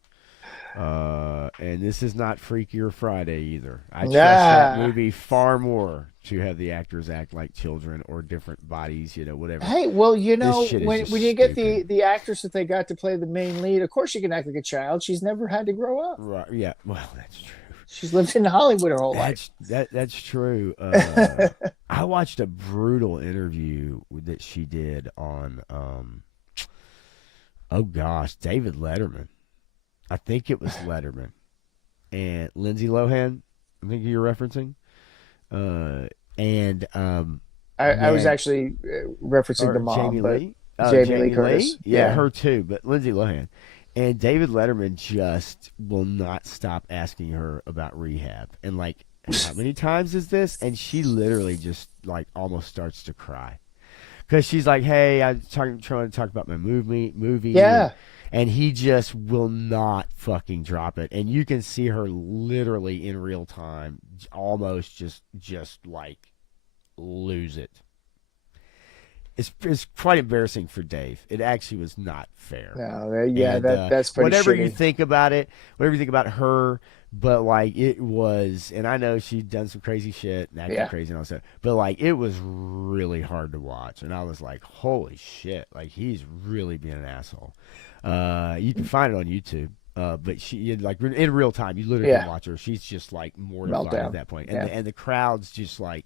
and this is not Freakier Friday either. I trust that movie far more to have the actors act like children or different bodies, whatever. Hey, well, when you get the actress that they got to play the main lead, of course she can act like a child. She's never had to grow up. Right? Yeah. Well, that's true. She's lived in Hollywood her whole life. That's true. I watched a brutal interview that she did on, David Letterman. I think it was Letterman. And Lindsay Lohan, I think you're referencing. I was actually referencing the mom. Jamie Lee Curtis. Yeah, her too, but Lindsay Lohan. And David Letterman just will not stop asking her about rehab. And like, how many times is this? And she literally just like almost starts to cry. Because she's like, hey, I'm trying to talk about my movie. Yeah. And he just will not fucking drop it. And you can see her literally in real time almost just like lose it. It's quite embarrassing for Dave. It actually was not fair. No, that's pretty whatever shitty. you think about it, whatever you think about her, but like it was, and I know she'd done some crazy shit and acted crazy and all that stuff, but like it was really hard to watch, and I was like, holy shit, like he's really being an asshole. You can find it on YouTube. But she like in real time, you literally can watch her. She's just like mortified at that point, and the crowd's just like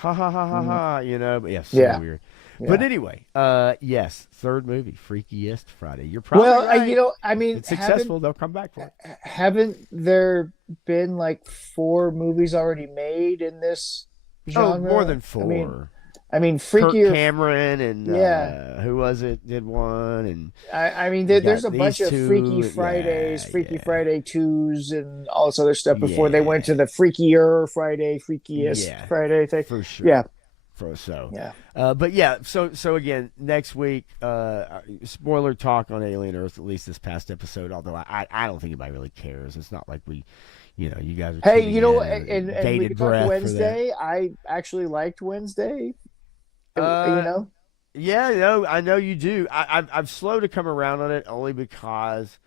ha ha ha ha ha, you know. But yeah, so Yeah. weird. Yeah. But anyway, yes, third movie, Freakiest Friday. You're probably Well, right. I mean, It's successful. They'll come back for it. haven't there been like 4 movies already made in this Oh, genre? more than 4. I mean, Kirk freakier. Cameron and Yeah. who was it? Did one and I mean, you there's got a bunch these of two. Freaky Fridays, Freaky Yeah. Friday 2s, and all this other stuff before they went to Yeah. the Freakier Friday, Freakiest Yeah, Friday thing. for sure. Yeah, So, yeah. but yeah, so again, next week, spoiler talk on Alien Earth, at least this past episode. Although I don't think anybody really cares. It's not like we, you guys are. Hey, tuning in and we bated could talk breath for that. Wednesday. I actually liked Wednesday. Yeah, I know you do. I'm slow to come around on it only because,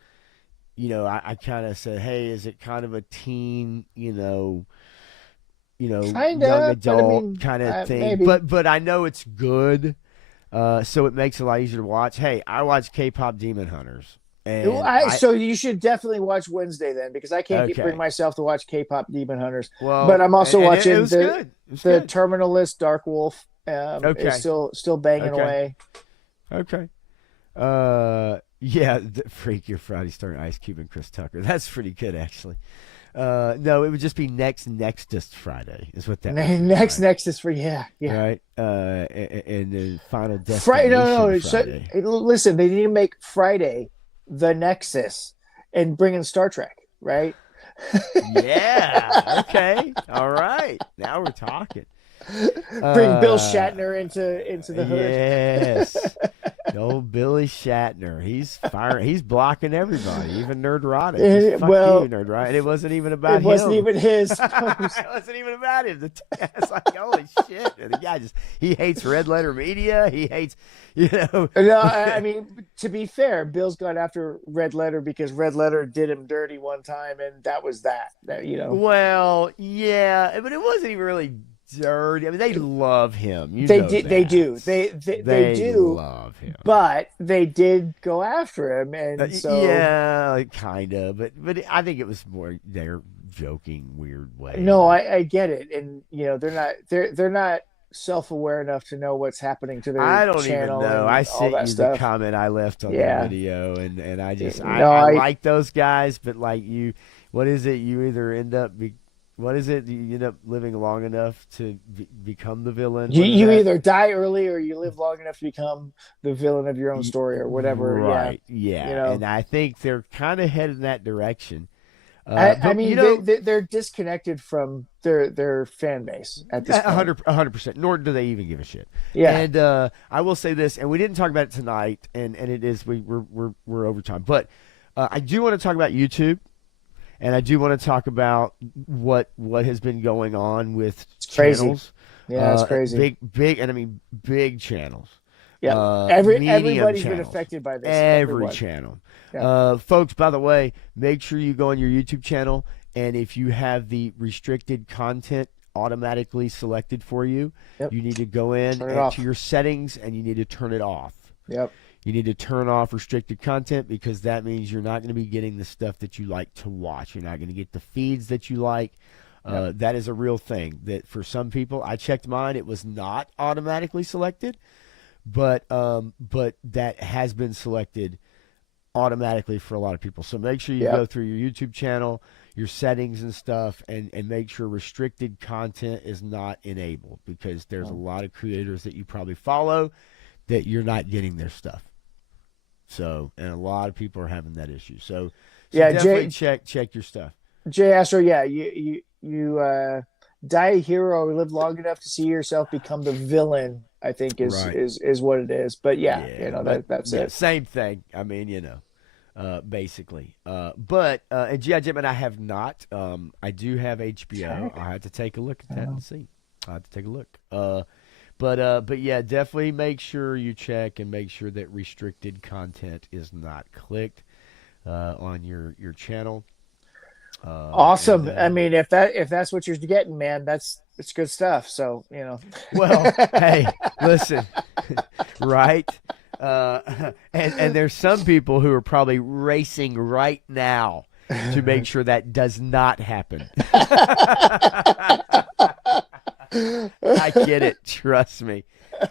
I kind of said, hey, is it kind of a teen, young Kinda, adult kind of thing? maybe. But I know it's good, so it makes it a lot easier to watch. Hey, I watch K-pop Demon Hunters, and So you should definitely watch Wednesday then, because I can't Okay. bring myself to watch K-pop Demon Hunters. well, But I'm also and watching it was good. It was the good. Terminalist Dark Wolf. Okay. Is still banging Okay. away. Okay. Yeah, Freak Your Friday starring Ice Cube and Chris Tucker. That's pretty good, actually. No, it would just be Nextest Friday is what that would be, Next is for yeah. right? And the Final Destination Friday. No. Friday. Listen, they need to make Friday the Nexus and bring in Star Trek, right? Yeah. Okay. All right. Now we're talking. Bring Bill Shatner into the hood. Yes. Old Billy Shatner. He's firing. He's blocking everybody, even Nerdrotic. Fuck well, you, Nerdrotic. And it wasn't even about him. It wasn't even his. It wasn't even about him. It's like, holy shit. And the guy he hates Red Letter Media. He hates, No, I mean, to be fair, Bill's gone after Red Letter because Red Letter did him dirty one time, and that was that. Well, yeah, but it wasn't even really dirty. I mean, they love him. They do. They do love him. But they did go after him, and so yeah, kind of. But I think it was more their joking, weird way. No, I get it, and they're not self-aware enough to know what's happening to their I don't even channel. know. I sent you stuff. the comment I left on Yeah. the video, and I just No, I like those guys, but like what is it? You either end up what is it? You end up living long enough to become the villain. You either die early or you live long enough to become the villain of your own story or whatever. Right. Yeah. And I think they're kind of headed in that direction. I mean, they're disconnected from their fan base at this point. 100%. Nor do they even give a shit. Yeah. And I will say this, and we didn't talk about it tonight, and it is we're over time, but I do want to talk about YouTube. And I do want to talk about what has been going on with channels. Yeah, it's crazy. Big channels. Yeah, everybody's channels. been affected by this. Every channel. Yeah. Folks, by the way, make sure you go on your YouTube channel, and if you have the restricted content automatically selected for you, you need to go in to your settings, and you need to turn it off. Yep. You need to turn off restricted content because that means you're not going to be getting the stuff that you like to watch. You're not going to get the feeds that you like. That is a real thing. That for some people, I checked mine; it was not automatically selected, but that has been selected automatically for a lot of people. So make sure you go through your YouTube channel, your settings and stuff, and make sure restricted content is not enabled because there's a lot of creators that you probably follow that you're not getting their stuff. So, and a lot of people are having that issue. So definitely check your stuff. Jay Astro, you die a hero or live long enough to see yourself become the villain, I think is what it is. But that's it. Same thing. I mean, basically. But and G.I. Jim and I have not. I do have HBO. I'll have to take a look at that and see. I'll have to take a look. But yeah, definitely make sure you check and make sure that restricted content is not clicked on your channel. Awesome. I mean, if that's what you're getting, man, it's good stuff. So Well, hey, listen, right? And there's some people who are probably racing right now to make sure that does not happen. I get it. Trust me.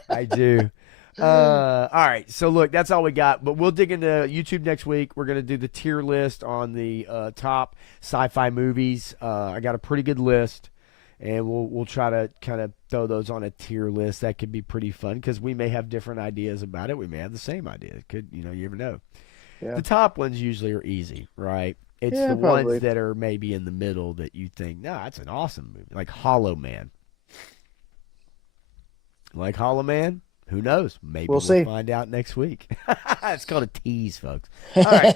I do. All right. So, look, that's all we got. But we'll dig into YouTube next week. We're going to do the tier list on the top sci-fi movies. I got a pretty good list. And we'll try to kind of throw those on a tier list. That could be pretty fun because we may have different ideas about it. We may have the same idea. It could, you never know. Yeah. The top ones usually are easy, right? It's Yeah, the probably. ones that are maybe in the middle that you think, no, that's an awesome movie. Like Hollow Man. Like Hollow Man? Who knows? Maybe we'll see. find out next week. It's called a tease, folks. All right.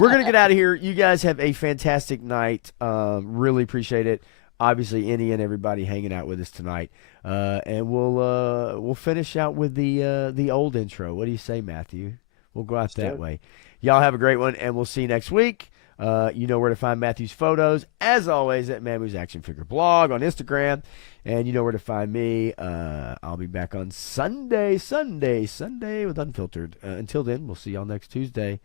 We're going to get out of here. You guys have a fantastic night. Really appreciate it. Obviously, Annie and everybody hanging out with us tonight. And we'll finish out with the old intro. What do you say, Matthew? We'll go out that way. Y'all have a great one, and we'll see you next week. You know where to find Matthew's photos, as always, at Mamu's Action Figure Blog on Instagram. And you know where to find me. I'll be back on Sunday with Unfiltered. Until then, we'll see y'all next Tuesday.